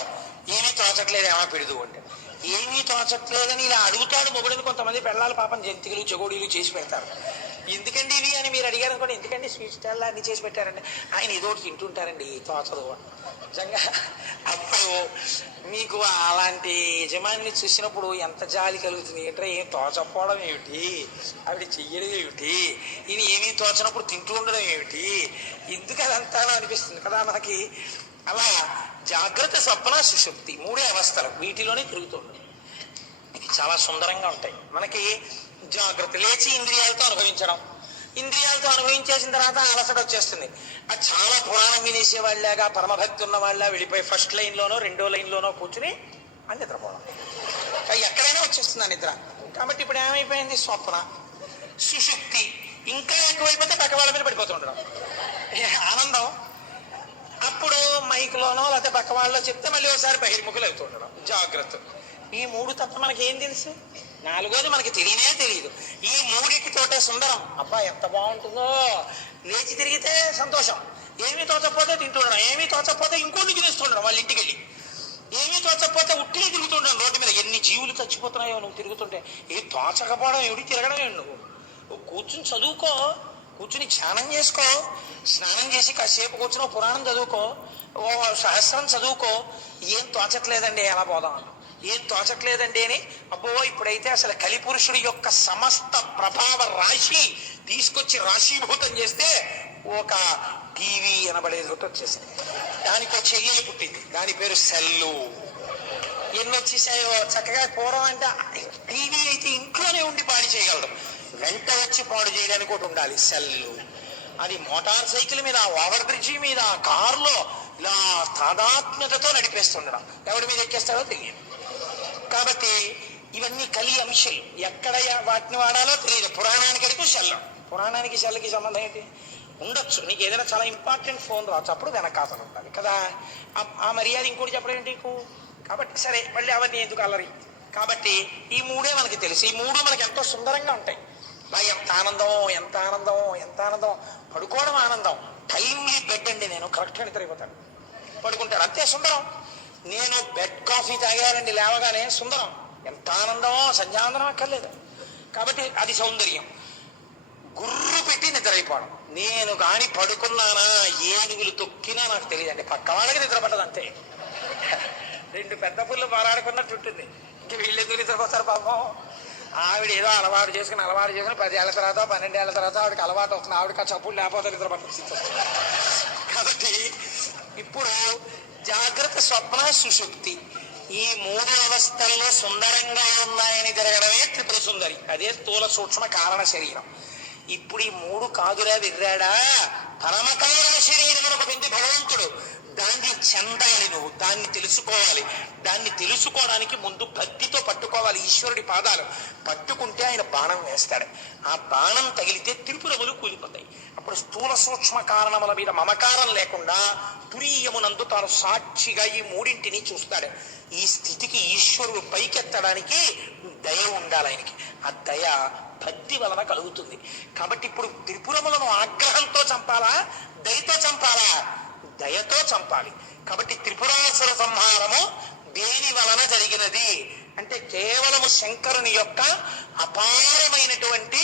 ఏమీ తోచట్లేదు ఏమైనా పెడదు అంటే. ఏమీ తోచట్లేదని ఇలా అడుగుతాడు మొగుడిని. కొంతమంది పెళ్ళాలి పాపం జంతికలు చెగోడీలు చేసి పెడతారు. ఎందుకండి ఇవి అని మీరు అడిగారు అనుకోండి, ఎందుకండి స్వీట్ స్టాల్ అన్ని చేసి పెట్టారండి, ఆయన ఏదో ఒకటి తింటుంటారండి, తోచదు నిజంగా. అప్పుడు మీకు అలాంటి యజమానిని చూసినప్పుడు ఎంత జాలి కలుగుతుంది అంటే, ఏం తోచకపోవడం ఏమిటి, ఆవిడ చెయ్యడం ఏమిటి, ఇది ఏమీ తోచనప్పుడు తింటూ ఉండడం ఏమిటి, ఎందుకు అదంతా అనిపిస్తుంది కదా మనకి. అలా జాగ్రత్త, స్వప్న, సుషుప్తి 3 అవస్థలు వీటిలోనే తిరుగుతుండదు. ఇవి చాలా సుందరంగా ఉంటాయి. మనకి జాగ్రత్త లేచి ఇంద్రియాలతో అనుభవించడం, ఇంద్రియాలతో అనుభవించేసిన తర్వాత అలసట వచ్చేస్తుంది. అది చాలా పురాణం వినేసే వాళ్ళగా, పరమభక్తి ఉన్న వాళ్ళ వెళ్ళిపోయి ఫస్ట్ లైన్లోనో 2వ లైన్లోనో కూర్చుని అని నిద్రపోవడం. ఎక్కడైనా వచ్చేస్తుంది ఆ నిద్ర. కాబట్టి ఇప్పుడు ఏమైపోయింది? స్వప్న, సుషుప్తి. ఇంకా ఎక్కువైపోతే పక్క వాళ్ళ మీద పడిపోతూ ఉండడం, ఆనందం. అప్పుడు మైక్లోనో లేకపోతే పక్క వాళ్ళలో చెప్తే మళ్ళీ ఒకసారి బహిర్ముఖులు అవుతూ ఉండడం, జాగ్రత్త. ఈ 3 తప్ప మనకి ఏం తెలుసు? 4వది మనకి తెలియనే తెలియదు. ఈ 3తోటే సుందరం. అబ్బా ఎంత బాగుంటుందో, లేచి తిరిగితే సంతోషం, ఏమీ తోచకపోతే తింటుండడం, ఏమీ తోచకపోతే ఇంకోటి తినేస్తుండడం వాళ్ళ ఇంటికి వెళ్ళి, ఏమీ తోచకపోతే ఉట్టిని తిరుగుతుండడం రోడ్డు మీద. ఎన్ని జీవులు చచ్చిపోతున్నాయో నువ్వు తిరుగుతుంటే. ఏ తోచకపోవడం ఏమిటి, తిరగడం ఏంటి? నువ్వు కూర్చుని చదువుకో, కూర్చుని ధ్యానం చేసుకో, స్నానం చేసి కాసేపు కూర్చుని పురాణం చదువుకో, ఓ సహస్రం చదువుకో. ఏం తోచట్లేదండి, ఎలా పోదాం అన్న, ఏం తోచట్లేదండి అని. అబ్బో ఇప్పుడైతే అసలు కలిపురుషుడి యొక్క సమస్త ప్రభావ రాశి తీసుకొచ్చి రాశీభూతం చేస్తే ఒక టీవీ అనబడేది ఒకటి వచ్చేసింది. దానికి ఒక చెయ్యి పుట్టింది, దాని పేరు సెల్లు. ఎన్ని వచ్చేసాయో చక్కగా. పూర్వం అంటే టీవీ అయితే ఇంట్లోనే ఉండి పాడు చేయగలడు, వెంట వచ్చి పాడు చేయడానికి ఒకటి ఉండాలి, సెల్లు. అది మోటార్ సైకిల్ మీద, ఓవర్ బ్రిడ్జి మీద, కారులో ఇలా తాదాత్మ్యతతో నడిపేస్తుండడం. ఎవడి మీద ఎక్కేస్తాడో తెలియదు. కాబట్టి ఇవన్నీ కలి అంశాలు. ఎక్కడ వాటిని వాడాలో తెలియదు. పురాణానికి అడిగి శల్లం. పురాణానికి శల్లకి సంబంధం ఏంటి? ఉండొచ్చు. నీకు ఏదైనా చాలా ఇంపార్టెంట్ ఫోన్ రావచ్చు, అప్పుడు వెనకాతలు ఉండాలి కదా. ఆ మర్యాద ఇంకోటి చెప్పడం ఏంటి నీకు? కాబట్టి సరే, మళ్ళీ అవన్నీ ఎందుకు అల్లరి. కాబట్టి ఈ మూడే మనకి తెలుసు. ఈ మూడు మనకి ఎంతో సుందరంగా ఉంటాయి. ఎంత ఆనందం, ఎంత ఆనందం, ఎంత ఆనందం. పడుకోవడం ఆనందం. టైమ్లీ బెడ్ అండి. నేను కరెక్ట్గా నిద్రైపోతాను, పడుకుంటాడు, అంతే సుందరం. నేను బెడ్ కాఫీ తాగానండి లేవగానే సుందరం. ఎంత ఆనందమో, సంధ్యానందనం అక్కర్లేదు. కాబట్టి అది సౌందర్యం. గుర్రు పెట్టి నిద్రైపోవడం. నేను కానీ పడుకున్నానా, ఏనుగులు తొక్కినా నాకు తెలియదండి. పక్క వాళ్ళకి నిద్ర పట్టదు, అంతే. రెండు పెద్ద పుల్లు పోరాడుకున్నట్టు ఉంటుంది. ఇంక వీళ్ళెందుకు నిద్రపోతారు పాపం. ఆవిడ ఏదో అలవాటు చేసుకుని 10 ఏళ్ల తర్వాత 12 ఏళ్ల తర్వాత ఆవిడకి అలవాటు అవుతుంది. ఆవిడకి ఆ చప్పులు లేకపోతే నిద్ర పట్టిస్తుంది. కాబట్టి ఇప్పుడు జాగ్రత్త, స్వప్న, సుషుప్తి ఈ 3 అవస్థల్లో సుందరంగా ఉన్నాయని తిరగడమే త్రిపుర సుందరి. అదే స్థూల సూక్ష్మ కారణ శరీరం. ఇప్పుడు ఈ 3 కాదురా విర్రాడా, పరమకారణ శరీరం ఒకటి ఉంది భగవంతుడు. దాన్ని చెందాలి నువ్వు, దాన్ని తెలుసుకోవాలి. దాన్ని తెలుసుకోవడానికి ముందు భక్తితో పట్టుకోవాలి ఈశ్వరుడి పాదాలు. పట్టుకుంటే ఆయన బాణం వేస్తాడు. ఆ బాణం తగిలితే త్రిపురములు కూలిపోతాయి. అప్పుడు స్థూల సూక్ష్మ కారణముల మీద మమకారం లేకుండా తురీయమునందు తాను సాక్షిగా ఈ మూడింటిని చూస్తాడు. ఈ స్థితికి ఈశ్వరుడు పైకెత్తడానికి దయ ఉండాలి ఆయనకి. ఆ దయ భక్తి వలన కలుగుతుంది. కాబట్టి ఇప్పుడు త్రిపురములను ఆగ్రహంతో చంపాలా, దయతో చంపాలా? దయతో చంపాలి. కాబట్టి త్రిపురాసుర సంహారము దేని వలన జరిగినది అంటే కేవలము శంకరుని యొక్క అపారమైనటువంటి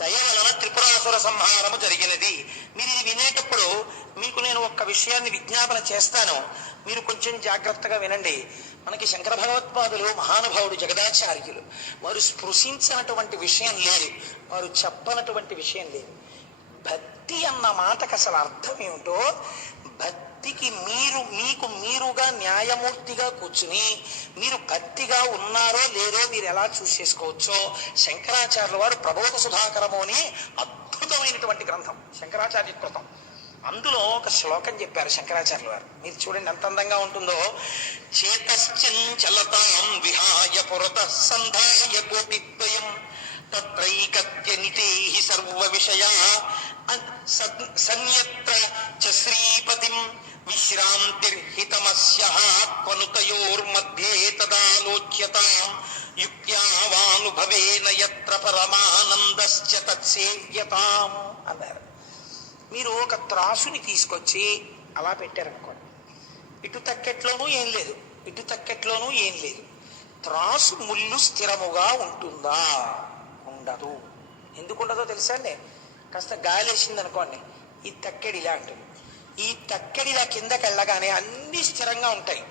దయ వలన త్రిపురాసుర సంహారము జరిగినది. మీరు ఇది వినేటప్పుడు మీకు నేను ఒక్క విషయాన్ని విజ్ఞాపన చేస్తాను, మీరు కొంచెం జాగ్రత్తగా వినండి. మనకి శంకర భగవత్పాదులు మహానుభావుడు, జగదాచార్యులు. వారు స్పృశించినటువంటి విషయం లేదు, వారు చెప్పనటువంటి విషయం లేదు. భక్తి అన్న మాటకు అసలు అర్థం ఏమిటో, భక్తికి మీకు మీరుగా న్యాయమూర్తిగా కూర్చుని మీరు భక్తిగా ఉన్నారో లేదో మీరు ఎలా చూసేసుకోవచ్చో శంకరాచార్యుల వారు ప్రబోధ సుధాకరము అని అద్భుతమైనటువంటి గ్రంథం శంకరాచార్య కృతం. అందులో ఒక శ్లోకం చెప్పారు శంకరాచార్యుల వారు. మీరు చూడండి ఎంత అందంగా ఉంటుందో. చేతశ్చంచలతాం విహాయ పురత సంధాయ కోటిద్వయం తత్రైకత్య నితేహి సర్వ విషయా సన్యత్ర చ శ్రీపతిం విశ్రాంతిర్హితమస్యః త్వనుతయోర్మధ్యే తదాలోచ్యతాం యుక్త్యావానుభవేన యత్ర పరమానందశ్చ తత్సేవ్యతాం అన్నారు. మీరు ఒక త్రాసుని తీసుకొచ్చి అలా పెట్టారనుకోండి, ఇటు తక్కెట్లోనూ ఏం లేదు, ఇటు తక్కెట్లోనూ ఏం లేదు. త్రాసు ముళ్ళు స్థిరముగా ఉంటుందా? ఉండదు. ఎందుకు ఉండదో తెలుసా అండి? కాస్త గాలి వేసింది అనుకోండి, ఈ తక్కెడి ఇలా ఉంటుంది. ఈ తక్కెడి ఇలా కిందకి వెళ్ళగానే అన్నీ స్థిరంగా ఉంటాయి.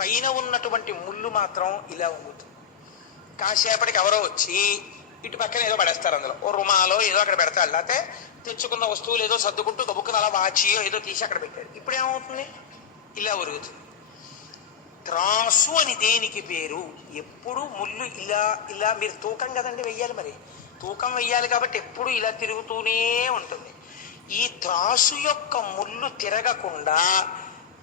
పైన ఉన్నటువంటి ముళ్ళు మాత్రం ఇలా ఉంగుతుంది. కాసేపటికి ఎవరో వచ్చి ఇటు పక్కన ఏదో పడేస్తారు, అందులో ఓ రుమాలో ఏదో అక్కడ పెడతారు. లేకపోతే తెచ్చుకున్న వస్తువులు ఏదో సర్దుకుంటూ గబుక్కున అలా వాచియో ఏదో తీసి అక్కడ పెట్టారు. ఇప్పుడు ఏమవుతుంది? ఇలా ఉరుగుతుంది. త్రాసు అని దేనికి పేరు? ఎప్పుడు ముళ్ళు ఇలా ఇలా మీరు తూకం కదండి వెయ్యాలి, మరి తూకం వెయ్యాలి కాబట్టి ఎప్పుడు ఇలా తిరుగుతూనే ఉంటుంది. ఈ త్రాసు యొక్క ముళ్ళు తిరగకుండా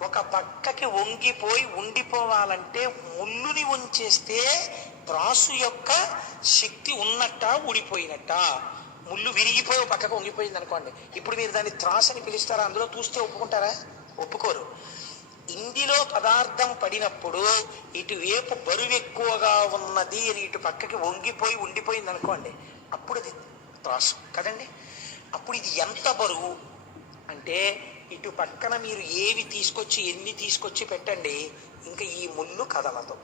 ఒక పక్కకి వంగిపోయి ఉండిపోవాలంటే ముళ్ళుని ఉంచేస్తే త్రాసు యొక్క శక్తి ఉన్నట్ట ఊడిపోయినట్ట? ముళ్ళు విరిగిపోయి ఒక పక్కకు వంగిపోయింది అనుకోండి, ఇప్పుడు మీరు దాన్ని త్రాసు అని పిలుస్తారా? అందులో చూస్తే ఒప్పుకుంటారా? ఒప్పుకోరు. ఇందులో పదార్థం పడినప్పుడు ఇటువైపు బరువు ఎక్కువగా ఉన్నది అని ఇటు పక్కకి వంగిపోయి ఉండిపోయింది అనుకోండి, అప్పుడు అది త్రాసు కదండి. అప్పుడు ఇది ఎంత బరువు అంటే ఇటు పక్కన మీరు ఏవి తీసుకొచ్చి ఎన్ని తీసుకొచ్చి పెట్టండి, ఇంకా ఈ ముళ్ళు కదలదు.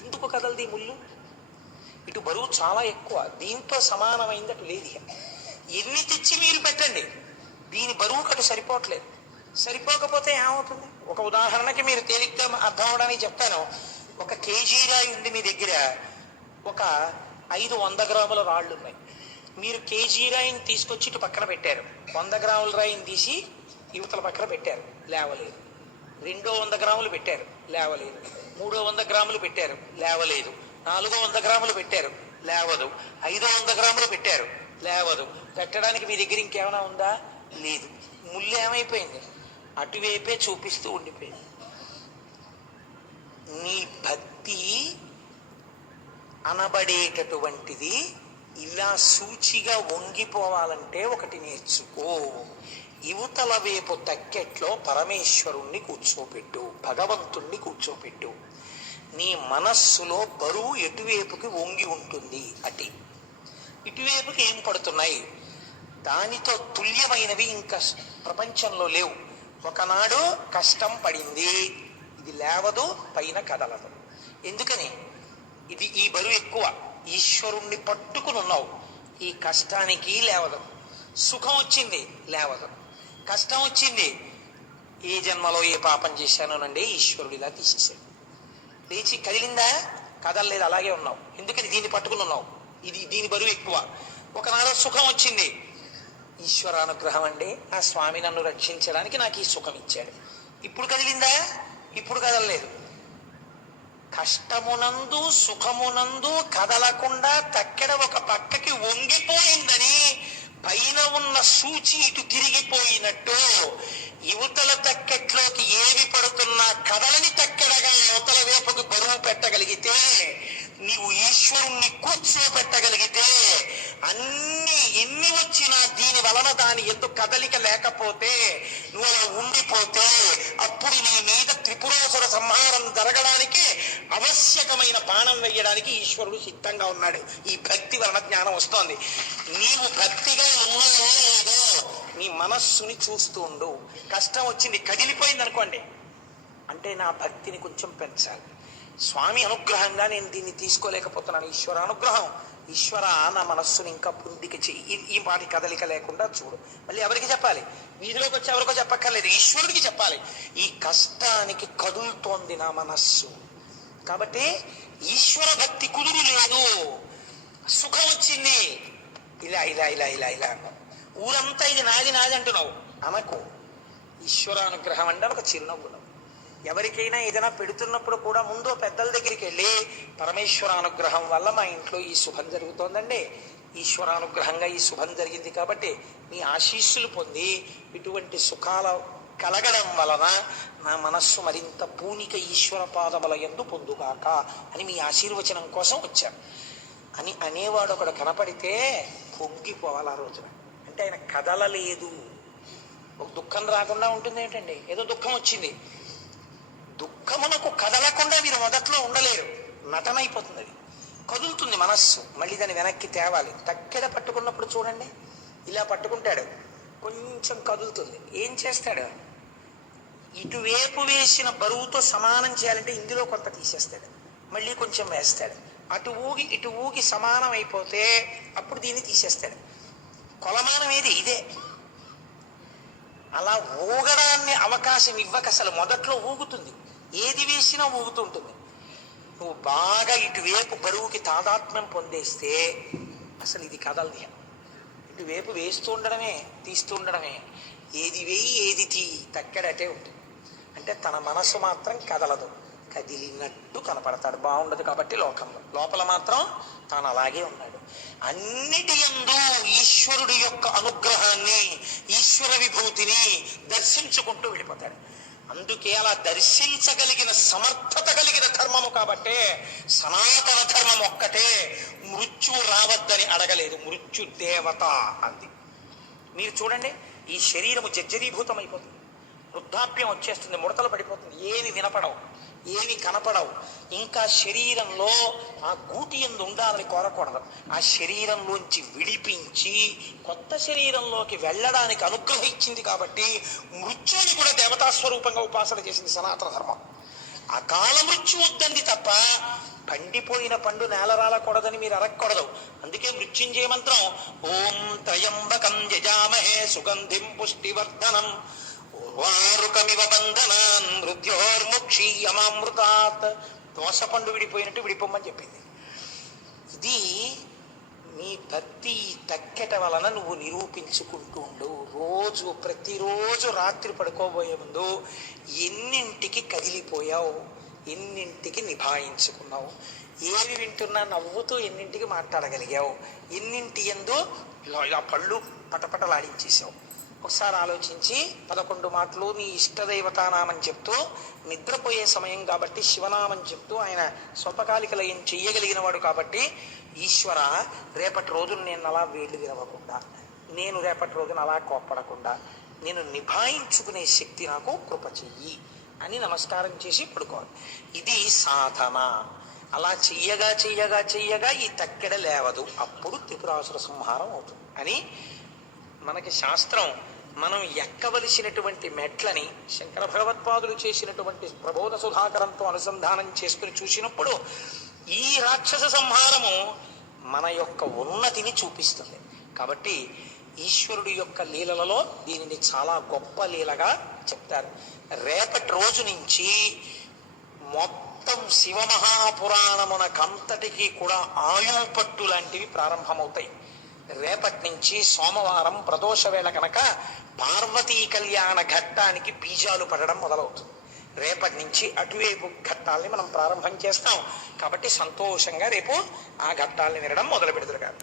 ఎందుకు కదలదు ఈ ముళ్ళు? ఇటు బరువు చాలా ఎక్కువ, దీంతో సమానమైంది అటు లేదు. ఎన్ని తెచ్చి మీరు పెట్టండి, దీని బరువు కటు సరిపోవట్లేదు. సరిపోకపోతే ఏమవుతుంది? ఒక ఉదాహరణకి మీరు తేలిగ్గా అర్థం అవడానికి చెప్తాను. ఒక కేజీ రాయి ఉంది మీ దగ్గర, ఒక 500 గ్రాముల రాళ్ళు ఉన్నాయి. మీరు కేజీ రాయిని తీసుకొచ్చి ఇటు పక్కన పెట్టారు, 100 గ్రాముల రాయిని తీసి యువతల పక్కన పెట్టారు, లేవలేదు. 200 గ్రాములు పెట్టారు, లేవలేదు. 300 గ్రాములు పెట్టారు, లేవలేదు. 400 గ్రాములు పెట్టారు, లేవదు. 500 గ్రాములు పెట్టారు, లేవదు. పెట్టడానికి మీ దగ్గర ఇంకేమైనా ఉందా? లేదు. ముళ్ళు ఏమైపోయింది? అటువైపే చూపిస్తూ ఉండిపోయింది. నీ భక్తి అనబడేటటువంటిది ఇలా సూచిగా వంగిపోవాలంటే ఒకటి నేర్చుకో. యువతల వైపు తక్కెట్లో పరమేశ్వరుణ్ణి కూర్చోపెట్టు, భగవంతుణ్ణి కూర్చోపెట్టు. నీ మనస్సులో బరువు ఎటువైపుకి వంగి ఉంటుంది, అటి ఇటువైపుకి ఏం పడుతున్నాయి? దానితో తుల్యమైనవి ఇంకా ప్రపంచంలో లేవు. ఒకనాడు కష్టం పడింది, ఇది లేవదు, పైన కదలదు. ఎందుకని? ఇది ఈ బరువు ఎక్కువ. ఈశ్వరుణ్ణి పట్టుకుని ఉన్నావు, ఈ కష్టానికి లేవదు. సుఖం వచ్చింది, లేవదు. కష్టం వచ్చింది, ఏ జన్మలో ఏ పాపం చేశానోనండి ఈశ్వరుడు ఇలా తీసేశాడు. లేచి కదిలిందా? కదలలేదు, అలాగే ఉన్నావు. ఎందుకని? దీన్ని పట్టుకుని ఉన్నావు, దీని బరువు ఎక్కువ. ఒకనాడు సుఖం వచ్చింది, ఈశ్వరానుగ్రహం అండి, ఆ స్వామి నన్ను రక్షించడానికి నాకు ఈ సుఖం ఇచ్చాడు. ఇప్పుడు కదిలిందా? ఇప్పుడు కదలలేదు. కష్టమునందు సుఖమునందు కదలకుండా తక్కెడ ఒక పక్కకి వంగిపోయిందని పైన ఉన్న సూచి ఇటు తిరిగిపోయినట్టు యువతల తక్కెట్లోకి ఏవి పడుతున్నా కదలని తక్కెడగా యువతల వైపుకి బరువు పెట్టగలిగితే, నీవు ఈశ్వరుణ్ణి కూర్చోపెట్టగలిగితే, అన్ని ఎన్ని వచ్చినా దీని వలన దాని ఎందుకు కదలిక లేకపోతే, నువ్వు అలా ఉండిపోతే, అప్పుడు నీ మీద త్రిపురాసుర సంహారం జరగడానికి ఆవశ్యకమైన బాణం వేయడానికి ఈశ్వరుడు సిద్ధంగా ఉన్నాడు. ఈ భక్తి వలన జ్ఞానం వస్తోంది. నీవు భక్తిగా ఉన్నావో లేదో నీ మనస్సుని చూస్తూ ఉండు. కష్టం వచ్చింది, కదిలిపోయింది అనుకోండి, అంటే నా భక్తిని కొంచెం పెంచాలి. స్వామి అనుగ్రహంగా నేను దీన్ని తీసుకోలేకపోతున్నాను, ఈశ్వర అనుగ్రహం. ఈశ్వర, నా మనస్సుని ఇంకా పుందికి చెయ్యి, ఈ పాటి కదలిక లేకుండా చూడు. మళ్ళీ ఎవరికి చెప్పాలి? వీధిలోకి వచ్చి ఎవరికో చెప్పక్కర్లేదు, ఈశ్వరుడికి చెప్పాలి. ఈ కష్టానికి కదులుతోంది నా మనస్సు, కాబట్టి ఈశ్వర భక్తి కుదురు లేదు. సుఖం వచ్చింది, ఇలా ఇలా ఇలా ఇలా ఇలా ఊరంతా ఇది నాది నాది అంటున్నావు అనకు. ఈశ్వరానుగ్రహం అంటే ఒక చిరునవ్వు. ఎవరికైనా ఏదైనా పెడుతున్నప్పుడు కూడా ముందు పెద్దల దగ్గరికి వెళ్ళి, పరమేశ్వరానుగ్రహం వల్ల మా ఇంట్లో ఈ శుభం జరుగుతోందండి, ఈశ్వరానుగ్రహంగా ఈ శుభం జరిగింది కాబట్టి మీ ఆశీస్సులు పొంది ఇటువంటి సుఖాల కలగడం వలన నా మనస్సు మరింత పూనిక ఈశ్వర పాదముల యందు పొందుగాక అని మీ ఆశీర్వచనం కోసం వచ్చాను అని అనేవాడు ఒకడు కనపడితే పొంగిపోవాలి ఆ రోజున. అంటే ఆయన కదలలేదు. ఒక దుఃఖం రాకుండా ఉంటుంది ఏంటండి? ఏదో దుఃఖం వచ్చింది, దుఃఖమునకు కదలకుండా మీరు మొదట్లో ఉండలేరు, నటన అయిపోతుంది. అది కదులుతుంది మనస్సు, మళ్ళీ దాన్ని వెనక్కి తేవాలి. తక్కెడ పట్టుకున్నప్పుడు చూడండి, ఇలా పట్టుకుంటాడు, కొంచెం కదులుతుంది. ఏం చేస్తాడు? ఇటువైపు వేసిన బరువుతో సమానం చేయాలంటే ఇందులో కొంత తీసేస్తాడు, మళ్ళీ కొంచెం వేస్తాడు. అటు ఊగి ఇటు ఊగి సమానం అయిపోతే అప్పుడు దీన్ని తీసేస్తాడు. కొలమానం ఏది? ఇదే. అలా ఊగడాన్ని అవకాశం ఇవ్వక అసలు మొదట్లో ఊగుతుంది, ఏది వేసినా ఊగుతుంటుంది. నువ్వు బాగా ఇటువైపు బరువుకి తాదాత్మ్యం పొందేస్తే అసలు ఇది కదలది. ఇటువైపు వేస్తూ ఉండడమే, తీస్తూ ఉండడమే. ఏది వేయి ఏది తీ, తక్కడటే ఉంటుంది. అంటే తన మనసు మాత్రం కదలదు, కదిలినట్టు కనపడతాడు. బాగుండదు కాబట్టి లోకంలో, లోపల మాత్రం తాను అలాగే ఉన్నాడు. అన్నిటి యందు ఈశ్వరుడి యొక్క అనుగ్రహాన్ని, ఈశ్వర విభూతిని దర్శించుకుంటూ వెళ్ళిపోతాడు. అందుకే అలా దర్శించగలిగిన సమర్థత కలిగిన ధర్మము కాబట్టే సనాతన ధర్మం ఒక్కటే మృత్యు రావద్దని అడగలేదు, మృత్యు దేవత అంది. మీరు చూడండి, ఈ శరీరము జర్జరీభూతం అయిపోతుంది, వృద్ధాప్యం వచ్చేస్తుంది, ముడతలు పడిపోతుంది, ఏమి వినపడవు, ఏమి కనపడవు. ఇంకా శరీరంలో ఆ గూటి యందు ఉండాలని కోరకూడదు. ఆ శరీరంలోంచి విడిపించి కొత్త శరీరంలోకి వెళ్ళడానికి అనుగ్రహం ఇచ్చింది కాబట్టి మృత్యుని కూడా దేవతాస్వరూపంగా ఉపాసన చేసింది సనాతన ధర్మం. అకాల మృత్యు వద్దంది తప్ప పండిపోయిన పండు నేల రాలకూడదని మీరు అరక్కూడదు. అందుకే మృత్యుంజయ మంత్రం ఓం త్రయంబకం యజామహే సుగంధిం పుష్టివర్ధనం వారుకమివ బంధనాన్ మృత్యోర్ముక్షీయమామృతాత్. దోస పండు విడిపోయినట్టు విడిపోమని చెప్పింది. ఇది నీ భక్తి తక్కెట వలన నువ్వు నిరూపించుకుంటూ ఉండు. రోజు ప్రతిరోజు రాత్రి పడుకోబోయే ముందు ఎన్నింటికి కదిలిపోయావు, ఎన్నింటికి నిభాయించుకున్నావు, ఏవి వింటున్నా నవ్వుతూ ఎన్నింటికి మాట్లాడగలిగావు, ఎన్నింటి ఎందో ఇలా పళ్ళు పటపటలాడించేసావు. ఒకసారి ఆలోచించి 11 మాటలు నీ ఇష్టదైవతానామని చెప్తూ, నిద్రపోయే సమయం కాబట్టి శివనామం చెప్తూ ఆయన స్వల్పకాలిక లయం చెయ్యగలిగిన వాడు కాబట్టి, ఈశ్వర రేపటి రోజున నేను అలా వేళ్ళు విరవకుండా, నేను రేపటి రోజున అలా కోప్పడకుండా నేను నిభాయించుకునే శక్తి నాకు కృప చెయ్యి అని నమస్కారం చేసి పడుకోవాలి. ఇది సాధన. అలా చెయ్యగా చెయ్యగా చెయ్యగా ఈ తక్కెడ లేవదు, అప్పుడు త్రిపురాసుర సంహారం అవుతుంది అని మనకి శాస్త్రం మనం ఎక్కవలసినటువంటి మెట్లని శంకర భగవత్పాదులు చేసినటువంటి ప్రబోధ సుధాకరంతో అనుసంధానం చేసుకుని చూసినప్పుడు ఈ రాక్షస సంహారము మన యొక్క ఉన్నతిని చూపిస్తుంది. కాబట్టి ఈశ్వరుడి యొక్క లీలలలో దీనిని చాలా గొప్ప లీలగా చెప్తారు. రేపటి రోజు నుంచి మొత్తం శివమహాపురాణమునకంతటికీ కూడా ఆయుపట్టు లాంటివి ప్రారంభమవుతాయి. రేపటి నుంచి సోమవారం ప్రదోష వేళ కనుక పార్వతీ కళ్యాణ ఘట్టానికి బీజాలు పడడం మొదలవుతుంది. రేపటి నుంచి అటువైపు ఘట్టాలని మనం ప్రారంభం చేస్తాం. కాబట్టి సంతోషంగా రేపు ఆ ఘట్టాలని వినడం మొదలు పెడతారు.